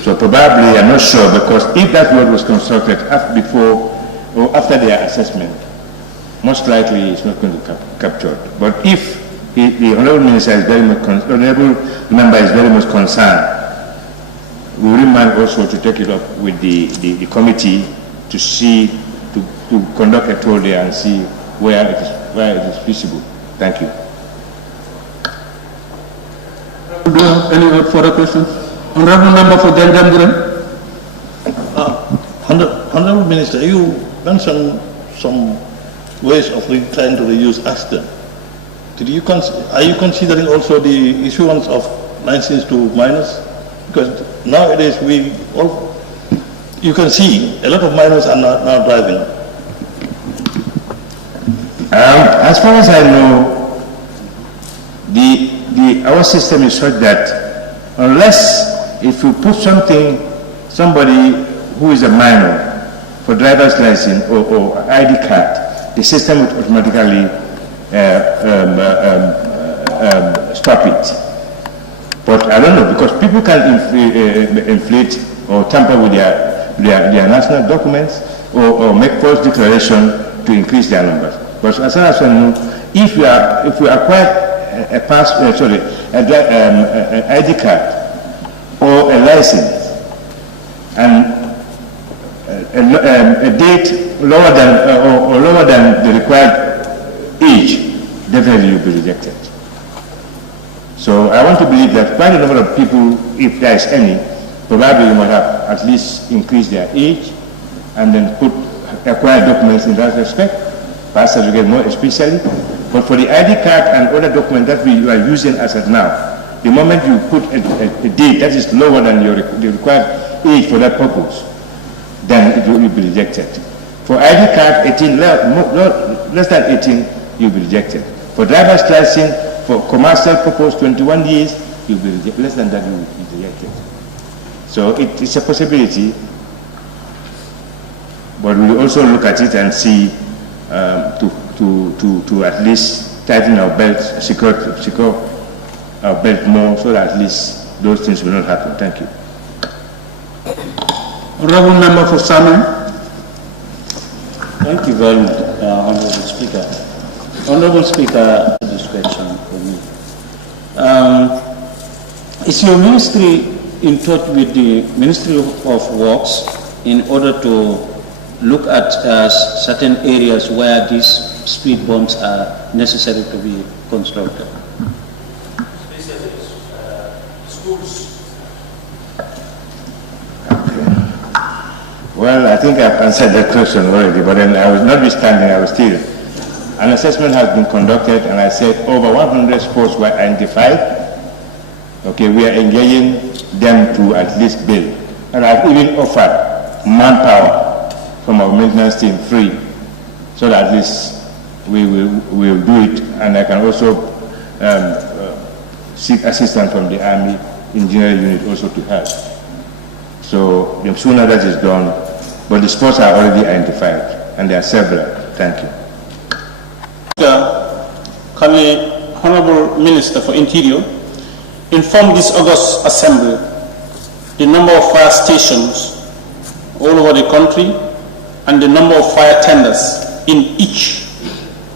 So probably, I'm not sure, because if that road was constructed before or after their assessment, most likely it's not going to be captured. But if the Honorable Minister is very much Honorable Member is very much concerned, we will remind also to take it up with the committee to see, to conduct a tour there and see where it is feasible. Thank you. Do you have any further questions? Honorable Member for Janjanburan. Honorable Minister, you mentioned some ways of trying to reduce accident. Are you considering also the issuance of license to minors? Because nowadays you can see a lot of minors are now driving. As far as I know, our system is such that unless if you put somebody who is a minor for driver's license or ID card, the system would automatically stop it. But I don't know, because people can inflate or tamper with their national documents or make false declaration to increase their numbers. But as far as I know, if we acquire an ID card or a license and a date lower than the required age, definitely will be rejected. So I want to believe that quite a number of people, if there is any, probably might have at least increased their age and then acquire documents in that respect, birth certificate more especially. But for the ID card and other documents that you are using as of now, the moment you put a date that is lower than the required age for that purpose, then it will be rejected. For ID card, 18, less than 18, you'll be rejected. For driver's license, for commercial purpose, 21 years, you'll be rejected. Less than that, you will be rejected. So it's a possibility, but we'll also look at it and see to at least tighten our belt, secure our belt more, so that at least those things will not happen. Thank you. Honorable Member for Salmon. Thank you very much, Honorable Speaker. Honorable Speaker, this question for me. Is your ministry in touch with the Ministry of Works in order to look at certain areas where these speed bumps are necessary to be constructed? Well, I think I've answered that question already, but then I was notwithstanding, I was still. An assessment has been conducted, and I said over 100 spots were identified. Okay, we are engaging them to at least build. And I've even offered manpower from our maintenance team free, so that at least we will do it. And I can also seek assistance from the Army Engineering Unit also to help. So the sooner that is done, but the spots are already identified, and there are several. Thank you. Can the Honorable Minister for Interior inform this August Assembly the number of fire stations all over the country and the number of fire tenders in each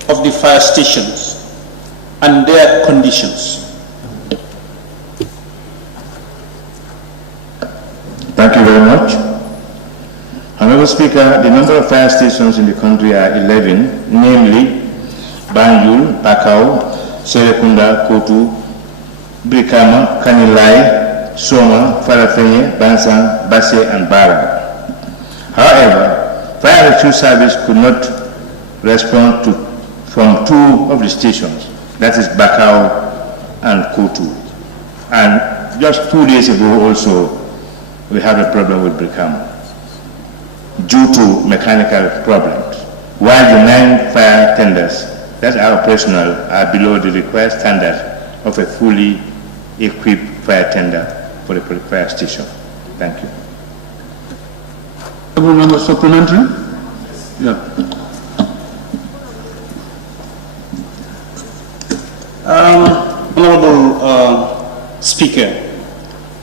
of the fire stations and their conditions? Thank you very much. Honorable Speaker, the number of fire stations in the country are 11, namely Banjul, Bakau, Serekunda, Kotu, Brikama, Kanilai, Soma, Farafenye, Bansang, Basse, and Bara. However, fire rescue service could not respond from two of the stations, that is Bakau and Kotu. And just 2 days ago also, we had a problem with Brikama due to mechanical problems. While the 9 fire tenders that are operational are below the required standard of a fully equipped fire tender for the fire station. Thank you. Honorable Member Supplementary. Yeah. Honorable Speaker,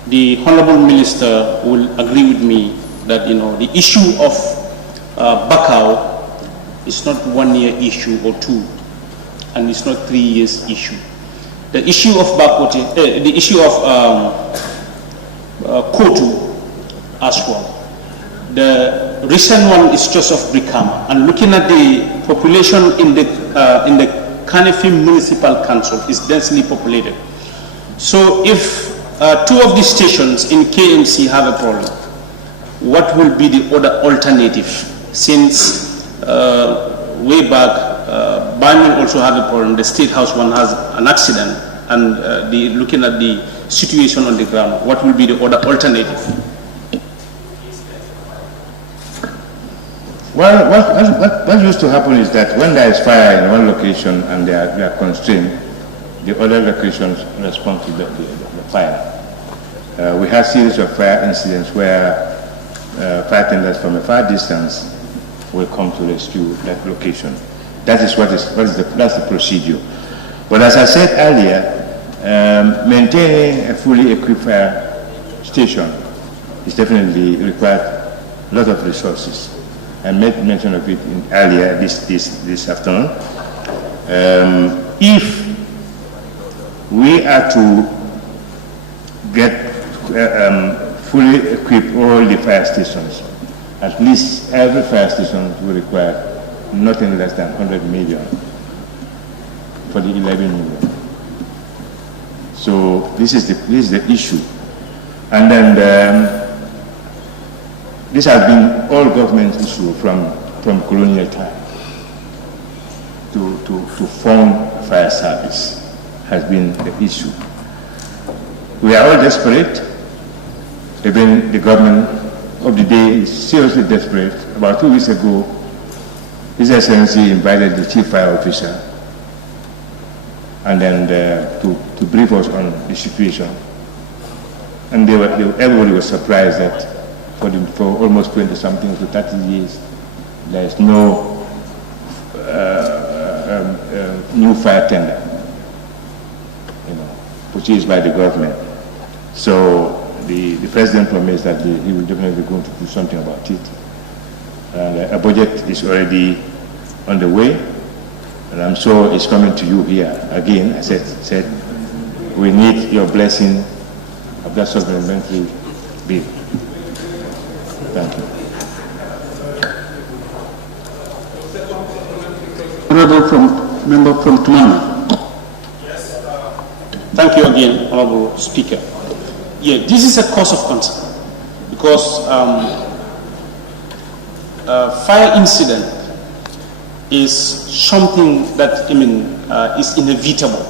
the Honorable Minister will agree with me that the issue of Bakau is not 1 year issue or 2, and it's not 3 years issue. The issue of Kotu as well. The recent one is just of Brikama, and looking at the population in the Kanifi Municipal Council is densely populated. So if 2 of these stations in KMC have a problem, what will be the other alternative? Since way back, Banjul also had a problem. The State House one has an accident, and looking at the situation on the ground, what will be the other alternative? Well, what used to happen is that when there is fire in one location and they are constrained, the other locations respond to the fire. We had a series of fire incidents where fire tenders from a far distance will come to rescue that location. That's the procedure. But as I said earlier, maintaining a fully equipped fire station is definitely required a lot of resources. I made mention of it earlier this afternoon. If we are to get fully equip all the fire stations, at least every fire station will require nothing less than 100 million for the 11 million. So this is the issue. And then this has been all government issue from colonial time. to form fire service has been the issue. We are all desperate. Even the government of the day is seriously desperate. About 2 weeks ago, His Excellency invited the Chief Fire Officer and then to brief us on the situation. And everybody was surprised that for almost 20-something to 30 years, there is no new fire tender, purchased by the government. So the President promised that he will definitely going to do something about it. A budget is already on the way, and I'm sure it's coming to you here. Again, I said we need your blessing of that supplementary bill. Thank you. Honorable member from Tumana. Thank you again, Honorable Speaker. Yeah, this is a cause of concern because fire incident is something that is inevitable,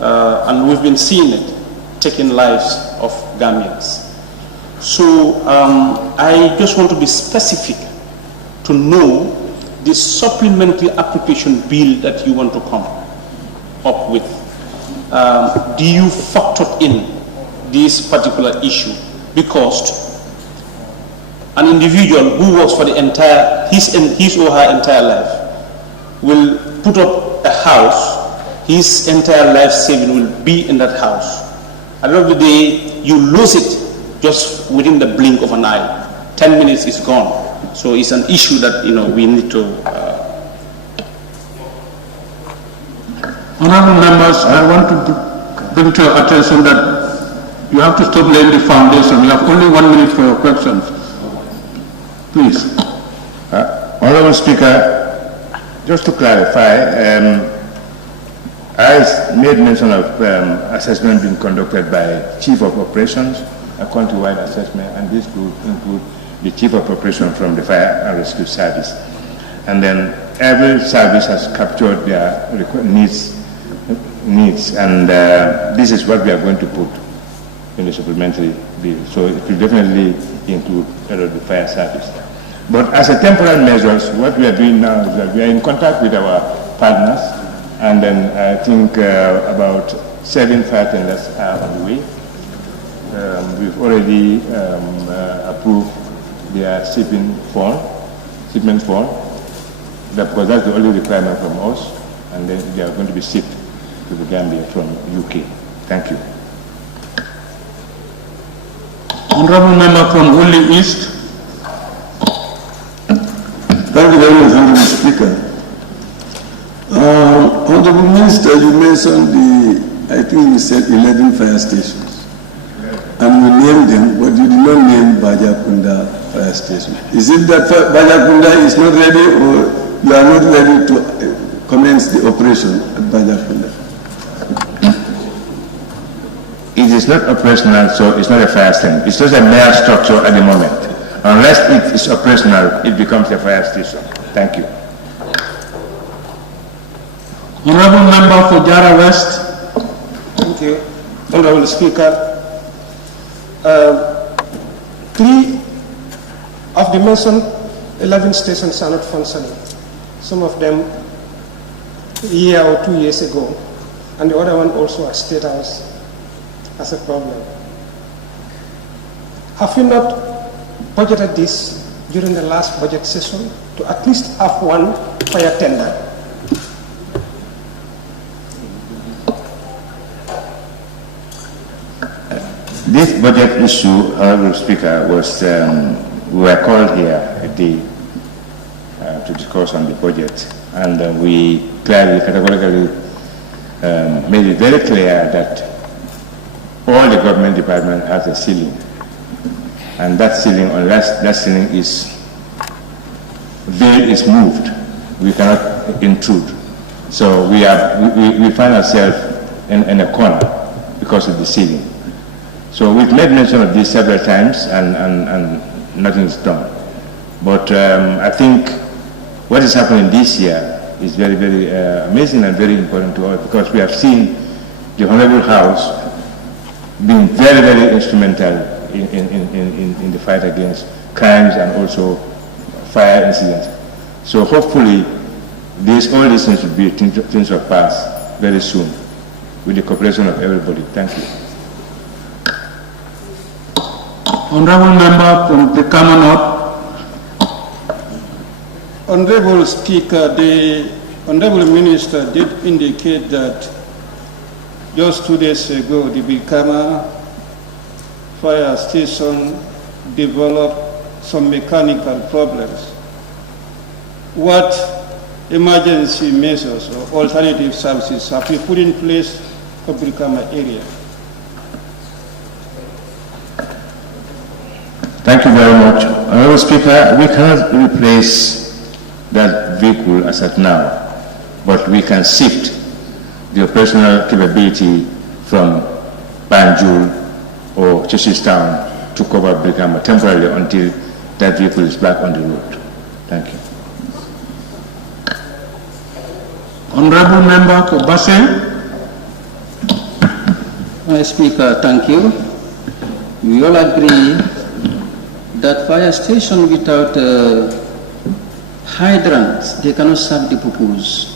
and we've been seeing it taking lives of Gambians. So I just want to be specific to know the supplementary appropriation bill that you want to come up with. Do you factor in this particular issue? Because an individual who works for the entire, his or her entire life will put up a house, his entire life saving will be in that house. At the end of the day, you lose it just within the blink of an eye. 10 minutes is gone. So it's an issue that we need to. Honorable members, I want to bring to your attention that you have to stop laying the foundation. You have only 1 minute for your questions. Please. Honorable Speaker, just to clarify, I made mention of assessment being conducted by Chief of Operations, a countrywide assessment, and this could include the Chief of Operations from the Fire and Rescue Service. And then every service has captured their needs, and this is what we are going to put in the supplementary bill. So it will definitely include the fire service. But as a temporary measures, what we are doing now is that we are in contact with our partners, and then I think about 7 fire tenders are on the way. We've already approved their shipment form, because that's the only requirement from us, and then they are going to be shipped to the Gambia from UK. Thank you. Honorable member from Woodley East. Thank you very much, Honorable Speaker. Honorable Minister, you mentioned I think you said 11 fire stations. And you named them, but you did not name Bajakunda fire station. Is it that Bajakunda is not ready, or you are not ready to commence the operation at Bajakunda? It is not operational, so it's not a fire station. It's just a mere structure at the moment. Unless it is operational, it becomes a fire station. Thank you. Honorable member for Jara West. Thank you, Honorable Speaker. 3 of the mentioned 11 stations are not functioning. Some of them a year or 2 years ago, and the other one also at State House as a problem. Have you not budgeted this during the last budget session to at least have one fire tender? This budget issue, Honorable Speaker, was, we were called here a day to discuss on the budget, and we clearly, categorically made it very clear that all the government departments have a ceiling, and that ceiling, unless that ceiling is veil is moved, we cannot intrude. So we find ourselves in a corner because of the ceiling. So we've made mention of this several times, and nothing is done. But I think what is happening this year is very, very amazing and very important to us, because we have seen the Honorable House being very, very instrumental in the fight against crimes and also fire incidents. So hopefully, all these things will be things of past very soon, with the cooperation of everybody. Thank you. Honorable Member from the North. Honorable Speaker, the Honorable Minister did indicate that just 2 days ago, the Brikama fire station developed some mechanical problems. What emergency measures or alternative services have we put in place for Brikama area? Thank you very much. Honorable Speaker, we cannot replace that vehicle as at now, but we can shift the operational capability from Banjul or Chestertown to cover Brikama temporarily until that vehicle is back on the road. Thank you. Honorable Member for Basse. Speaker, thank you. We all agree that fire station without hydrants, they cannot serve the purpose.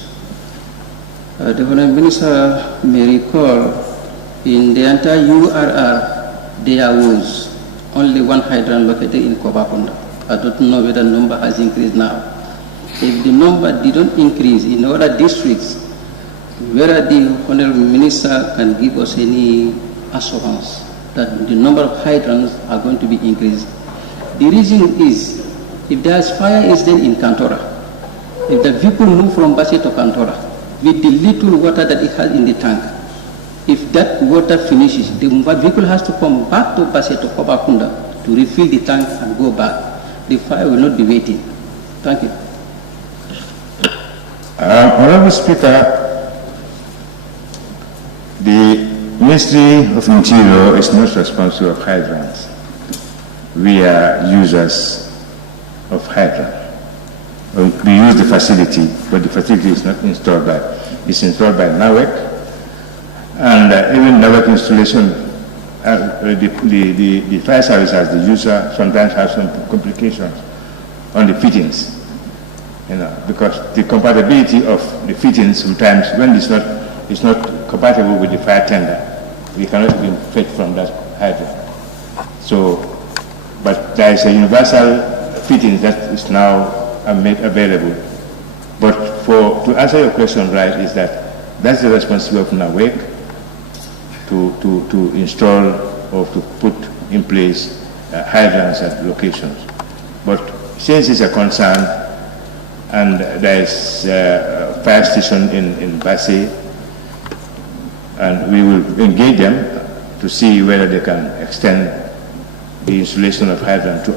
The Hon.Minister may recall in the entire URR there was only one hydrant located in Kobakunda. I don't know whether the number has increased now. If the number didn't increase in other districts, whether the Honorable Minister can give us any assurance that the number of hydrants are going to be increased. The reason is, if there's fire incident in Kantora, if the vehicle move from Basse to Kantora, with the little water that it has in the tank, if that water finishes, the vehicle has to come back to Basse to Kobakunda to refill the tank and go back. The fire will not be waiting. Thank you. Honorable Speaker, the Ministry of Interior is not responsible for hydrants. We are users of hydrant. We use the facility, but the facility is not installed by, it's installed by NAWEC, and even NAWEC installation, the fire service as the user sometimes has some complications on the fittings, because the compatibility of the fittings sometimes, when it's not compatible with the fire tender, we cannot even fetch from that hydrant. So, but there is a universal fitting that is now made available. But to answer your question right, is that's the responsibility of NAWEC to install or to put in place hydrants at locations. But since it's a concern, and there is a fire station in Basse, and we will engage them to see whether they can extend the installation of hydrant to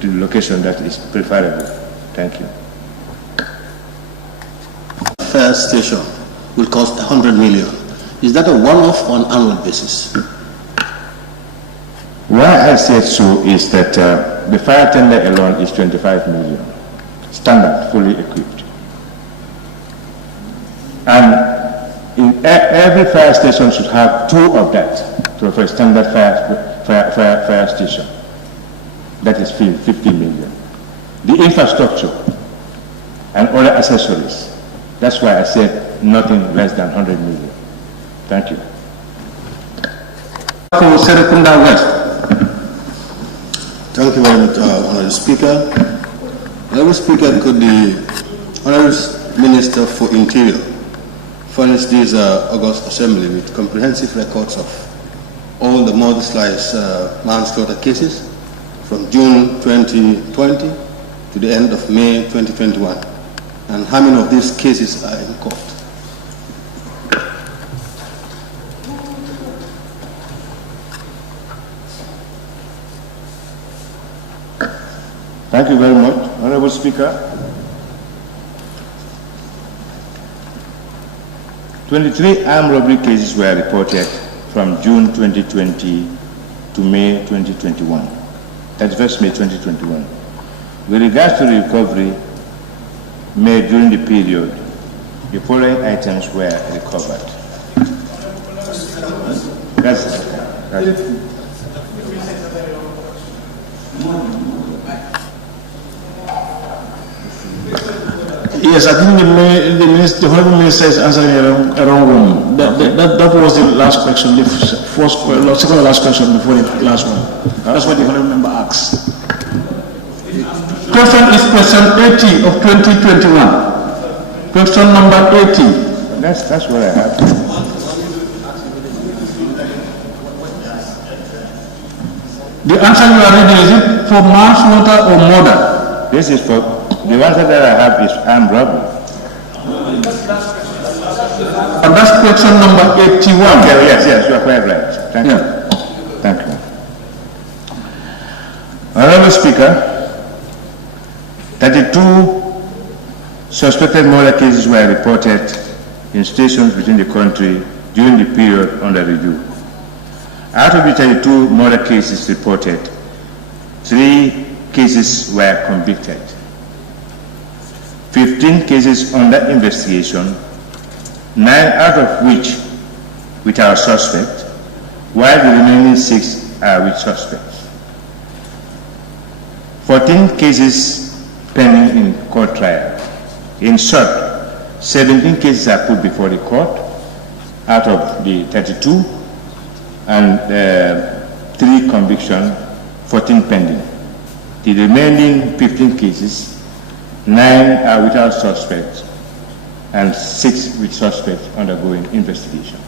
the location that is preferable. Thank you. Fire station will cost 100 million. Is that a one-off on an annual basis? Why I said so is that the fire tender alone is 25 million, standard, fully equipped. And every fire station should have 2 of that, so for a standard fire station. That is 50 million. The infrastructure and other accessories, that's why I said nothing less than 100 million. Thank you. For Serekunda West. Thank you very much, Honorable Speaker. Honorable Speaker, could the Honorable Minister for Interior furnish this August Assembly with comprehensive records of all the murder/slash manslaughter cases from June 2020 to the end of May 2021, and how many of these cases are in court? Thank you very much, Honorable Speaker. 23 armed robbery cases were reported from June 2020 to May 2021. 31st May 2021. With regards to the recovery made during the period, the following items were recovered. That's Yes, I think the Honorable Minister is answering a wrong one. That was the last question, the second to last question before the last one. That's what the Honorable Member asked. Question is question 80 of 2021. Question number 80. That's what I have. The answer you are reading, is it for manslaughter or murder? This is for, the answer that I have is armed robbery. And that's question number 81. Okay, yes, you are quite right. Thank you. Thank you. Honorable Speaker, 32 suspected murder cases were reported in stations within the country during the period under review. Out of the 32 murder cases reported, 3 cases were convicted, 15 cases under investigation, 9 out of which without suspect, while the remaining 6 are with suspects. 14 cases pending in court trial. In short, 17 cases are put before the court out of the 32, and 3 convictions, 14 pending. The remaining 15 cases, 9 are without suspects and 6 with suspects undergoing investigation.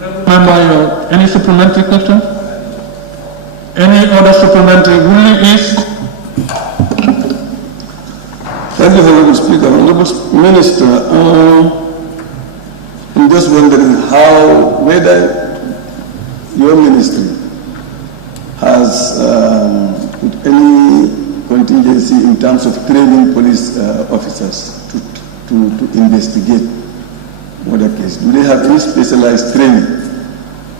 Member, any supplementary question? Any other supplementary ruling is? Thank you, Honorable Speaker. Honorable Minister, I'm just wondering whether your ministry has any contingency in terms of training police officers to investigate murder cases. Do they have any specialized training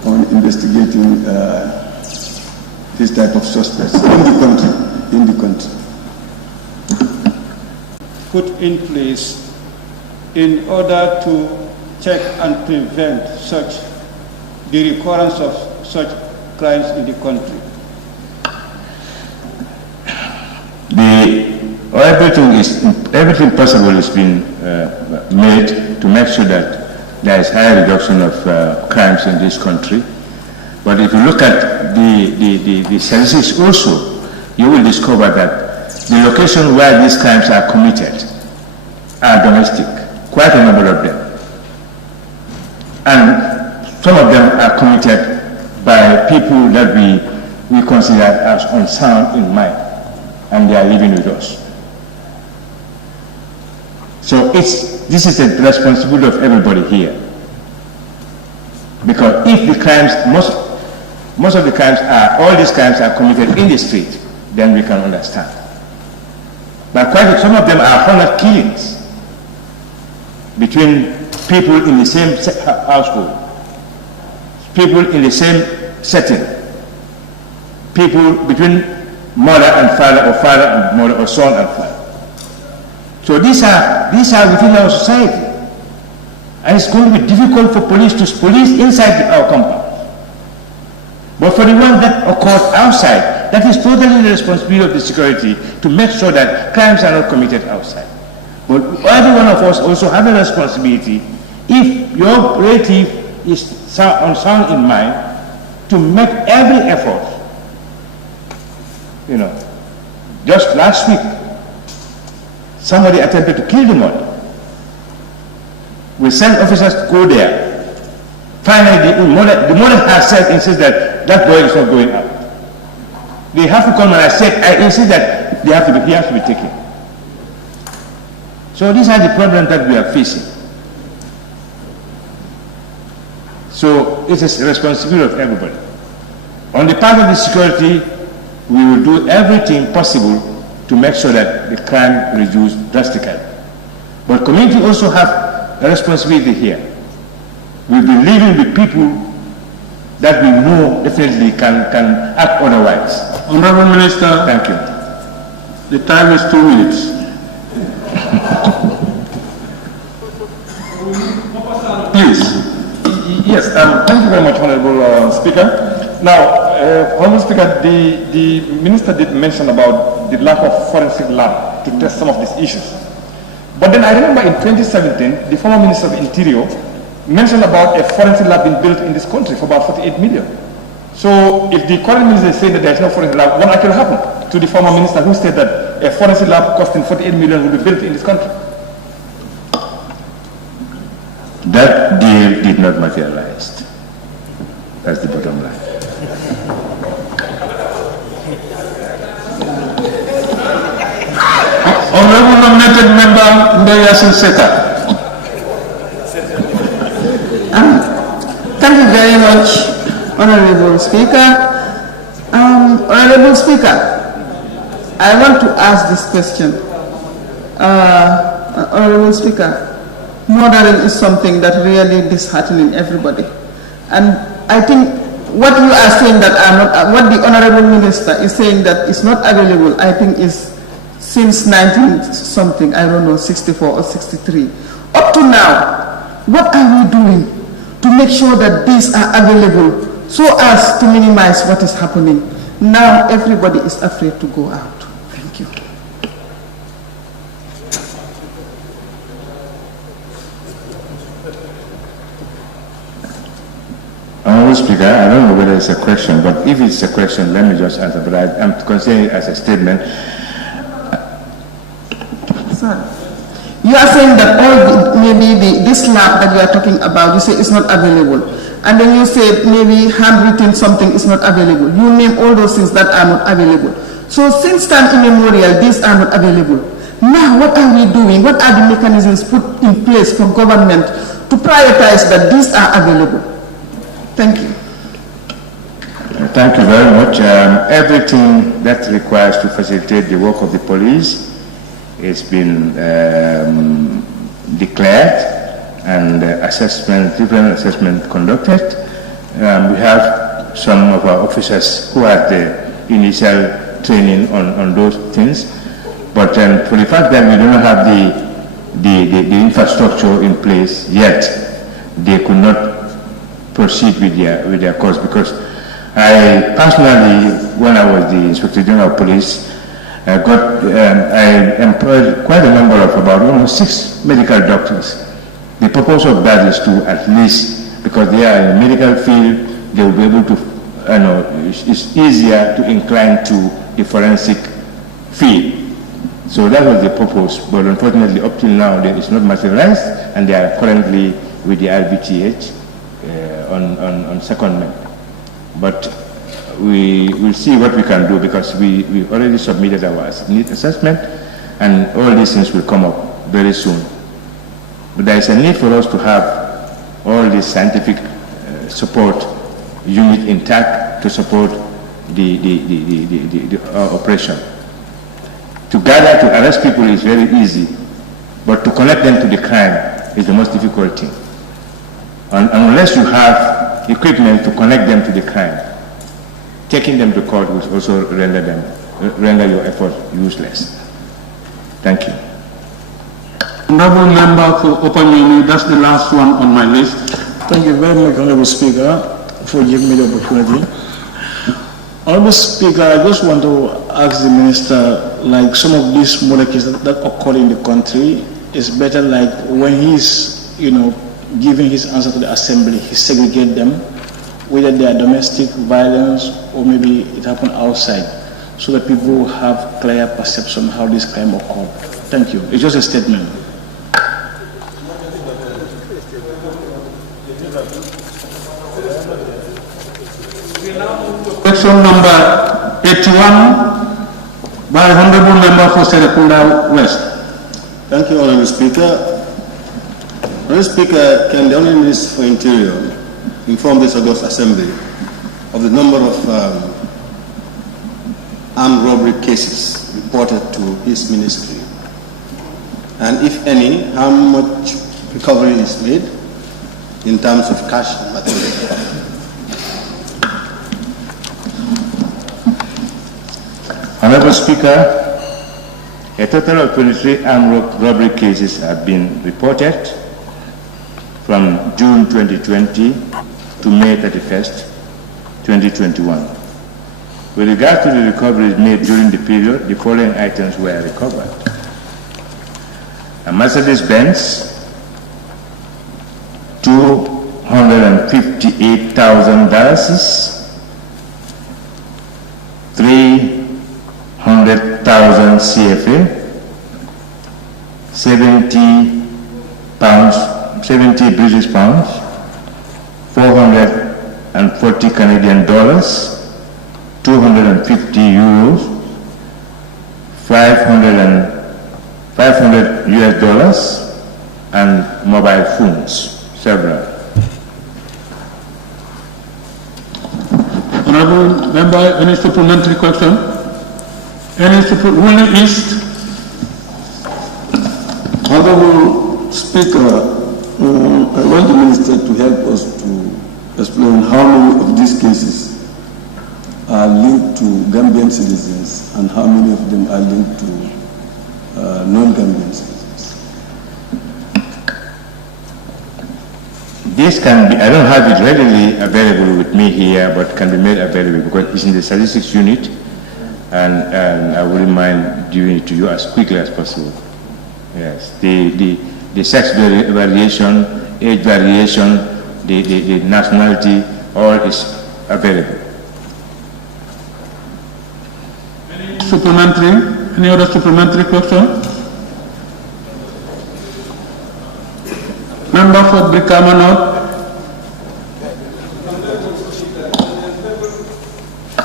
on investigating this type of suspects in the country? Put in place in order to check and prevent the recurrence of such crimes in the country? Everything possible is being made to make sure that there is high reduction of crimes in this country. But if you look at the statistics also, you will discover that the location where these crimes are committed are domestic, quite a number of them. And some of them are committed by people that we consider as unsound in mind, and they are living with us. So this is the responsibility of everybody here. Because if the crimes, most of the crimes all these crimes are committed in the street, then we can understand. But some of them are honor killings between people in the same household, people in the same setting, people between mother and father, or father and mother, or son and father. So these are within our society, and it's going to be difficult for police to police inside our compound. But for the one that occurs outside, that is totally the responsibility of the security to make sure that crimes are not committed outside. But every one of us also have a responsibility, if your relative is unsound in mind, to make every effort. Just last week, somebody attempted to kill the mother. We sent officers to go there. Finally, the mother herself insists that boy is not going out. They have to come, and I insist that he has to be taken. So these are the problems that we are facing. So it is the responsibility of everybody. On the part of the security, we will do everything possible to make sure that the crime reduces drastically. But community also have a responsibility here. We'll be living with people that we know definitely can act otherwise. Honorable Minister. Thank you. The time is 2 minutes. Please. Yes, thank you very much, Honorable Speaker. Now, Honorable Speaker, the Minister did mention about the lack of forensic lab to test some of these issues. But then I remember in 2017, the former Minister of Interior mentioned about a forensic lab being built in this country for about 48 million. So if the current minister is saying that there is no forensic lab, what actually happened to the former minister who said that a forensic lab costing 48 million will be built in this country? That deal did not materialize. That's the bottom line. Honorable nominated member Ndeyasin Seka. Thank you very much, Honorable Speaker. Honorable Speaker, I want to ask this question. Honorable Speaker, murdering is something that really disheartening everybody. And I think what you are saying that are not, what the Honorable Minister is saying that is not available, I think is since 19-something, I don't know, 64 or 63. Up to now, what are we doing to make sure that these are available so as to minimize what is happening? Now everybody is afraid to go out. Thank you. Honorable Speaker, I don't know whether it's a question, but if it's a question, let me just answer. But I'm considering it as a statement. Sorry. You are saying that this lab that you are talking about, you say it's not available. And then you say maybe handwritten something is not available. You name all those things that are not available. So since time immemorial, these are not available. Now what are we doing? What are the mechanisms put in place for government to prioritize that these are available? Thank you. Thank you very much. Everything that requires to facilitate the work of the police has been declared and different assessment conducted. We have some of our officers who had the initial training on those things, but for the fact that we do not have the infrastructure in place yet, they could not proceed with their course. Because I personally, when I was the Inspector General of Police, I employed quite a number of about almost 6 medical doctors. The purpose of that is to at least, because they are in the medical field, they will be able to, it's easier to incline to the forensic field. So that was the purpose, but unfortunately up till now it's not materialized, and they are currently with the RBTH on secondment. But we will see what we can do, because we already submitted our need assessment, and all these things will come up very soon. But there is a need for us to have all this scientific support unit intact to support the operation. To gather, to arrest people is very easy, but to connect them to the crime is the most difficult thing. And unless you have equipment to connect them to the crime, taking them to court will also render your effort useless. Thank you. Honorable member for Opanyoni, that's the last one on my list. Thank you very much, Honorable Speaker, for giving me the opportunity. Honorable Speaker, I just want to ask the Minister, like some of these murder cases that occur in the country, it's better like when he's, giving his answer to the Assembly, he segregate them, whether they are domestic violence or maybe it happened outside, so that people have clear perception how this crime occurred. Thank you. It's just a statement. Question number 81 by Honorable Member for Serekunda West. Thank you, Honorable Speaker. Honorable Speaker, can the Honorable Minister for Interior inform this August Assembly of the number of armed robbery cases reported to his ministry? And if any, how much recovery is made in terms of cash and material? Honorable Speaker, A total of 23 armed robbery cases have been reported from June 2020 to May 31st, 2021. With regard to the recoveries made during the period, the following items were recovered. A Mercedes-Benz, $258,000, 300,000 CFA, 70 British pounds, 440 Canadian dollars, 250 euros, 500 US dollars, and mobile phones, several. Honorable Member, any supplementary question? Ruling East. Honorable Speaker, I want the Minister to help us to explain how many of these cases are linked to Gambian citizens and how many of them are linked to non-Gambian citizens. This can be, I don't have it readily available with me here, but can be made available because it's in the statistics unit, and I wouldn't mind giving it to you as quickly as possible. Yes, the sex variation, age variation, the nationality, all is available. Any other supplementary question? Member for Brikama North.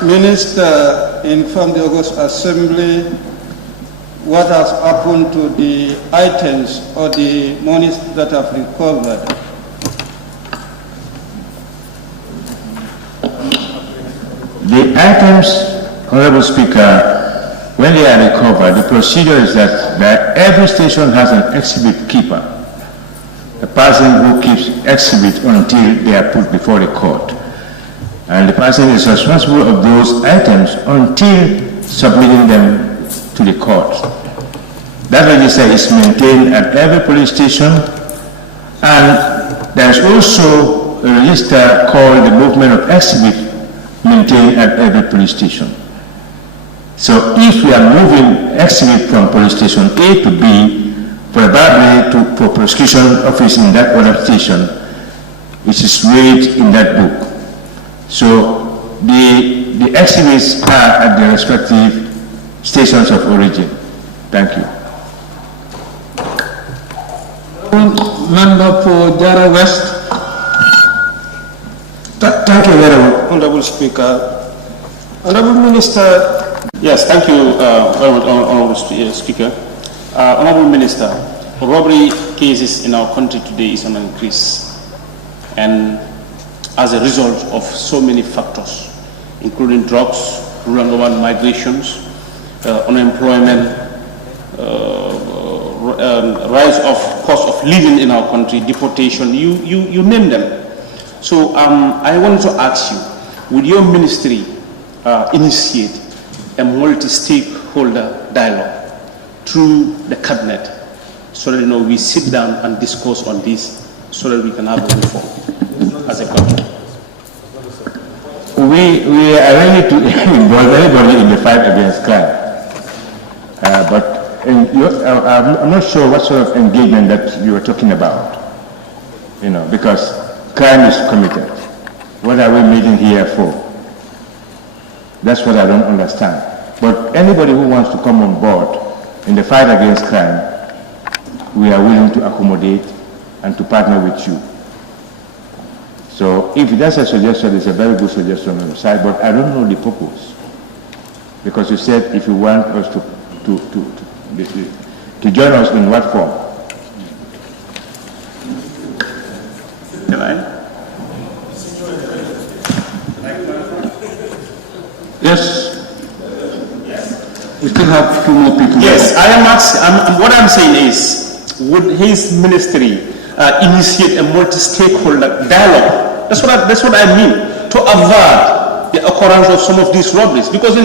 Minister informed the August Assembly what has happened to the items or the monies that have recovered. The items, Honorable Speaker, when they are recovered, the procedure is that every station has an exhibit keeper, a person who keeps exhibit until they are put before the court. And the person is responsible of those items until submitting them to the court. That register is maintained at every police station, and there is also a register called the movement of exhibit maintained at every police station. So if we are moving exhibit from police station A to B for a burglary for prosecution office in that other station, it is weighed in that book. So the exhibits are at the respective stations of origin. Thank you. Member for Jara West. Thank you very much, Honorable Speaker. Honorable Minister. Yes, thank you very much, Honorable Speaker. Honorable Minister, robbery cases in our country today is on an increase, and as a result of so many factors, including drugs, rural urban migrations, unemployment, rise of cost of living in our country, deportation, you name them. So I wanted to ask you, would your ministry initiate a multi-stakeholder dialogue through the cabinet so that we sit down and discuss on this so that we can have a reform as a country? We are ready to involve anybody in the fight against crime. But I'm not sure what sort of engagement that you are talking about. Because crime is committed. What are we meeting here for? That's what I don't understand. But anybody who wants to come on board in the fight against crime, we are willing to accommodate and to partner with you. So if that's a suggestion, it's a very good suggestion on the side, but I don't know the purpose. Because you said if you want us to join us in what form? Can I? Yes. We still have two more people. Yes, I am asking, what I'm saying is, would his ministry initiate a multi-stakeholder dialogue? That's what I mean, to avoid the occurrence of some of these robberies. Because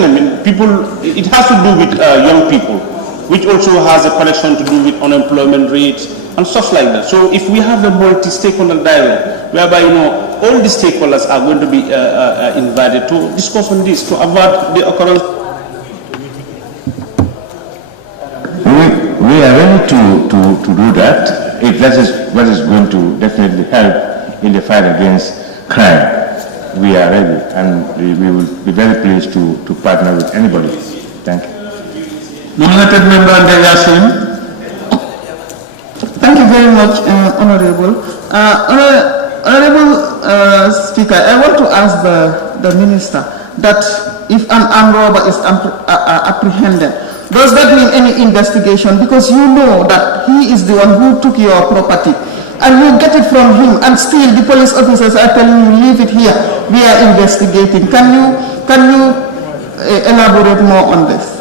people, it has to do with young people which also has a connection to do with unemployment rate and stuff like that. So if we have a multi-stakeholder dialogue, whereby all the stakeholders are going to be invited to discuss on this to avoid the occurrence. We are ready to do that if that is what is going to definitely help in the fight against crime. We are ready, and we will be very pleased to partner with anybody. Thank you. Nominated member Yasin. Thank you very much, Honorable. Honorable Speaker, I want to ask the Minister that if an armed robber is apprehended, does that mean any investigation? Because you know that he is the one who took your property, and you get it from him, and still the police officers are telling you, leave it here, we are investigating. Can you elaborate more on this?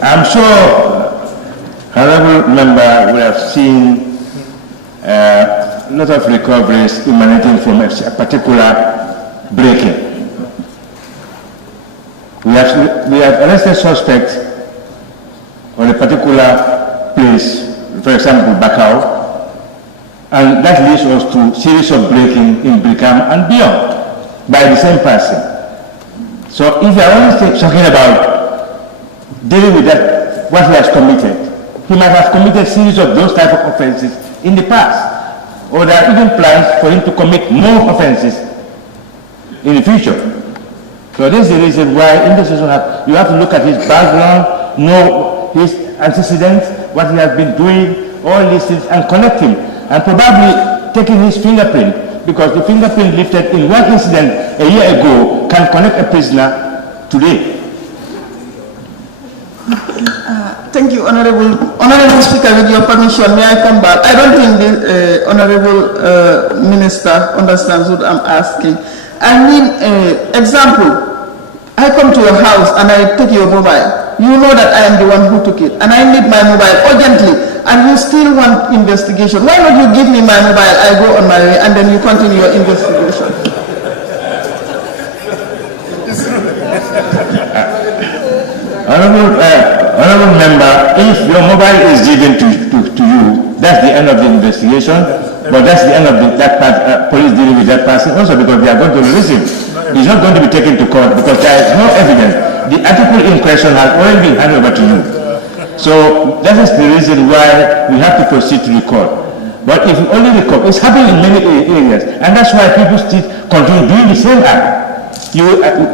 I'm sure honorable member will have seen a lot of recoveries emanating from a particular break-in. We have arrested suspects on a particular place, for example, Bakau, and that leads us to series of breaking in Brikam and beyond by the same person. So if you are only talking about dealing with that, what he has committed, he might have committed a series of those type of offenses in the past, or there are even plans for him to commit more offenses in the future. So this is the reason why in this you have to look at his background, know his antecedents, what he has been doing, all these things, and connect him, and probably taking his fingerprint, because the fingerprint lifted in one incident a year ago can connect a prisoner today. Thank you, Honorable Speaker. With your permission, may I come back? I don't think the Honorable Minister understands what I'm asking. I mean, example, I come to your house and I take your mobile. You know that I am the one who took it, and I need my mobile urgently, and you still want investigation. Why not you give me my mobile, I go on my way, and then you continue your investigation? Honorable member, if your mobile is given to you, that's the end of the investigation, but that's the end of that part, police dealing with that person also, because they are going to release him. He's not going to be taken to court because there is no evidence. The article in question has already been handed over to you. So that is the reason why we have to proceed to the court. But if you only record, it's happening in many areas, and that's why people still continue doing the same act.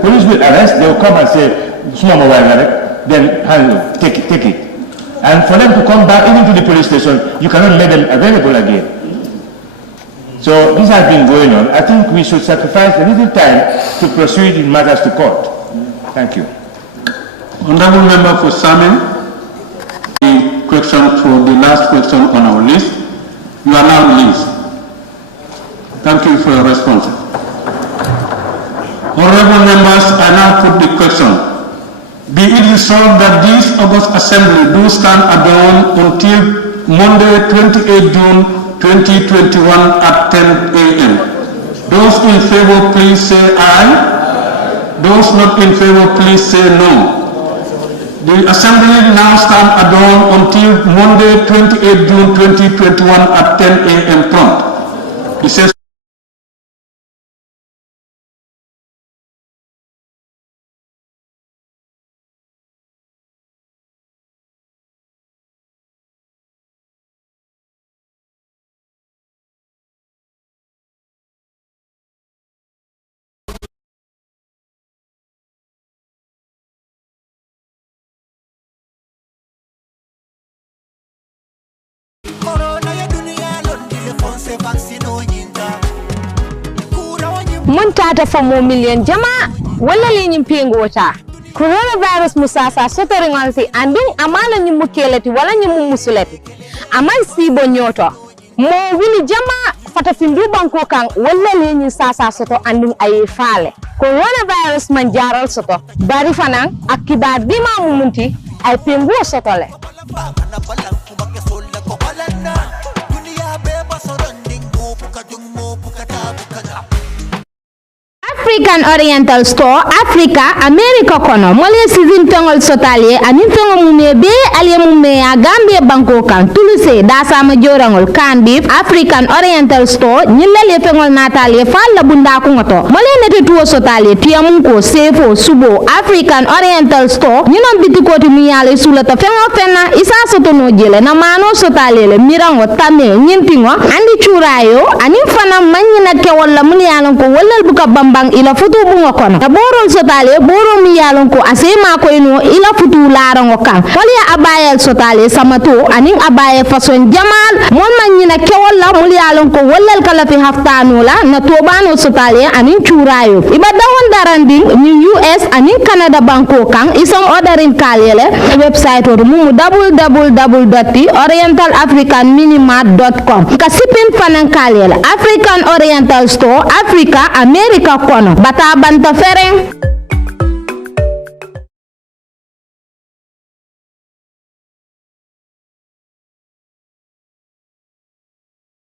Police will arrest, they will come and say, small mobile, then handle, take it. And for them to come back even to the police station, you cannot make them available again. So this has been going on. I think we should sacrifice a little time to proceed in matters to court. Thank you. Honorable member for Samen, the question for the last question on our list. You are now released. Thank you for your response. Honorable members, I now put the question. Be it resolved that this August Assembly do stand adjourned until Monday, 28 June 2021 at 10 a.m. Those in favor, please say aye. Those not in favor, please say no. The Assembly now stand adjourned until Monday, 28 June 2021 at 10 a.m. prompt. It says Montata for more million jama wala linyim pengota coronavirus musasa sotoringalti andung amala nyimu keleti wala nyimu musuleti amai sibo nyoto mo wili jama fata findu banko kan wala linyi sasa soto andung ay fale coronavirus man jaral soto bari fanan akibar dima mumunti ay pengu soto le African Oriental Store Africa America kono mole season tongol sotalie anin tongo mume be alie mume ya Gambia banko kan tuluse da sama jorangol kan beef African Oriental Store nyilla le fengol natalie falla bunda ko ngoto mole nete tuwo sotalie tiamun ko sefo subo African Oriental Store nyinom bitikoti mi yale sulata fengo fenna isa soto no jele na mano sotalie le mirango tame nyintingo andi churayo anin fana manyina ke wala mun yalon ko wala buka bambang ila futu bungo kono ta borol sotale boro mi yalon ko asema ko ino ila futu larango kan wala abayel sotale samato anin abaye façon jamal mon manyina ke wala mun yalon ko wala kala fi haftano la na tobano sotale anin churayo ibada won daranding ni US anin Canada banko kan isom ordering kalele website o mu www.orientalafricanminimart.com ka sipin fanan kalele African Oriental Store Africa America kono bata banta fereng